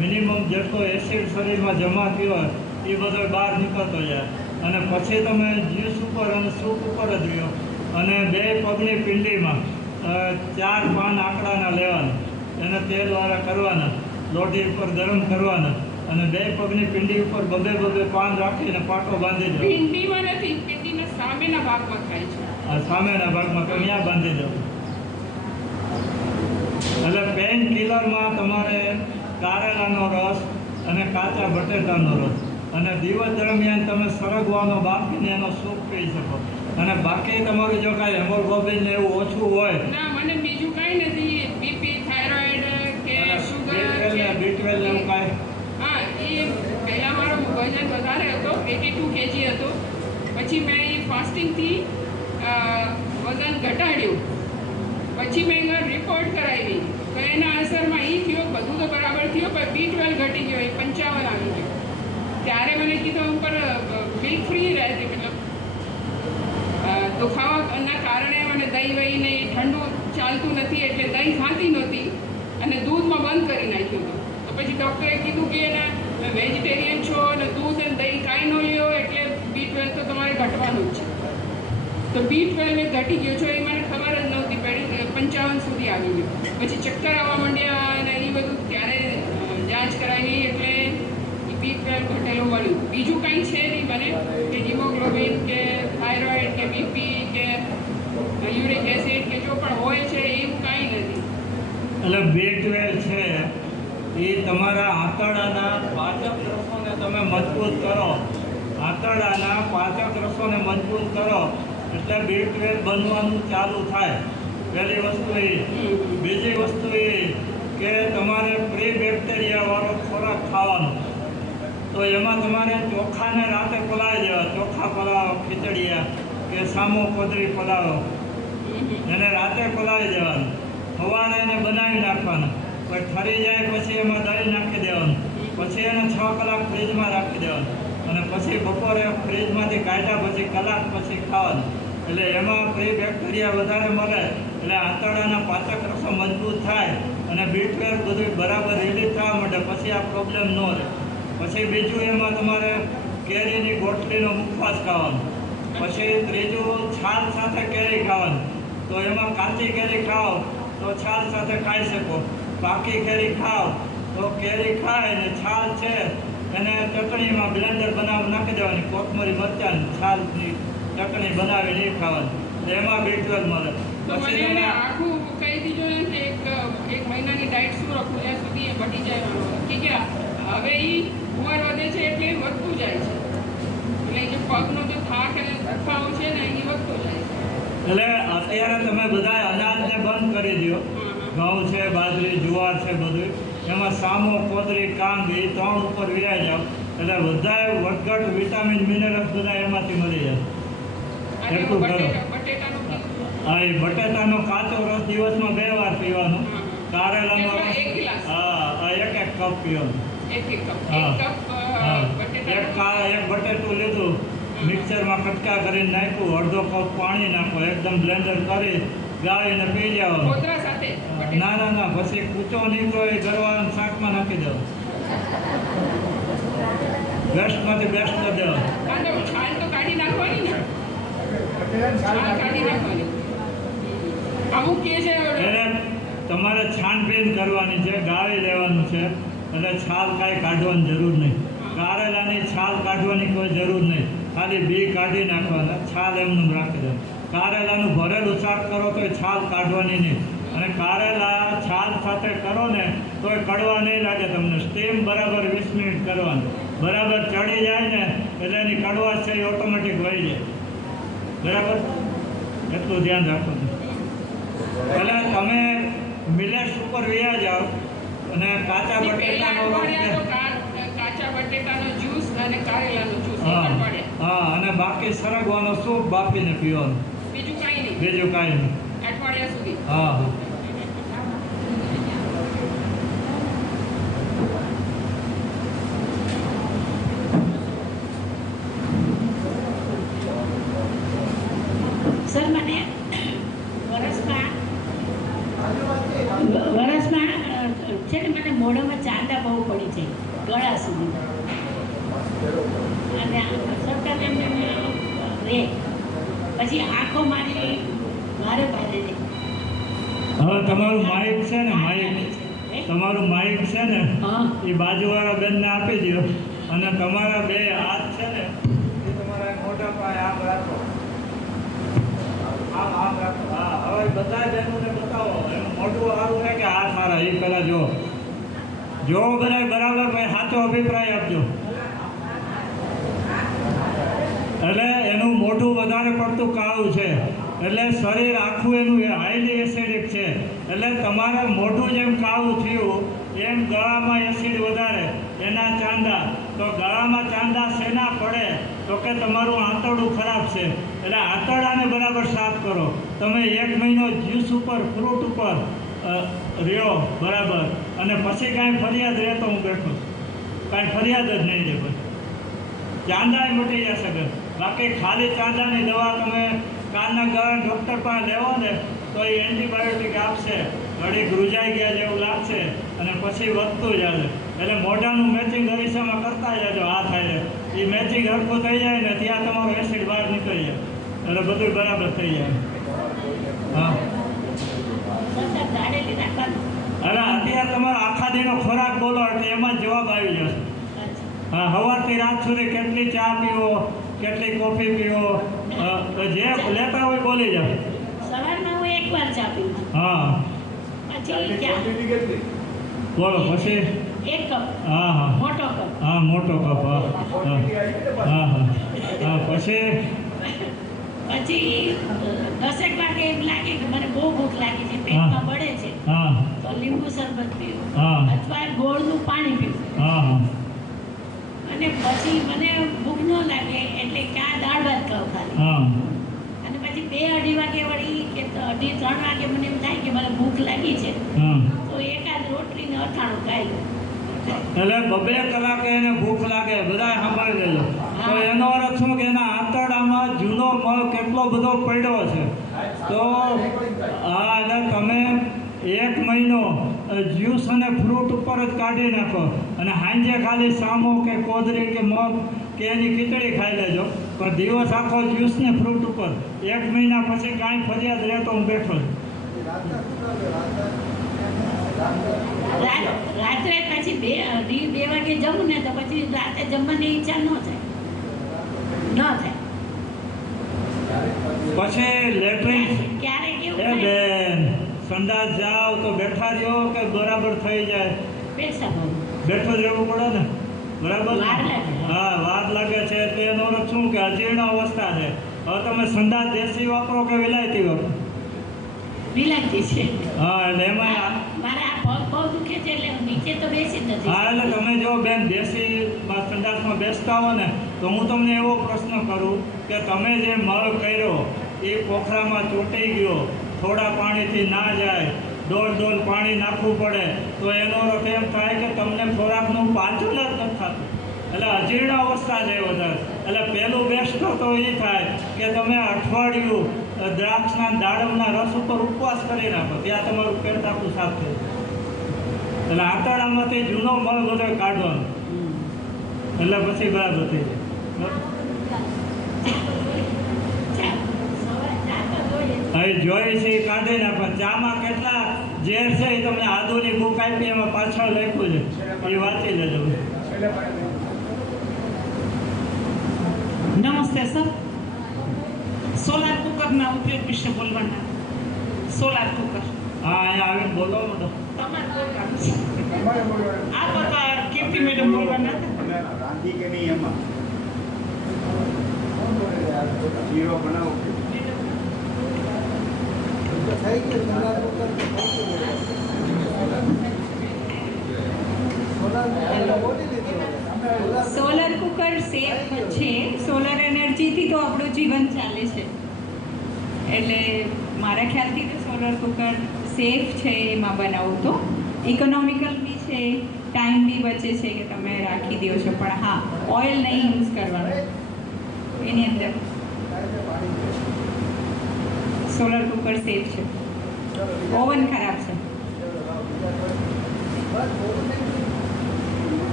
મિનિમમ જેટલો એસિડ શરીરમાં જમા થયો હોય એ બધો બહાર નીકળતો જાય. અને પછી તમે જ્યુસ ઉપર અને સૂપ ઉપર જ રહ્યો અને 2 પગની પિંડીમાં 4 પાન આંકડાના લેવાના, એને તેલવાળા કરવાના, લોટી ઉપર ગરમ કરવાના અને 2 પગની પિંડી ઉપર બબે પાન રાખીને પાટો બાંધી દો. પિંડીમાં નથી, પિંડીના સામેના ભાગમાં થાય છે. સામેના ભાગમાં તો અહીંયા બાંધી દો. એટલે પેઇન કિલરમાં તમારે કારેલાનો રસ અને કાચા બટેટાનો રસ અને દિવસ દરમિયાન તમે સરગવાનો બાફીને એનો સૂપ પી શકો. અને બાકી તમારું જો કાંઈ હેમોગ્લોબિન ને એવું ઓછું હોય, ના મને બીજું કાંઈ નથી, બીપી, થાઇરોઇડ કે શુગર B12 એવું કાંઈ? હા, એ પહેલાં મારો વજન વધારે હતો, 82 kg હતો. પછી મેં એ ફાસ્ટિંગથી વજન ઘટાડ્યું. પછી મેં રિપોર્ટ કરાવી તો એના અસરમાં એ થયો, બધું તો બરાબર થયો, પણ B12 ઘટી ગયો, એ 55 આવી ગયો. ત્યારે મને કીધું ઉપર મિલ્ક ફ્રી રહેતી, મતલબ દુખાવાના કારણે મને દહીં વહીને ઠંડુ ચાલતું નથી એટલે દહીં ખાતી નહોતી અને દૂધમાં બંધ કરી નાખ્યું હતું. તો પછી ડૉક્ટરે કીધું કે એના વેજીટેરિયન છો અને દૂધ અને દહીં કાંઈ ન લ્યો એટલે B12 તો તમારે ઘટવાનું જ છે. તો B12 એ ઘટી ગયો છો એ મને ખબર જ નહોતી પડી. 55 સુધી આવી ગયું. પછી ચક્કર આવવા માંડ્યા અને એ બધું ત્યારે જાંચ કરાવી એટલે B12 ઘટેલું મળ્યું. બીજું કાંઈ છે નહીં મને કે હિમોગ્લોબિન કે થાઇરોઇડ કે બીપી કે યુરિક એસિડ કે જો પણ હોય છે એવું કાંઈ નથી. એટલે B12 છે એ તમારા આંતરડાના પાચક રસોને તમે મજબૂત કરો. આંતરડાના પાચક રસોને મજબૂત કરો એટલે B12 બનવાનું ચાલુ થાય. પહેલી વસ્તુ એ. બીજી વસ્તુ એ કે તમારે પ્રી બેક્ટેરિયાવાળો ખોરાક ખાવાનો. તો એમાં તમારે ચોખાને રાતે પલાળી દેવા. ચોખા પલાવો, ખીચડિયા કે સામો કોદરી પલાવો, એને રાતે પલાળી દેવાનું. સવારે એને બનાવી નાખવાનું. પછી ઠરી જાય પછી એમાં દહીં નાખી દેવાનું. પછી એને 6 કલાક ફ્રીજમાં રાખી દેવાનું અને પછી બપોરે ફ્રીજમાંથી કાઢ્યા પછી કલાક પછી ખાવાનું. એટલે એમાં પ્રી બેક્ટેરિયા વધારે મળે એટલે આંતરડાના પાચક રસો મજબૂત થાય અને B12 બધું બરાબર રિલીઝ થવા માંડે. પછી આ પ્રોબ્લેમ ન રહે. પછી બીજું એમાં તમારે કેરીની ગોટલીનો મુખવાસ ખાવાનો. પછી ત્રીજું છાલ સાથે કેરી ખાવાનું. તો એમાં કાચી કેરી ખાઓ તો છાલ સાથે ખાઈ શકો. પાકી કેરી ખાઓ તો કેરી ખાય ને છાલ છે એને ચટણીમાં બ્લેન્ડર બનાવી નાખી દેવાની. કોથમરી મરચાંની છાલની ચટણી બનાવીને એ ખાવાની. એમાં B12 મળે. તો મને પછી એને તમે આખું કહી દીધું ને કે એક મહિનાની ડાયટ શું રાખું ત્યાં સુધી એ ઘટી જાય. કે હવે એ ઉંમર વધે છે એટલે એ વધતું જાય છે. એટલે જે પગનો જે થાક અને દુખાવો છે ને એ વધતો જાય છે. એટલે અત્યારે તમે બધા અનાજને બંધ કરી દો. ઘઉં છે, બાજરી, જુવાર છે, બધું એમાં સામો, કોદરી, કાંગ એ 3 ઉપર વ્યાઈ જાઓ એટલે બધાએ વધઘટ વિટામિન મિનરલ્સ બધા એમાંથી મળી જાય. અને એટલું કરો. બટેટાનું હા, એ બટેટાનો કાચો રસ દિવસમાં 2 વાર પીવાનો. કારેલાનો કેટલો? રસ 1 ગ્લાસ? હા, 1 કપ પીવાનો. એક કપ હા. હા. બટેટા એક બટેટું લીધું, મિક્સરમાં કટકા કરીને નાખ્યું, અડધો કપ પાણી નાખો, એકદમ બ્લેન્ડર કરી ગાળીને પી જવાનું. કોતરા સાથે ના પછી કૂચો નીકળો એ ગરવાના શાકમાં નાખી દેવો. બેસ્ટમાંથી બેસ્ટ કરી દેવો. છાલ તો કાઢી નાખવાની ને. છાલ કાઢી નાખવાની. અમુક કે છે એને તમારે છાણબીન કરવાની છે, ગાળી લેવાનું છે એટલે છાલ કાંઈ કાઢવાની જરૂર નહીં. કારેલાની છાલ કાઢવાની કોઈ જરૂર નહીં. ખાલી બી કાઢી નાખવાના, છાલ એમનું રાખી દેવાનું. કારેલાનું ભરેલું શાક કરો તો છાલ કાઢવાની નહીં. અને કારેલા છાલ સાથે કરો ને તો એ કડવા નહીં લાગે તમને. સ્ટીમ બરાબર 20 મિનિટ કરવાની. બરાબર ચડી જાય ને એટલે એની કડવાશ છે એ ઓટોમેટિક વહી જાય. બરાબર? એટલું ધ્યાન રાખવાનું. એટલે તમે મિલેટ્સ ઉપર વ્યા જાઓ અને કાચા બટેટાનો રસ કાચા બટેટાનો જ્યુસ અને કારેલાનો જ્યુસ હા, અને બાકી સરગવાનો સૂપ બાફીને પીવાનું. બીજું કાંઈ નહીં. બીજું કાંઈ નહીં. અઠવાડિયા સુધી. હા. સર મને વરસમાં છે ને મને મોઢામાં ચાંદા બહુ પડી જાય ગળા સુધી અને સરકાર રે પછી આંખો મારી ભારે ભારે રે. હવે તમારું માઇક છે ને, તમારું માઇક છે ને હા એ બાજુવાળા બેનને આપી દો અને તમારા 2 હાથ છે ને એ તમારા મોઢા પાસે આમ રાખો. આમ રાખો. હા, હવે બધા બહેનોને બતાવો એનું મોઢું સારું છે કે હાથ સારા એ પહેલાં જો બધા બરાબર ભાઈ સાચો અભિપ્રાય આપજો. એટલે એનું મોઢું વધારે પડતું કાળું છે એટલે શરીર આખું એનું હાઈલી એસિડિક છે. એટલે તમારે મોઢું જેમ કાળું થયું એમ ગળામાં એસિડ વધારે, એના ચાંદા. તો ગળામાં ચાંદા શેના પડે તો કે તમારું આંતરડું ખરાબ છે. એટલે આંતરડાને બરાબર સાફ કરો. તમે 1 મહિનો જ્યુસ ઉપર, ફ્રૂટ ઉપર રહ્યો બરાબર અને પછી કાંઈ ફરિયાદ રહે તો હું બેઠો. કાંઈ ફરિયાદ જ નહીં રહે. પછી ચાંદા મટી જશે બેન. બાકી ખાલી ચાંદાની દવા તમે કાનના ગળા ડૉક્ટર પાસે લેવો ને તો એ એન્ટીબાયોટિક આપશે, ઘડીક રૂજાઈ ગયા જેવું લાગશે અને પછી વધતું જશે. એટલે મોઢાનું મેચિંગ અરીસામાં કરતા જજો, આ થાય એ મેચિંગ હરખું થઈ જાય ને ત્યાં તમારું એસિડ બહાર નીકળી જાય એટલે બધું બરાબર થઈ જાય. હા, સતત દાડેલી રાખવાનું. અરે અત્યારે તમારો આખા દીનો ખોરાક બોલો એટલે એમાં જ જવાબ આવી જશે. અચ્છા. હા, સવારથી રાત સુધી કેટલી ચા પીવો, કેટલી કોફી પીવો, જે લેતા હોય બોલી જાઓ. સવારમાં હું એકવાર ચા પીઉં છું. હા, પછી ચા બોલો પછી. એક કપ, હા હા મોટો કપ. હા, મોટો કપ. હા હા હા હા હા પછી. પછી 10 વાગે એમ લાગે કે મને બહુ ભૂખ લાગી છે, પેટમાં બળે છે, હા તો લીંબુ શરબત પીવું હા અથવા ગોળનું પાણી પીવું. હા હા અને પછી મને ભૂખ ન લાગે એટલે કાં દાળ ભાત ખાઉં ખાલી. હા અને પછી 2-2:30 વાગે વળી કે 2:30-3 વાગે મને એમ થાય કે મને ભૂખ લાગી છે, હા. તો એકાદ રોટલીને અથાણું ખાઈ લઉં. એટલે 2 કલાકે એને ભૂખ લાગે, બધા સાંભળી લેજો. તો એનો અર્થ શું કે એના આંતરડામાં જૂનો મળ કેટલો બધો પડ્યો છે. તો હા, એટલે તમે 1 મહિનો જ્યુસ અને ફ્રૂટ ઉપર જ કાઢી નાખો અને સાંજે ખાલી સામો કે કોદરી કે મગ કે એની ખીચડી ખાઈ લેજો, પણ દિવસ આખો જ્યુસ ને ફ્રૂટ ઉપર. 1 મહિના પછી કાંઈ ફરિયાદ રહે તો હું બેઠો છું. રાત્રે પછી 2 વાગે જમું ને તો પછી રાતે જમવાની ઈચ્છા ન થાય. પછી લેટ્રિન ક્યારેક એ એવું થાય બેન સંડાસ જાઓ તો બેઠા રહ્યો કે બરાબર થઈ જાય? પેશાબ આવે. બેઠો જ રહેવું પડે ને, બરાબર? વાર લાગે. હા, વાર લાગે છે એટલે એનો અર્થ શું કે અજીર્ણ અવસ્થા છે. હવે તમે સંડાસ દેશી વાપરો કે વિલાયતી વાપરો? વિલાયતી છે. હા, એટલે એમાં મારા આ પગ બહુ દુખે છે એટલે હું નીચે તો બેસી જ નથી. હા, એટલે તમે જો બેન દેશી સંડાસમાં બેસતા હો ને તો હું તમને એવો પ્રશ્ન કરું કે તમે જે મળ કર્યો એ પોખરામાં ચોંટી ગયો, થોડા પાણીથી ના જાય, ડોલ પાણી નાખવું પડે, તો એનો અર્થ એમ થાય કે તમને ખોરાકનું પાચન જ નથી થતું. એટલે અજીર્ણ અવસ્થા છે વધારે. એટલે પહેલું બેસ્ટ તો એ થાય કે તમે અઠવાડિયું દ્રાક્ષના દાડમના રસ ઉપર ઉપવાસ કરી નાખો, ત્યાં તમારું પેટ આખું સાફ થઈ જાય. એટલે આંતરડામાંથી જૂનો મળ બધો કાઢવાનો, એટલે પછી બરાબર થઈ જાય. હવે જોઈ છે એ કાઢી નાખો. ચામાં કેટલા ઝેર છે એ તમને આદુની બુક આપી એમાં પાછળ લખ્યું છે, એ વાંચી લેજો. નમસ્તે સર, સોલાર કુકરના ઉપયોગ વિશે બોલવાના. સોલાર કુકર હા, અહીંયા આવીને બોલો બધો. તમારે બોલવાનું છે. આ બધા કીર્તિ મેડમ બોલવાના. રાંધી કે નહીં એમાં શીરો બનાવો. થઈ ગયું સોલાર કુકર થઈ ગયું. બોલી લીધું. સોલર કુકર સેફ છે. સોલર એનર્જીથી તો આપણું જીવન ચાલે છે, એટલે મારા ખ્યાલથી તો સોલર કુકર સેફ છે. એમાં બનાવું તો ઇકોનોમિકલ બી છે, ટાઈમ બી બચે છે કે તમે રાખી દો છો. પણ હા, ઓઇલ નહીં યુઝ કરવાનું એની અંદર. સોલર કુકર સેફ છે. ઓવન ખરાબ છે.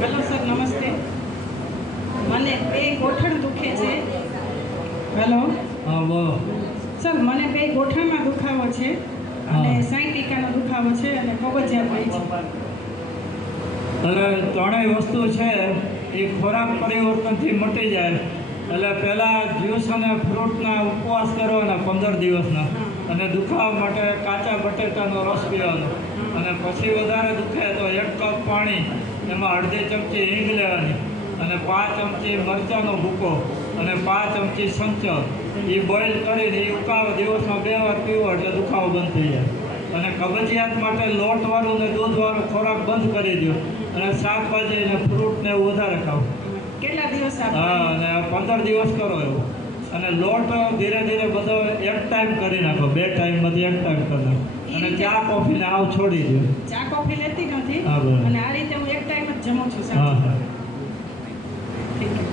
હેલો સર, નમસ્તે. મને 2 ગોઠણ દુખે છે. હેલો હા, બોલો. સર, મને 2 ગોઠણમાં દુખાવો છે અને 60% દુખાવો છે અને કબજિયાત હોય છે. એટલે ત્રણેય વસ્તુ છે એ ખોરાક પરિવર્તનથી મટી જાય. એટલે પહેલાં જ્યુસ અને ફ્રૂટના ઉપવાસ કરવાના 15 દિવસના, અને દુખાવા માટે કાચા બટેટાનો રસ પીવાનો, અને પછી વધારે દુખે તો 1 કપ પાણી, એમાં અડધી ચમચી હિંગ લેવાની, અને 5 ચમચી મરચાંનો ભૂકો અને 5 ચમચી સંચળ, એ બોઇલ કરીને એ ઉકાળો દિવસમાં 2 વાર પીવો એટલે દુખાવો બંધ થઈ જાય. અને કબજિયાત માટે લોટવાળું ને દૂધવાળું ખોરાક બંધ કરી દો અને શાકભાજી અને ફ્રૂટ ને એવું વધારે ખાવ. કેટલા દિવસ હા, અને 15 દિવસ કરો એવું. અને લોટ ધીરે ધીરે બધો એક ટાઈમ કરી નાખો, 2 ટાઈમમાંથી એક ટાઈમ કરી નાખો. અને ચા કોફીને આવ છોડી દો. ચા કોફી લેતી નથી હા, બરાબર. અને આ રીતે હું એક ટાઈમ જ જમું છું હા સાંજે. હા. ઠીક છે.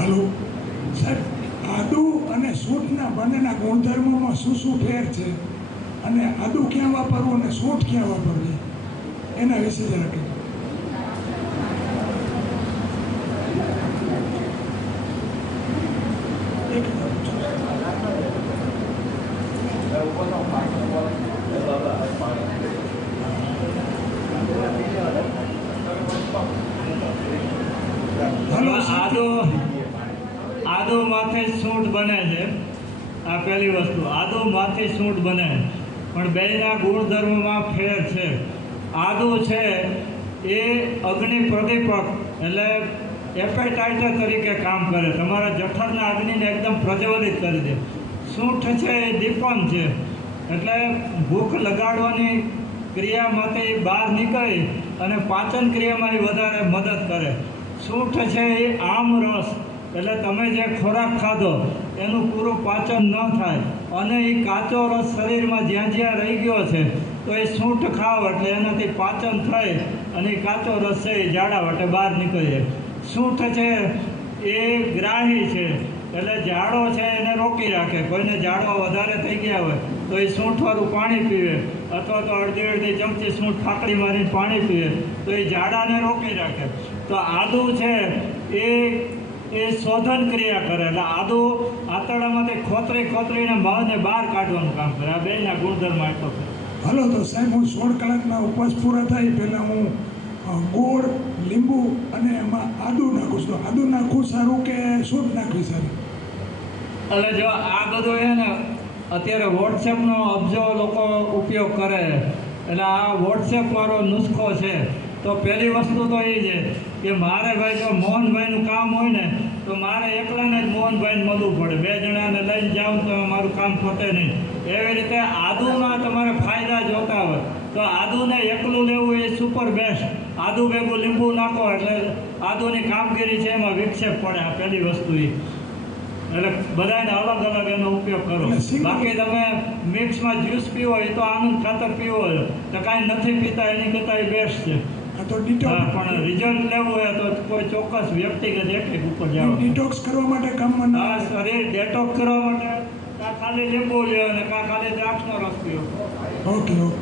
હલો સાહેબ, આદુ અને સૂંઠના બંનેના ગુણધર્મોમાં શું શું ફેર છે અને આદુ ક્યાં વાપરવું અને સૂંઠ ક્યાં વાપરવી એના વિશે જરા કહો. હલો આદુ માથે સૂંઠ બને છે. આ પહેલી વસ્તુ. આદુ માથે સૂંઠ બને, પણ બેના ગુણધર્મમાં ફેર છે. આદુ છે એ અગ્નિ પ્રદીપક, એટલે એપેટાઇટર તરીકે કામ કરે, તમારા જઠરના અગ્નિને એકદમ પ્રજ્વલિત કરી દે. સૂંઠ છે એ દીપન છે, એટલે ભૂખ લગાડવાની ક્રિયામાંથી બહાર નીકળી અને પાચન ક્રિયામાં એ વધારે મદદ કરે. સૂંઠ છે એ આમ રસ, એટલે તમે જે ખોરાક ખાધો એનું પૂરું પાચન ન થાય અને એ કાચો રસ શરીરમાં જ્યાં જ્યાં રહી ગયો છે તો એ સૂંઠ ખાવ એટલે એનાથી પાચન થઈ અને એ કાચો રસ છે એ ઝાડા વાટે બહાર નીકળી જાય. સૂંઠ છે એ ગ્રાહી છે, એટલે ઝાડો છે એને રોકી રાખે. કોઈને ઝાડો વધારે થઈ ગયા હોય તો એ સૂંઠવાળું પાણી પીવે, અથવા તો અડધી ચમચી સૂંઠ ફાકડી મારીને પાણી પીવે તો એ ઝાડાને રોકી રાખે. તો આદુ છે એ શોધન ક્રિયા કરે, એટલે આદુ આંતરડામાંથી ખોતરીને મળને બહાર કાઢવાનું કામ કરે. આ બેના ગુણધર્મ આટલો છે. હલો તો સાહેબ, હું 16 કલાકના ઉપવાસ પૂરા થાય પહેલાં હું ગોળ, લીંબુ અને એમાં આદુ નાખું છું. આદુ નાખવું સારું કે સૂંઠ નાખવી સારી? એટલે જો આ બધું છે ને, અત્યારે વોટ્સએપનો અબજો લોકો ઉપયોગ કરે, એટલે આ વોટ્સએપ વાળો નુસ્ખો છે. તો પહેલી વસ્તુ તો એ છે કે મારે ભાઈ જો મોહનભાઈનું કામ હોય ને તો મારે એકલાને જ મોહનભાઈને મળવું પડે. 2 જણાને લઈને જાઉં તો મારું કામ પતે નહીં. એવી રીતે આદુના તમારે ફાયદા જોતા હોય તો આદુને એકલું લેવું એ સુપર બેસ્ટ. આદુ ભેગું લીંબુ નાખો એટલે આદુની કામગીરી છે એમાં વિક્ષેપ પડે. આ પહેલી વસ્તુ એ. એટલે બધાને અલગ અલગ એનો ઉપયોગ કરો. બાકી તમે મિક્સમાં જ્યુસ પીવો એ તો આનંદ ખાતર પીવો તો કાંઈ નથી પીતા એની કરતાં એ બેસ્ટ છે. પણ રિઝલ્ટ લેવું હોય તો કોઈ ચોક્કસ વ્યક્તિગત એક ઉપર જાઓ. ડિટોક્સ કરવા માટે કામમાં હા, શરીર ડેટોક્સ કરવા માટે કાં ખાલી લીંબુ લ્યો અને કાં ખાલી દ્રાક્ષનો રસ પીવો. Okay okay.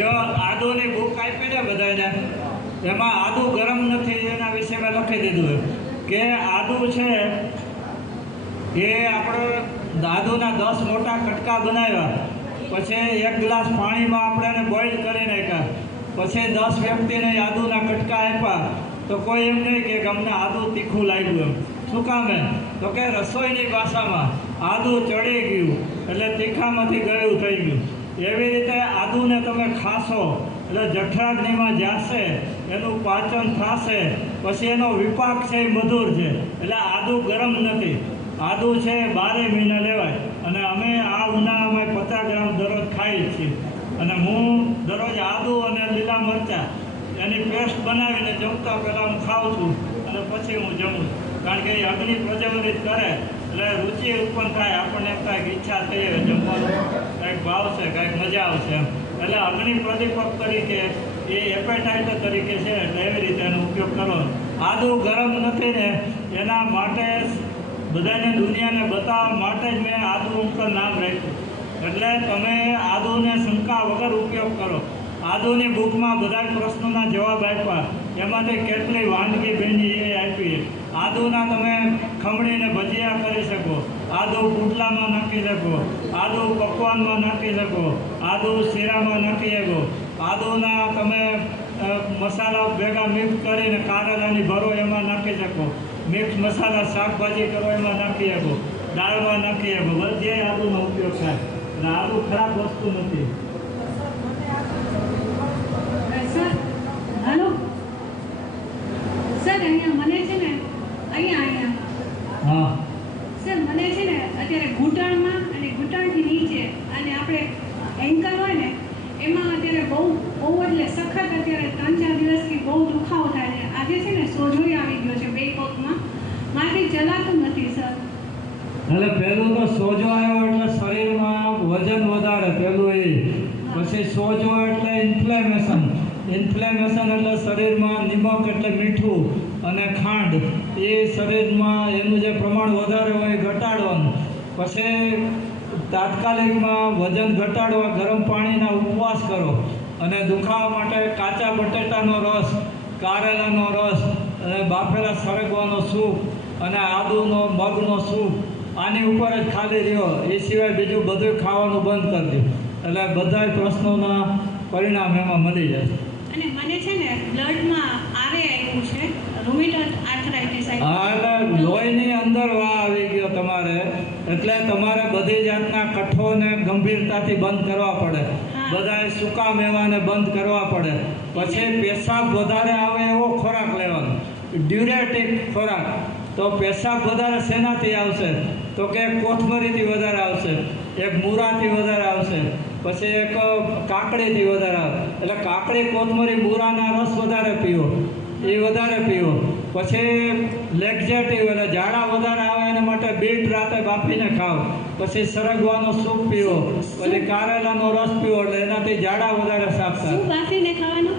જો આદુની બુક આપી ને બધાને, એમાં આદુ ગરમ નથી એના વિશે મેં લખી દીધું કે આદુ છે એ આપણે આદુના 10 મોટા કટકા બનાવ્યા, પછી 1 ગ્લાસ પાણીમાં આપણે એને બોઇલ કરી નાખ્યા, પછી 10 વ્યક્તિને આદુના કટકા આપ્યા તો કોઈ એમ નહીં કે અમને આદુ તીખું લાગ્યું. એમ શું કામ? તો કે રસોઈની ભાષામાં આદુ ચડી ગયું એટલે તીખામાંથી ગળ્યું થઈ ગયું. એવી રીતે આદુને તમે ખાશો એટલે જઠરાગ્નિમાં જશે, એનું પાચન થશે, પછી એનો વિપાક છે એ મધુર છે. એટલે આદુ ગરમ નથી. આદુ છે 12 મહિના લેવાય. અને અમે આ ઉનાળામાં 50 ગ્રામ દરરોજ ખાઈએ છીએ. અને હું દરરોજ આદુ અને લીલા મરચાં એની પેસ્ટ બનાવીને જમતા પહેલાં હું ખાઉં છું અને પછી હું જમું. કારણ કે એ અગ્નિ પ્રજ્વલિત કરે એટલે રુચિ ઉત્પન્ન થાય, આપણને કાંઈક ઈચ્છા થઈ હોય જમવાનું, કાંઈક ભાવશે, કાંઈક મજા આવશે એમ. એટલે અગ્નિ પ્રદીપક તરીકે એ એપેટાઇટર તરીકે છે, એટલે એવી રીતે એનો ઉપયોગ કરો. આદુ ગરમ નથી ને એના માટે બધાને દુનિયાને બતાવવા માટે જ મેં આદુ ઉપર નામ રાખ્યું. એટલે તમે આદુને શંકા વગર ઉપયોગ કરો. આદુની બુકમાં બધા પ્રશ્નોના જવાબ આપ્યા, એમાંથી કેટલી વાનગી બની એ આપી. આદુના તમે ખમણીને ભજીયા કરી શકો, આદુ પુટલામાં નાખી શકો, આદુ પકવાનમાં નાખી શકો, આદુ શીરામાં નાખી શકો, આદુના તમે મસાલા ભેગા મિક્સ કરીને કારેલાની ભરો એમાં નાખી શકો, મિક્સ મસાલા શાકભાજી કરો એમાં નાખી શકો, દાળમાં નાખી શકો. બધે આદુનો ઉપયોગ થાય. એટલે આદુ ખરાબ વસ્તુ નથી. સર, હલો સર, અહીંયા મને છે ને હા સર મને છે ને અત્યારે ઘૂંટણમાં અને ઘૂંટણથી નીચે અને આપણે એન્કલ હોય ને એમાં અત્યારે બહુ એટલે સખત અત્યારે 3-4 દિવસથી બહુ દુખાવો થાય છે. આજે છે ને સોજોઈ આવી ગયો છે બે પગમાં, મારાથી ચલાતું નથી સર. એટલે પહેલું તો સોજો આવ્યો એટલે શરીરમાં વજન વધારે, પહેલું એ. પછી સોજો એટલે ઇન્ફ્લેમેશન એટલે શરીરમાં નિમક એટલે મીઠું અને ખાંડ એ શરીરમાં એનું જે પ્રમાણ વધારે હોય એ ઘટાડવાનું. પછી તાત્કાલિકમાં વજન ઘટાડવા ગરમ પાણીના ઉપવાસ કરો અને દુખાવા માટે કાચા બટેટાનો રસ, કારેલાનો રસ અને બાફેલા સરગવાનો સૂપ અને આદુનો મગનો સૂપ આની ઉપર જ ખાલી રહ્યો. એ સિવાય બીજું બધું ખાવાનું બંધ કરી દો એટલે બધા પ્રશ્નોના પરિણામ એમાં મળી જશે. અને મને છે ને બ્લડમાં આરે આવ્યું છે, રૂમેટોઇડ આર્થરાઇટિસ હા, એટલે લોહીની અંદર વા આવી ગયો તમારે, એટલે તમારે બધી જાતના કઠોળને ગંભીરતાથી બંધ કરવા પડે. બધાએ સૂકા મેવાને બંધ કરવા પડે. પછી પેશાબ વધારે આવે એવો ખોરાક લેવાનો, ડ્યુરેટિક ખોરાક. તો પેશાબ વધારે શેનાથી આવશે? તો કે કોથમરીથી વધારે આવશે, એક મૂરાથી વધારે આવશે, પછી એક કાકડીથી વધારે આવે. એટલે કાકડી, કોથમરી, મૂરાના રસ વધારે પીવો, એ વધારે પીવો. પછી લેક્ઝેટિવ એટલે ઝાડા વધારે આવે એના માટે બીટ રાતે બાફીને ખાઓ. પછી સરગવાનો સૂપ પીવો, પછી કારેલાનો રસ પીવો એટલે એનાથી ઝાડા વધારે સાફ થાય. શું બાફીને ખાવાનું?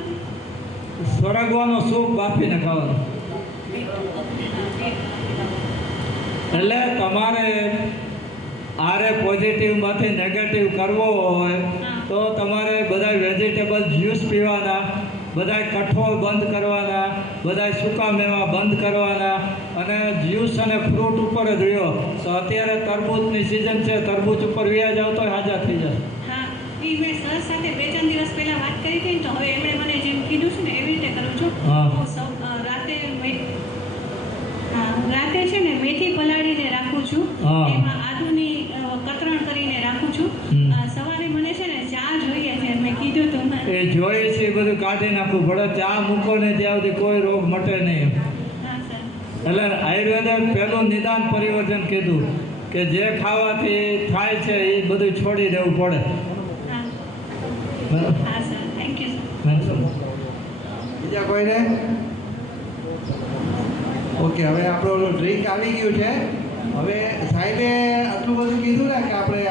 સરગવાનો સૂપ બાફીને ખાવાનો. એટલે તમારે આરે પોઝિટિવમાંથી નેગેટિવ કરવો હોય તો તમારે બધા વેજીટેબલ જ્યુસ પીવાના, બધા કઠોળ બંધ કરવાના, બધા સૂકા મેવા બંધ કરવાના અને જ્યુસ અને ફ્રૂટ ઉપર જ રહ્યો. તો અત્યારે તરબૂચની સિઝન છે, તરબૂચ ઉપર વ્યાજ આવતો હાજર થઈ જશે. હા, એ મેં સર સાથે 2-3 દિવસ પહેલા વાત કરી હતી ને, તો હવે એમણે મને જેમ કીધું છે ને એવી રીતે કરું છું. હા. હું રાતે છે ને મેથી પલાળીને રાખું છું, હા. એમાં આદુની કતરણ કરીને રાખું છું. સવારે મને છે ને ચા જોઈએ છે, મેં કીધું તું એ જોઈએ છે એ બધું કાઢી નાખવું પડે. ચા મૂકો ને ત્યાં સુધી કોઈ રોગ મટે નહીં. હા સર. એટલે આયુર્વેદે પહેલું નિદાન પરિવર્તન કીધું કે જે ખાવાથી થાય છે એ બધું છોડી દેવું પડે. હા બરાબર. હા સર, થેન્ક યુ સર. બીજા કોઈને? ઓકે, હવે આપણો ઓલો ડ્રિંક આવી ગયું છે. હવે સાહેબે આટલું બધું કીધું ને કે આપણે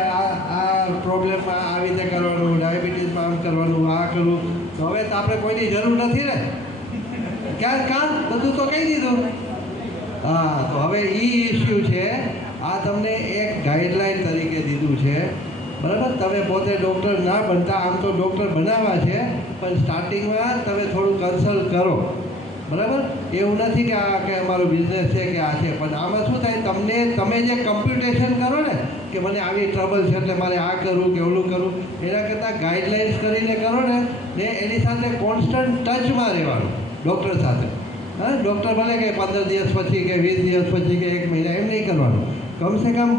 આ પ્રોબ્લેમમાં આવી રીતે કરવાનું, ડાયાબિટીસમાં આમ કરવાનું, આ કરવું, તો હવે તો આપણે કોઈની જરૂર નથી ને. કામ બધું તો કહી દીધું. હા, તો હવે એ ઇસ્યુ છે, આ તમને એક ગાઈડલાઈન તરીકે દીધું છે. બરાબર? તમે પોતે ડૉક્ટર ના બનતા, આમ તો ડૉક્ટર બનાવવા છે, પણ સ્ટાર્ટિંગમાં તમે થોડું કન્સલ્ટ કરો. બરાબર? એવું નથી કે આ કે અમારો બિઝનેસ છે કે આ છે, પણ આમાં શું થાય, તમે જે કમ્પ્યુટેશન કરો ને કે મને આવી ટ્રબલ છે એટલે મારે આ કરવું કે ઓલું કરવું, એના કરતાં ગાઈડલાઇન્સ કરીને કરો ને એની સાથે કોન્સ્ટન્ટ ટચમાં રહેવાનું ડૉક્ટર સાથે. હા, ડૉક્ટર ભલે કે 15 દિવસ પછી કે 20 દિવસ પછી કે 1 મહિના એમ નહીં કરવાનું. કમસે કમ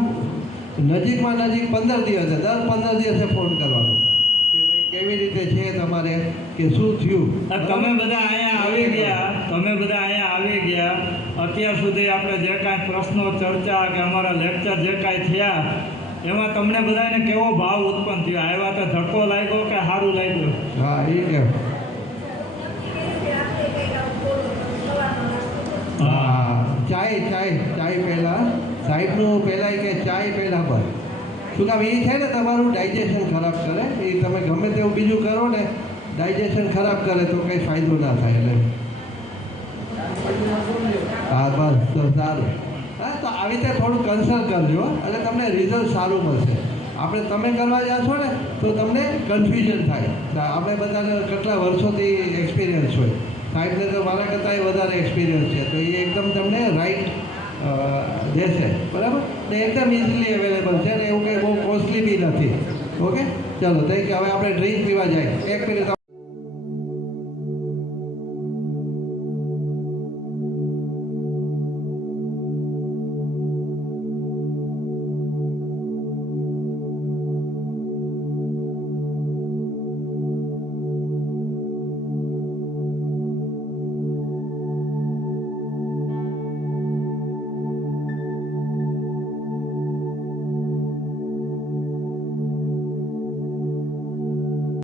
નજીકમાં નજીક 15 દિવસે, દર 15 દિવસે ફોન કરવાનો કે ભાઈ કેવી રીતે છે તમારે, કે શું થયું. તમે બધા અહીંયા આવી ગયા, અત્યાર સુધી આપણે જે કાંઈ પ્રશ્નો, ચર્ચા કે અમારા લેક્ચર જે કાંઈ થયા એમાં તમને બધાને કેવો ભાવ ઉત્પન્ન થયો? આવ્યા તો ધક્કો લાગ્યો કે સારું લાગ્યું? હા, એ કેમ? હા, ચાય પહેલાં સાહેબનું પહેલાં કે ચાય પહેલાં બંધ. શું કામ? એ છે ને તમારું ડાયજેશન ખરાબ કરે. એ તમે ગમે તેવું બીજું કરો ને, ડાયજેશન ખરાબ કરે તો કંઈ ફાયદો ના થાય. એટલે હા, બસ તો સારું. હા, તો આવી રીતે થોડું કન્સલ્ટ કરજો એટલે તમને રિઝલ્ટ સારું મળશે. તમે કરવા જશો ને તો તમને કન્ફ્યુઝન થાય. આપણે બધાને કેટલા વર્ષોથી એક્સપિરિયન્સ હોય, સાહેબને તો મારા કરતાં વધારે એક્સપિરિયન્સ છે, તો એ એકદમ તમને રાઈટ દેશે. બરાબર ને? એકદમ ઇઝીલી અવેલેબલ છે ને એવું કંઈ બહુ કોસ્ટલી બી નથી. ઓકે, ચાલો થેન્ક યુ. હવે આપણે ડ્રિંક પીવા જાય. 1 મિનિટ.